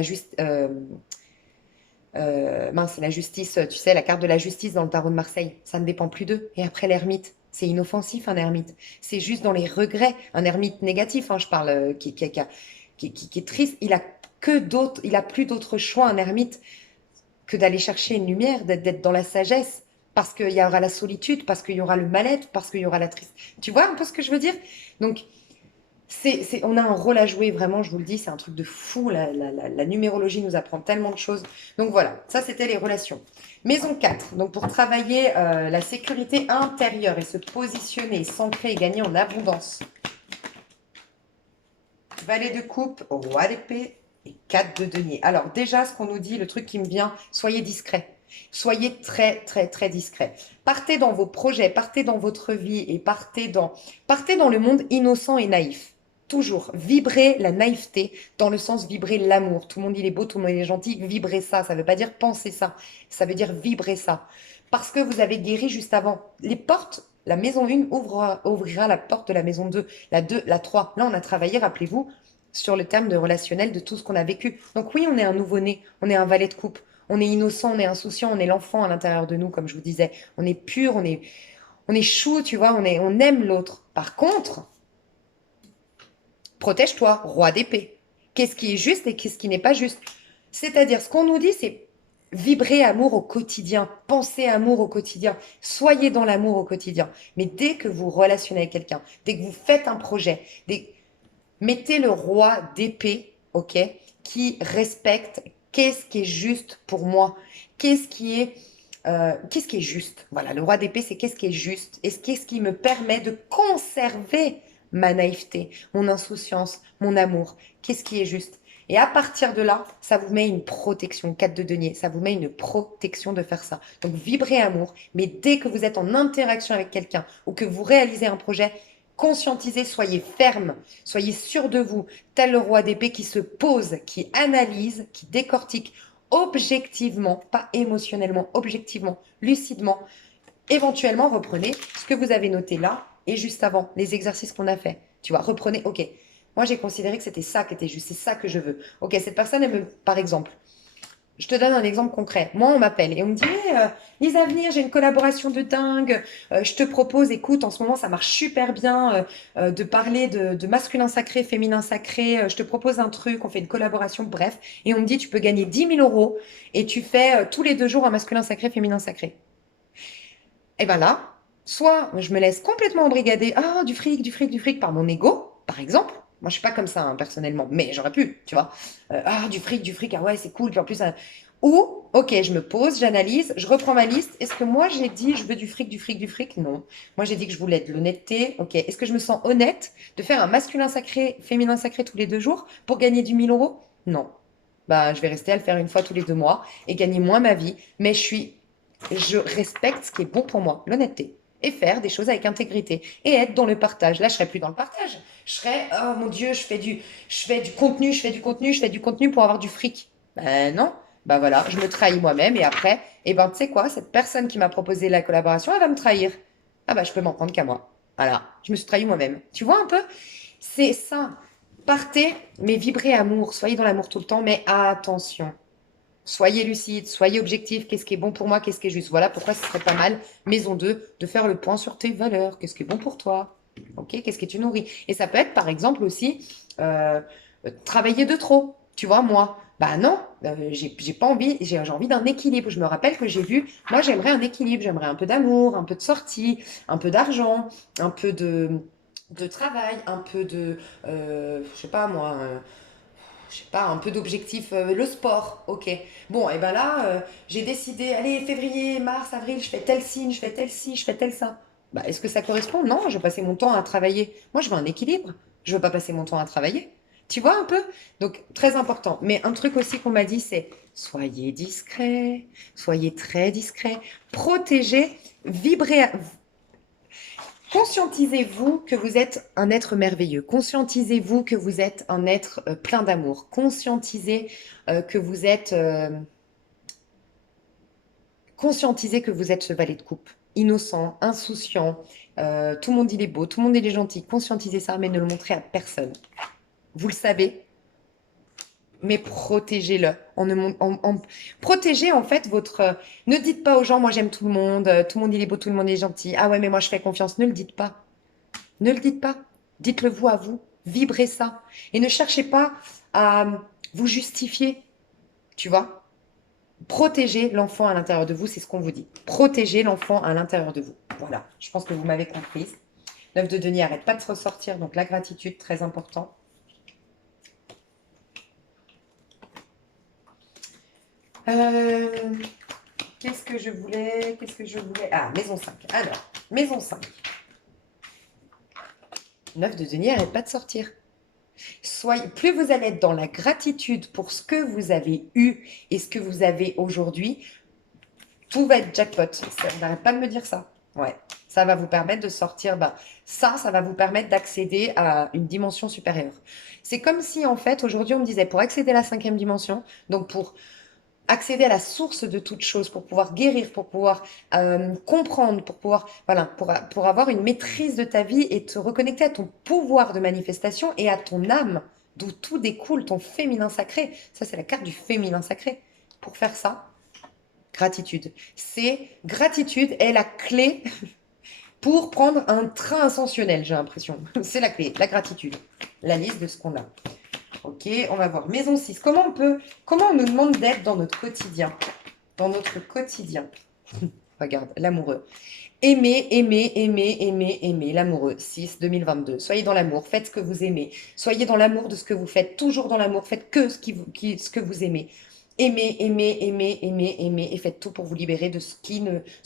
mince, la justice, tu sais, la carte de la justice dans le tarot de Marseille, ça ne dépend plus d'eux. Et après, l'ermite, c'est inoffensif, un ermite. C'est juste dans les regrets, un ermite négatif, hein, je parle, qui est triste. Il a plus d'autre choix, un ermite, que d'aller chercher une lumière, d'être dans la sagesse, parce qu'il y aura la solitude, parce qu'il y aura le mal-être, parce qu'il y aura la tristesse. Tu vois un peu ce que je veux dire? Donc, on a un rôle à jouer, vraiment, je vous le dis, c'est un truc de fou. La numérologie nous apprend tellement de choses. Donc voilà, ça c'était les relations. Maison 4, donc pour travailler la sécurité intérieure et se positionner, s'ancrer et gagner en abondance. Valet de coupe, roi d'épée et 4 de denier. Alors déjà, ce qu'on nous dit, le truc qui me vient, soyez discret. Soyez très, très, très discret. Partez dans vos projets, partez dans votre vie et partez dans le monde innocent et naïf. Toujours, vibrez la naïveté dans le sens vibrer l'amour. Tout le monde il est beau, tout le monde il est gentil. Vibrez ça, ça ne veut pas dire penser ça. Ça veut dire vibrer ça. Parce que vous avez guéri juste avant. Les portes, la maison 1 ouvrira la porte de la maison 2, la 2, la 3. Là, on a travaillé, rappelez-vous, sur le terme de relationnel de tout ce qu'on a vécu. Donc oui, on est un nouveau-né, on est un valet de coupe, on est innocent, on est insouciant, on est l'enfant à l'intérieur de nous, comme je vous disais. On est pur, on est chou, tu vois, on aime l'autre. Par contre, protège-toi, roi d'épée. Qu'est-ce qui est juste et qu'est-ce qui n'est pas juste? C'est-à-dire, ce qu'on nous dit, c'est vibrer amour au quotidien, penser amour au quotidien, soyez dans l'amour au quotidien. Mais dès que vous relationnez avec quelqu'un, dès que vous faites un projet, mettez le roi d'épée, ok, qui respecte qu'est-ce qui est juste pour moi, qu'est-ce qui est juste. Voilà, le roi d'épée, c'est qu'est-ce qui est juste et qu'est-ce qui me permet de conserver ma naïveté, mon insouciance, mon amour. Qu'est-ce qui est juste? Et à partir de là, ça vous met une protection, 4 de denier, ça vous met une protection de faire ça. Donc vibrez amour, mais dès que vous êtes en interaction avec quelqu'un ou que vous réalisez un projet, conscientisez, soyez ferme, soyez sûr de vous, tel le roi d'épée qui se pose, qui analyse, qui décortique objectivement, pas émotionnellement, objectivement, lucidement. Éventuellement, reprenez ce que vous avez noté là et juste avant, les exercices qu'on a fait. Tu vois, reprenez, ok, moi j'ai considéré que c'était ça qui était juste, c'est ça que je veux. Ok, cette personne, par exemple, je te donne un exemple concret. Moi, on m'appelle et on me dit, hey, Lisa, venir, j'ai une collaboration de dingue. Je te propose, écoute, en ce moment, ça marche super bien de parler de masculin sacré, féminin sacré. Je te propose un truc, on fait une collaboration, bref. Et on me dit, tu peux gagner 10 000 € et tu fais tous les 2 jours un masculin sacré, féminin sacré. Et ben là, soit je me laisse complètement embrigader, ah, du fric, du fric, du fric par mon ego, par exemple. Moi, je suis pas comme ça, hein, personnellement, mais j'aurais pu, tu vois. Ah, du fric, ah ouais, c'est cool. Puis en plus, ou, ok, je me pose, j'analyse, je reprends ma liste. Est-ce que moi, j'ai dit, je veux du fric, du fric, du fric? Non. Moi, j'ai dit que je voulais de l'honnêteté. Ok. Est-ce que je me sens honnête de faire un masculin sacré, féminin sacré tous les 2 jours pour gagner 10 000 €? Non. Bah, je vais rester à le faire une fois tous les 2 mois et gagner moins ma vie. Mais je respecte ce qui est bon pour moi, l'honnêteté, et faire des choses avec intégrité, et être dans le partage. Là, je serais plus dans le partage. Je serais, oh mon Dieu, je fais du contenu, je fais du contenu, je fais du contenu pour avoir du fric. Ben non, ben voilà, je me trahis moi-même, et après, eh ben tu sais quoi, cette personne qui m'a proposé la collaboration, elle va me trahir. Ah ben je peux m'en prendre qu'à moi. Voilà, je me suis trahi moi-même. Tu vois un peu? C'est ça. Partez, mais vibrez amour, soyez dans l'amour tout le temps, mais attention. Soyez lucide, soyez objectif, qu'est-ce qui est bon pour moi, qu'est-ce qui est juste. Voilà pourquoi ce serait pas mal, maison 2, de faire le point sur tes valeurs. Qu'est-ce qui est bon pour toi? Ok, qu'est-ce que tu nourris? Et ça peut être par exemple aussi travailler de trop. Tu vois, moi, bah non, j'ai pas envie, j'ai envie d'un équilibre. Je me rappelle que j'ai vu, moi j'aimerais un équilibre, j'aimerais un peu d'amour, un peu de sortie, un peu d'argent, un peu de travail, un peu je sais pas moi, je sais pas, un peu d'objectif, le sport, ok. Bon, et ben là, j'ai décidé, allez, février, mars, avril, je fais tel signe, je fais tel ci, je fais tel ça. Bah, est-ce que ça correspond? Non, je vais passer mon temps à travailler. Moi, je veux un équilibre. Je veux pas passer mon temps à travailler. Tu vois un peu? Donc, très important. Mais un truc aussi qu'on m'a dit, c'est soyez discret, soyez très discret, protégez, vibrez, conscientisez-vous que vous êtes un être merveilleux. Conscientisez-vous que vous êtes un être plein d'amour. Que vous êtes... conscientisez que vous êtes ce valet de coupe. Innocent, insouciant. Tout le monde il est beau, tout le monde il est gentil. Conscientisez ça, mais ne le montrez à personne. Vous le savez, mais protégez-le. Protégez en fait ne dites pas aux gens, moi j'aime tout le monde il est beau, tout le monde il est gentil. Ah ouais, mais moi je fais confiance. Ne le dites pas. Ne le dites pas. Dites-le vous à vous. Vibrez ça. Et ne cherchez pas à vous justifier. Tu vois? Protégez l'enfant à l'intérieur de vous, c'est ce qu'on vous dit. Protégez l'enfant à l'intérieur de vous. Voilà. Je pense que vous m'avez comprise. 9 de denier, arrête pas de se ressortir. Donc la gratitude, très important. Qu'est-ce que je voulais? Ah, maison 5. Alors, maison 5. 9 de denier, arrête pas de sortir. Plus vous allez être dans la gratitude pour ce que vous avez eu et ce que vous avez aujourd'hui, tout va être jackpot. On n'arrête pas de me dire ça. Ouais. Ça va vous permettre de sortir. Ça va vous permettre d'accéder à une dimension supérieure. C'est comme si, en fait, aujourd'hui, on me disait pour accéder à la 5e dimension, donc pour accéder à la source de toute chose, pour pouvoir guérir, pour pouvoir comprendre, pour pouvoir, voilà, pour avoir une maîtrise de ta vie et te reconnecter à ton pouvoir de manifestation et à ton âme, d'où tout découle, ton féminin sacré. Ça, c'est la carte du féminin sacré. Pour faire ça, gratitude. Gratitude est la clé pour prendre un train ascensionnel, j'ai l'impression. C'est la clé, la gratitude. La liste de ce qu'on a. Ok, on va voir. Maison 6. Comment on nous demande d'être dans notre quotidien? Dans notre quotidien. Regarde, l'amoureux. Aimer, aimer, aimer, aimer, aimer. L'amoureux. 6, 2022. Soyez dans l'amour. Faites ce que vous aimez. Soyez dans l'amour de ce que vous faites. Toujours dans l'amour. Faites que ce que vous aimez. Aimez, aimez, aimez, aimez, aimez. Et faites tout pour vous libérer de ce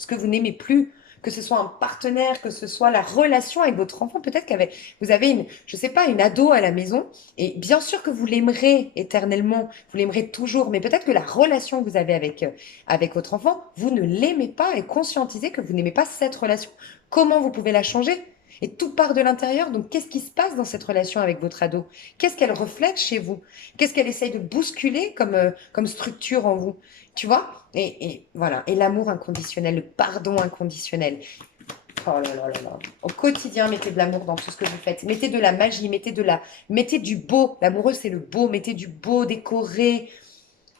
que vous n'aimez plus. Que ce soit un partenaire, que ce soit la relation avec votre enfant. Peut-être vous avez je sais pas, une ado à la maison. Et bien sûr que vous l'aimerez éternellement. Vous l'aimerez toujours. Mais peut-être que la relation que vous avez avec votre enfant, vous ne l'aimez pas et conscientisez que vous n'aimez pas cette relation. Comment vous pouvez la changer? Et tout part de l'intérieur. Donc, qu'est-ce qui se passe dans cette relation avec votre ado? Qu'est-ce qu'elle reflète chez vous? Qu'est-ce qu'elle essaye de bousculer comme structure en vous? Tu vois? Et voilà. Et l'amour inconditionnel, le pardon inconditionnel. Oh là là là là. Au quotidien, mettez de l'amour dans tout ce que vous faites. Mettez de la magie, mettez du beau. L'amoureux, c'est le beau. Mettez du beau, décoré.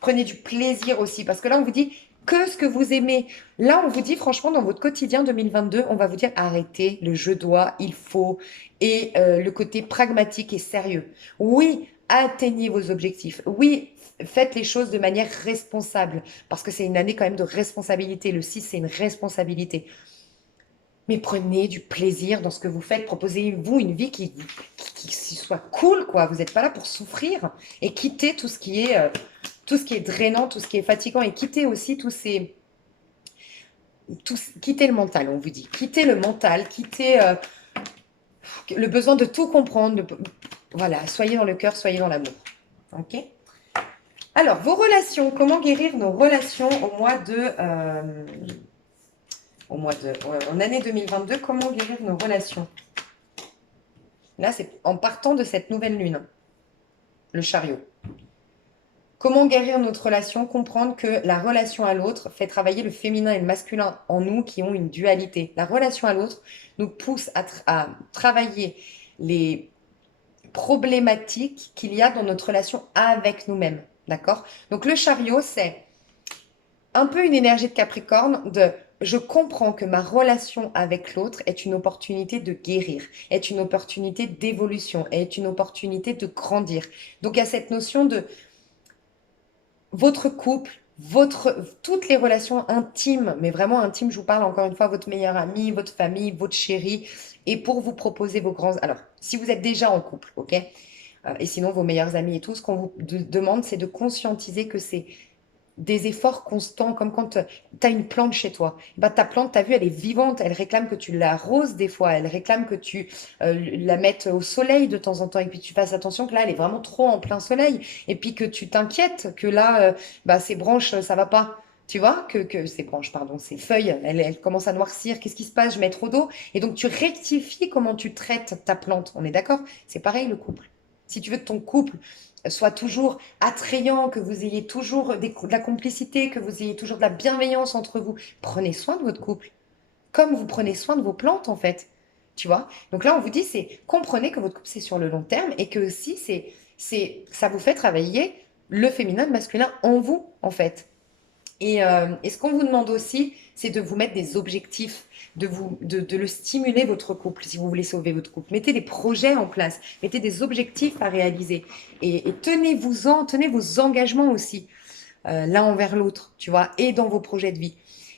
Prenez du plaisir aussi. Parce que là, on vous dit que ce que vous aimez. Là, on vous dit, franchement, dans votre quotidien 2022, on va vous dire arrêtez le je dois, il faut et le côté pragmatique et sérieux. Oui, atteignez vos objectifs. Oui, faites les choses de manière responsable. Parce que c'est une année quand même de responsabilité. Le 6, c'est une responsabilité. Mais prenez du plaisir dans ce que vous faites. Proposez-vous une vie qui soit cool, quoi. Vous n'êtes pas là pour souffrir. Et quittez tout ce qui est drainant, tout ce qui est fatigant. Et quittez aussi quittez le mental, on vous dit. Quittez le mental, quittez le besoin de tout comprendre. Voilà, soyez dans le cœur, soyez dans l'amour. Ok? Alors, vos relations. Comment guérir nos relations en année 2022, comment guérir nos relations? Là, c'est en partant de cette nouvelle lune, le chariot. Comment guérir notre relation? Comprendre que la relation à l'autre fait travailler le féminin et le masculin en nous qui ont une dualité. La relation à l'autre nous pousse à travailler les problématiques qu'il y a dans notre relation avec nous-mêmes. D'accord? Donc le chariot, c'est un peu une énergie de Capricorne de je comprends que ma relation avec l'autre est une opportunité de guérir, est une opportunité d'évolution, est une opportunité de grandir. Donc il y a cette notion de votre couple, toutes les relations intimes, mais vraiment intimes, je vous parle encore une fois, votre meilleur ami, votre famille, votre chéri, et pour vous proposer vos grands... Alors, si vous êtes déjà en couple, ok? Et sinon, vos meilleurs amis et tout, ce qu'on vous demande, c'est de conscientiser que c'est des efforts constants, comme quand tu as une plante chez toi. Bah, ta plante, tu as vu, elle est vivante, elle réclame que tu l'arroses des fois, elle réclame que tu la mettes au soleil de temps en temps, et puis tu fasses attention que là, elle est vraiment trop en plein soleil, et puis que tu t'inquiètes que là, ses branches, ça va pas. Tu vois, que ses branches, pardon, ses feuilles, elles commencent à noircir. Qu'est-ce qui se passe? Je mets trop d'eau. Et donc, tu rectifies comment tu traites ta plante. On est d'accord? C'est pareil, le couple. Si tu veux que ton couple soit toujours attrayant, que vous ayez toujours de la complicité, que vous ayez toujours de la bienveillance entre vous. Prenez soin de votre couple, comme vous prenez soin de vos plantes en fait. Tu vois? Donc là, on vous dit, c'est comprenez que votre couple, c'est sur le long terme et que aussi, ça vous fait travailler le féminin, le masculin en vous en fait. Et ce qu'on vous demande aussi, c'est de vous mettre des objectifs, de le stimuler votre couple, si vous voulez sauver votre couple. Mettez des projets en place, mettez des objectifs à réaliser. Et tenez-vous-en, tenez vos engagements aussi, l'un envers l'autre, tu vois, et dans vos projets de vie.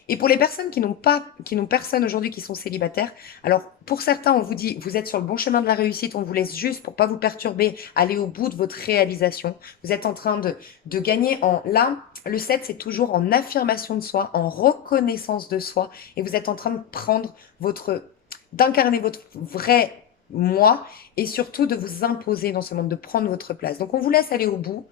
Et pour les personnes qui n'ont personne aujourd'hui, qui sont célibataires, alors pour certains, on vous dit, vous êtes sur le bon chemin de la réussite, on vous laisse juste pour pas vous perturber, aller au bout de votre réalisation. Vous êtes en train de gagner là, le 7, c'est toujours en affirmation de soi, en reconnaissance de soi, et vous êtes en train d'incarner votre vrai moi, et surtout de vous imposer dans ce monde, de prendre votre place. Donc, on vous laisse aller au bout.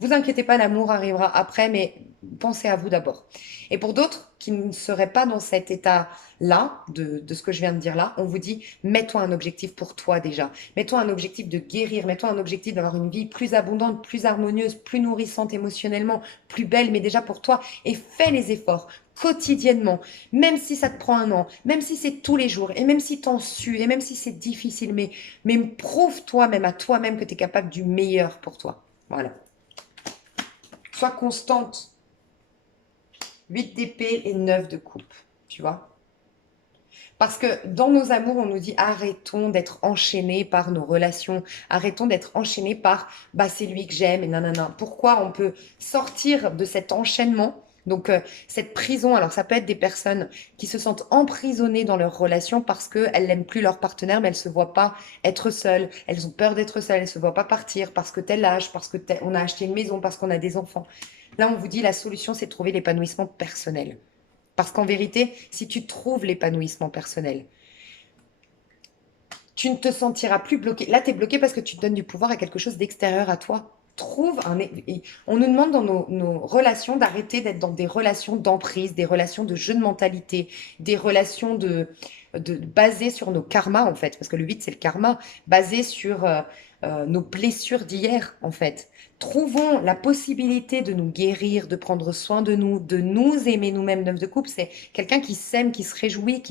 Vous inquiétez pas, l'amour arrivera après, mais pensez à vous d'abord. Et pour d'autres qui ne seraient pas dans cet état-là, de ce que je viens de dire là, on vous dit, mets-toi un objectif pour toi déjà. Mets-toi un objectif de guérir, mets-toi un objectif d'avoir une vie plus abondante, plus harmonieuse, plus nourrissante émotionnellement, plus belle, mais déjà pour toi. Et fais les efforts quotidiennement, même si ça te prend un an, même si c'est tous les jours, et même si t'en sues, et même si c'est difficile, mais prouve-toi même à toi-même que tu es capable du meilleur pour toi. Voilà. Sois constante. 8 d'épée et 9 de coupe, tu vois. Parce que dans nos amours, on nous dit arrêtons d'être enchaînés par nos relations, arrêtons d'être enchaînés par bah c'est lui que j'aime et nanana. Pourquoi on peut sortir de cet enchaînement, donc cette prison. Alors ça peut être des personnes qui se sentent emprisonnées dans leur relation parce qu'elles n'aiment plus leur partenaire, mais elles se voient pas être seules, elles ont peur d'être seules, elles se voient pas partir parce que tel âge, parce que on a acheté une maison, parce qu'on a des enfants. Là, on vous dit la solution, c'est de trouver l'épanouissement personnel. Parce qu'en vérité, si tu trouves l'épanouissement personnel, tu ne te sentiras plus bloqué. Là, tu es bloqué parce que tu donnes du pouvoir à quelque chose d'extérieur à toi. Trouve un. On nous demande dans nos relations d'arrêter d'être dans des relations d'emprise, des relations de jeu de mentalité, des relations basées sur nos karmas, en fait. Parce que le 8, c'est le karma, basées sur nos blessures d'hier, en fait. Trouvons la possibilité de nous guérir, de prendre soin de nous aimer nous-mêmes. Neuf de coupe, c'est quelqu'un qui s'aime, qui se réjouit,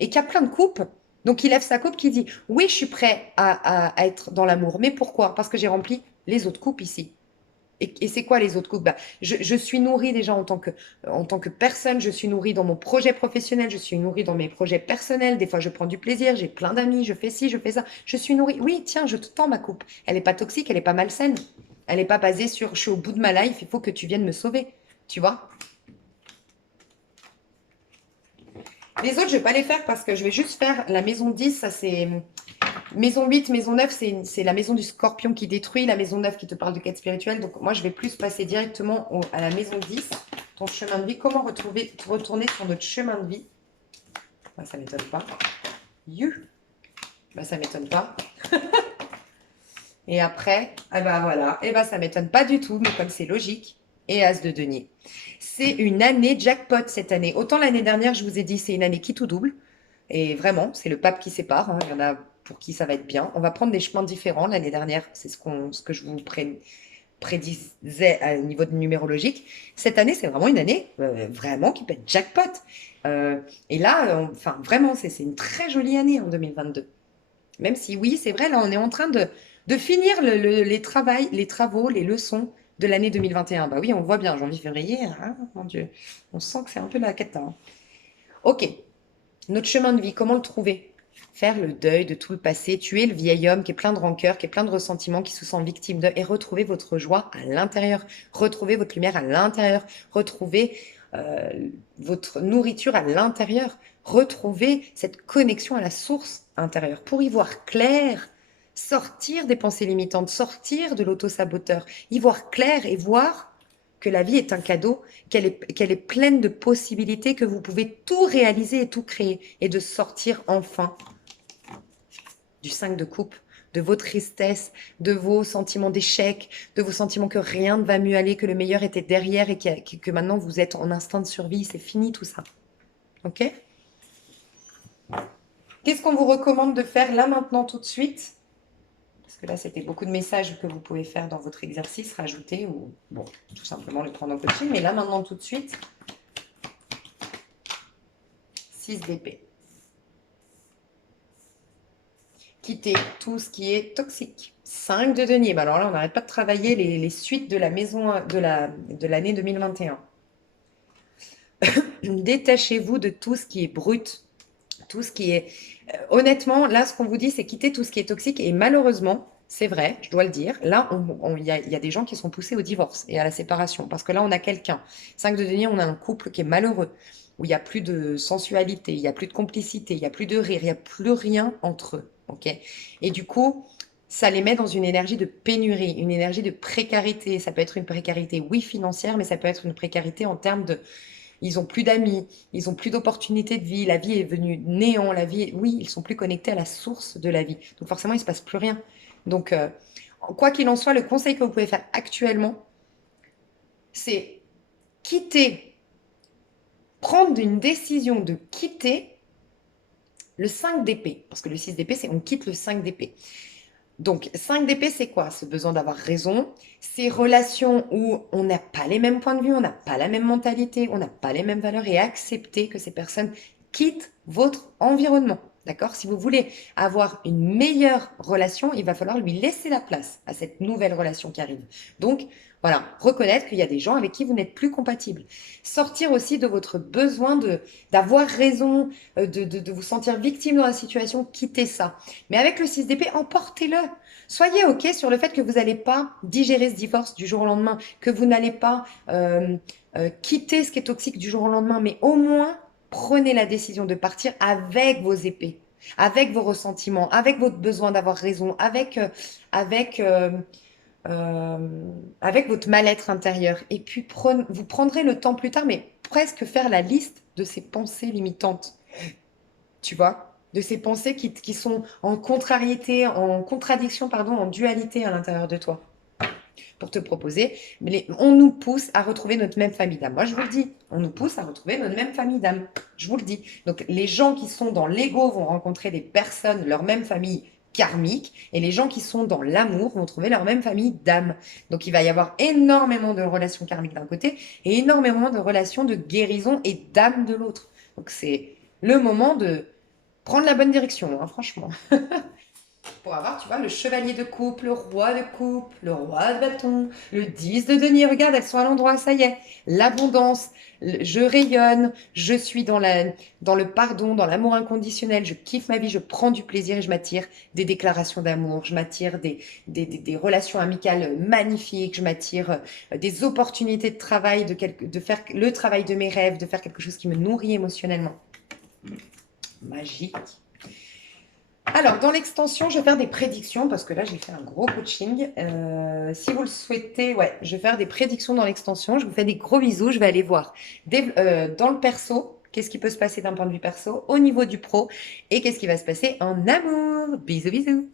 et qui a plein de coupes. Donc, il lève sa coupe, qui dit, oui, je suis prêt à être dans l'amour. Mais pourquoi? Parce que j'ai rempli les autres coupes ici. Et c'est quoi les autres coupes? Bah, je suis nourrie déjà en tant que personne, je suis nourrie dans mon projet professionnel, je suis nourrie dans mes projets personnels. Des fois, je prends du plaisir, j'ai plein d'amis, je fais ci, je fais ça. Je suis nourrie. Oui, tiens, je te tends ma coupe. Elle n'est pas toxique, elle n'est pas malsaine. Elle n'est pas basée sur je suis au bout de ma life, il faut que tu viennes me sauver. Tu vois? Les autres, je vais pas les faire parce que je vais juste faire la maison 10. Ça, c'est maison 8, maison 9, c'est la maison du scorpion qui détruit, la maison 9 qui te parle de quête spirituelle. Donc, moi, je vais plus passer directement à la maison 10, ton chemin de vie. Comment retourner sur notre chemin de vie? Bah, ça m'étonne pas. You. Bah, ça m'étonne pas. Et après, ah bah voilà, et bah ça m'étonne pas du tout, mais comme c'est logique. Et As de denier. C'est une année jackpot cette année. Autant l'année dernière, je vous ai dit, c'est une année qui tout double. Et vraiment, c'est le pape qui sépare, hein. Il y en a pour qui ça va être bien. On va prendre des chemins différents. L'année dernière, c'est ce que je vous prédisais au niveau de numérologique. Cette année, c'est vraiment une année vraiment qui peut être jackpot. Et là, enfin, vraiment, c'est une très jolie année en 2022. Même si, oui, c'est vrai, là, on est en train de finir les travaux, les leçons de l'année 2021. Bah oui, on voit bien, janvier, février, hein, mon Dieu. On sent que c'est un peu la cata, hein. Ok, notre chemin de vie, comment le trouver? Faire le deuil de tout le passé, tuer le vieil homme qui est plein de rancœur, qui est plein de ressentiments, qui se sent victime de, et retrouver votre joie à l'intérieur, retrouver votre lumière à l'intérieur, retrouver votre nourriture à l'intérieur, retrouver cette connexion à la source intérieure pour y voir clair, sortir des pensées limitantes, sortir de l'auto-saboteur, y voir clair et voir que la vie est un cadeau, qu'elle est pleine de possibilités, que vous pouvez tout réaliser et tout créer, et de sortir enfin du 5 de coupe, de vos tristesses, de vos sentiments d'échec, de vos sentiments que rien ne va mieux aller, que le meilleur était derrière et que maintenant vous êtes en instinct de survie. C'est fini tout ça. Ok? Qu'est-ce qu'on vous recommande de faire là maintenant tout de suite? Parce que là, c'était beaucoup de messages que vous pouvez faire dans votre exercice, rajouter ou, bon, tout simplement le prendre en coaching. Mais là, maintenant, tout de suite, 6 d'épée. Quitter tout ce qui est toxique. 5 de denier. Bah alors là, on n'arrête pas de travailler les suites de la maison de l'année 2021. Détachez-vous de tout ce qui est brut, tout ce qui est... honnêtement, là, ce qu'on vous dit, c'est quitter tout ce qui est toxique. Et malheureusement, c'est vrai, je dois le dire, là, il y a des gens qui sont poussés au divorce et à la séparation. Parce que là, on a quelqu'un. 5 de denier, on a un couple qui est malheureux, où il n'y a plus de sensualité, il n'y a plus de complicité, il n'y a plus de rire, il n'y a plus rien entre eux. Ok? Et du coup, ça les met dans une énergie de pénurie, une énergie de précarité. Ça peut être une précarité, oui, financière, mais ça peut être une précarité en termes ils ont plus d'amis, ils ont plus d'opportunités de vie, la vie est venue néant, la vie, oui, ils sont plus connectés à la source de la vie. Donc forcément, il se passe plus rien. Donc, quoi qu'il en soit, le conseil que vous pouvez faire actuellement, c'est quitter, prendre une décision de quitter le 5 d'épée. Parce que le 6 d'épée, c'est on quitte le 5 d'épée. Donc, 5 d'épée, c'est quoi? Ce besoin d'avoir raison, ces relations où on n'a pas les mêmes points de vue, on n'a pas la même mentalité, on n'a pas les mêmes valeurs et accepter que ces personnes quittent votre environnement. D'accord? Si vous voulez avoir une meilleure relation, il va falloir lui laisser la place à cette nouvelle relation qui arrive. Donc, voilà, reconnaître qu'il y a des gens avec qui vous n'êtes plus compatible. Sortir aussi de votre besoin d'avoir raison, de vous sentir victime dans la situation, quittez ça. Mais avec le 6 d'épée, emportez-le. Soyez OK sur le fait que vous n'allez pas digérer ce divorce du jour au lendemain, que vous n'allez pas quitter ce qui est toxique du jour au lendemain, mais au moins prenez la décision de partir avec vos épées, avec vos ressentiments, avec votre besoin d'avoir raison, avec, euh, avec votre mal-être intérieur. Et puis vous prendrez le temps plus tard, mais presque faire la liste de ces pensées limitantes, tu vois, de ces pensées qui sont en contrariété, en contradiction, pardon, en dualité à l'intérieur de toi, pour te proposer. Mais on nous pousse à retrouver notre même famille d'âme. Moi, je vous le dis, on nous pousse à retrouver notre même famille d'âme. Je vous le dis. Donc, les gens qui sont dans l'ego vont rencontrer des personnes, leur même famille karmique, et les gens qui sont dans l'amour vont trouver leur même famille d'âme. Donc, il va y avoir énormément de relations karmiques d'un côté et énormément de relations de guérison et d'âme de l'autre. Donc, c'est le moment de prendre la bonne direction, hein, franchement. Pour avoir, tu vois, le chevalier de coupe, le roi de coupe, le roi de bâton, le 10 de denier. Regarde, elles sont à l'endroit, ça y est. L'abondance, je rayonne, je suis dans le pardon, dans l'amour inconditionnel, je kiffe ma vie, je prends du plaisir et je m'attire des déclarations d'amour, je m'attire des relations amicales magnifiques, je m'attire des opportunités de travail, de faire le travail de mes rêves, de faire quelque chose qui me nourrit émotionnellement. Magique. Alors, dans l'extension, je vais faire des prédictions parce que là, j'ai fait un gros coaching. Si vous le souhaitez, ouais, je vais faire des prédictions dans l'extension. Je vous fais des gros bisous. Je vais aller voir dans le perso, qu'est-ce qui peut se passer d'un point de vue perso, au niveau du pro et qu'est-ce qui va se passer en amour. Bisous, bisous.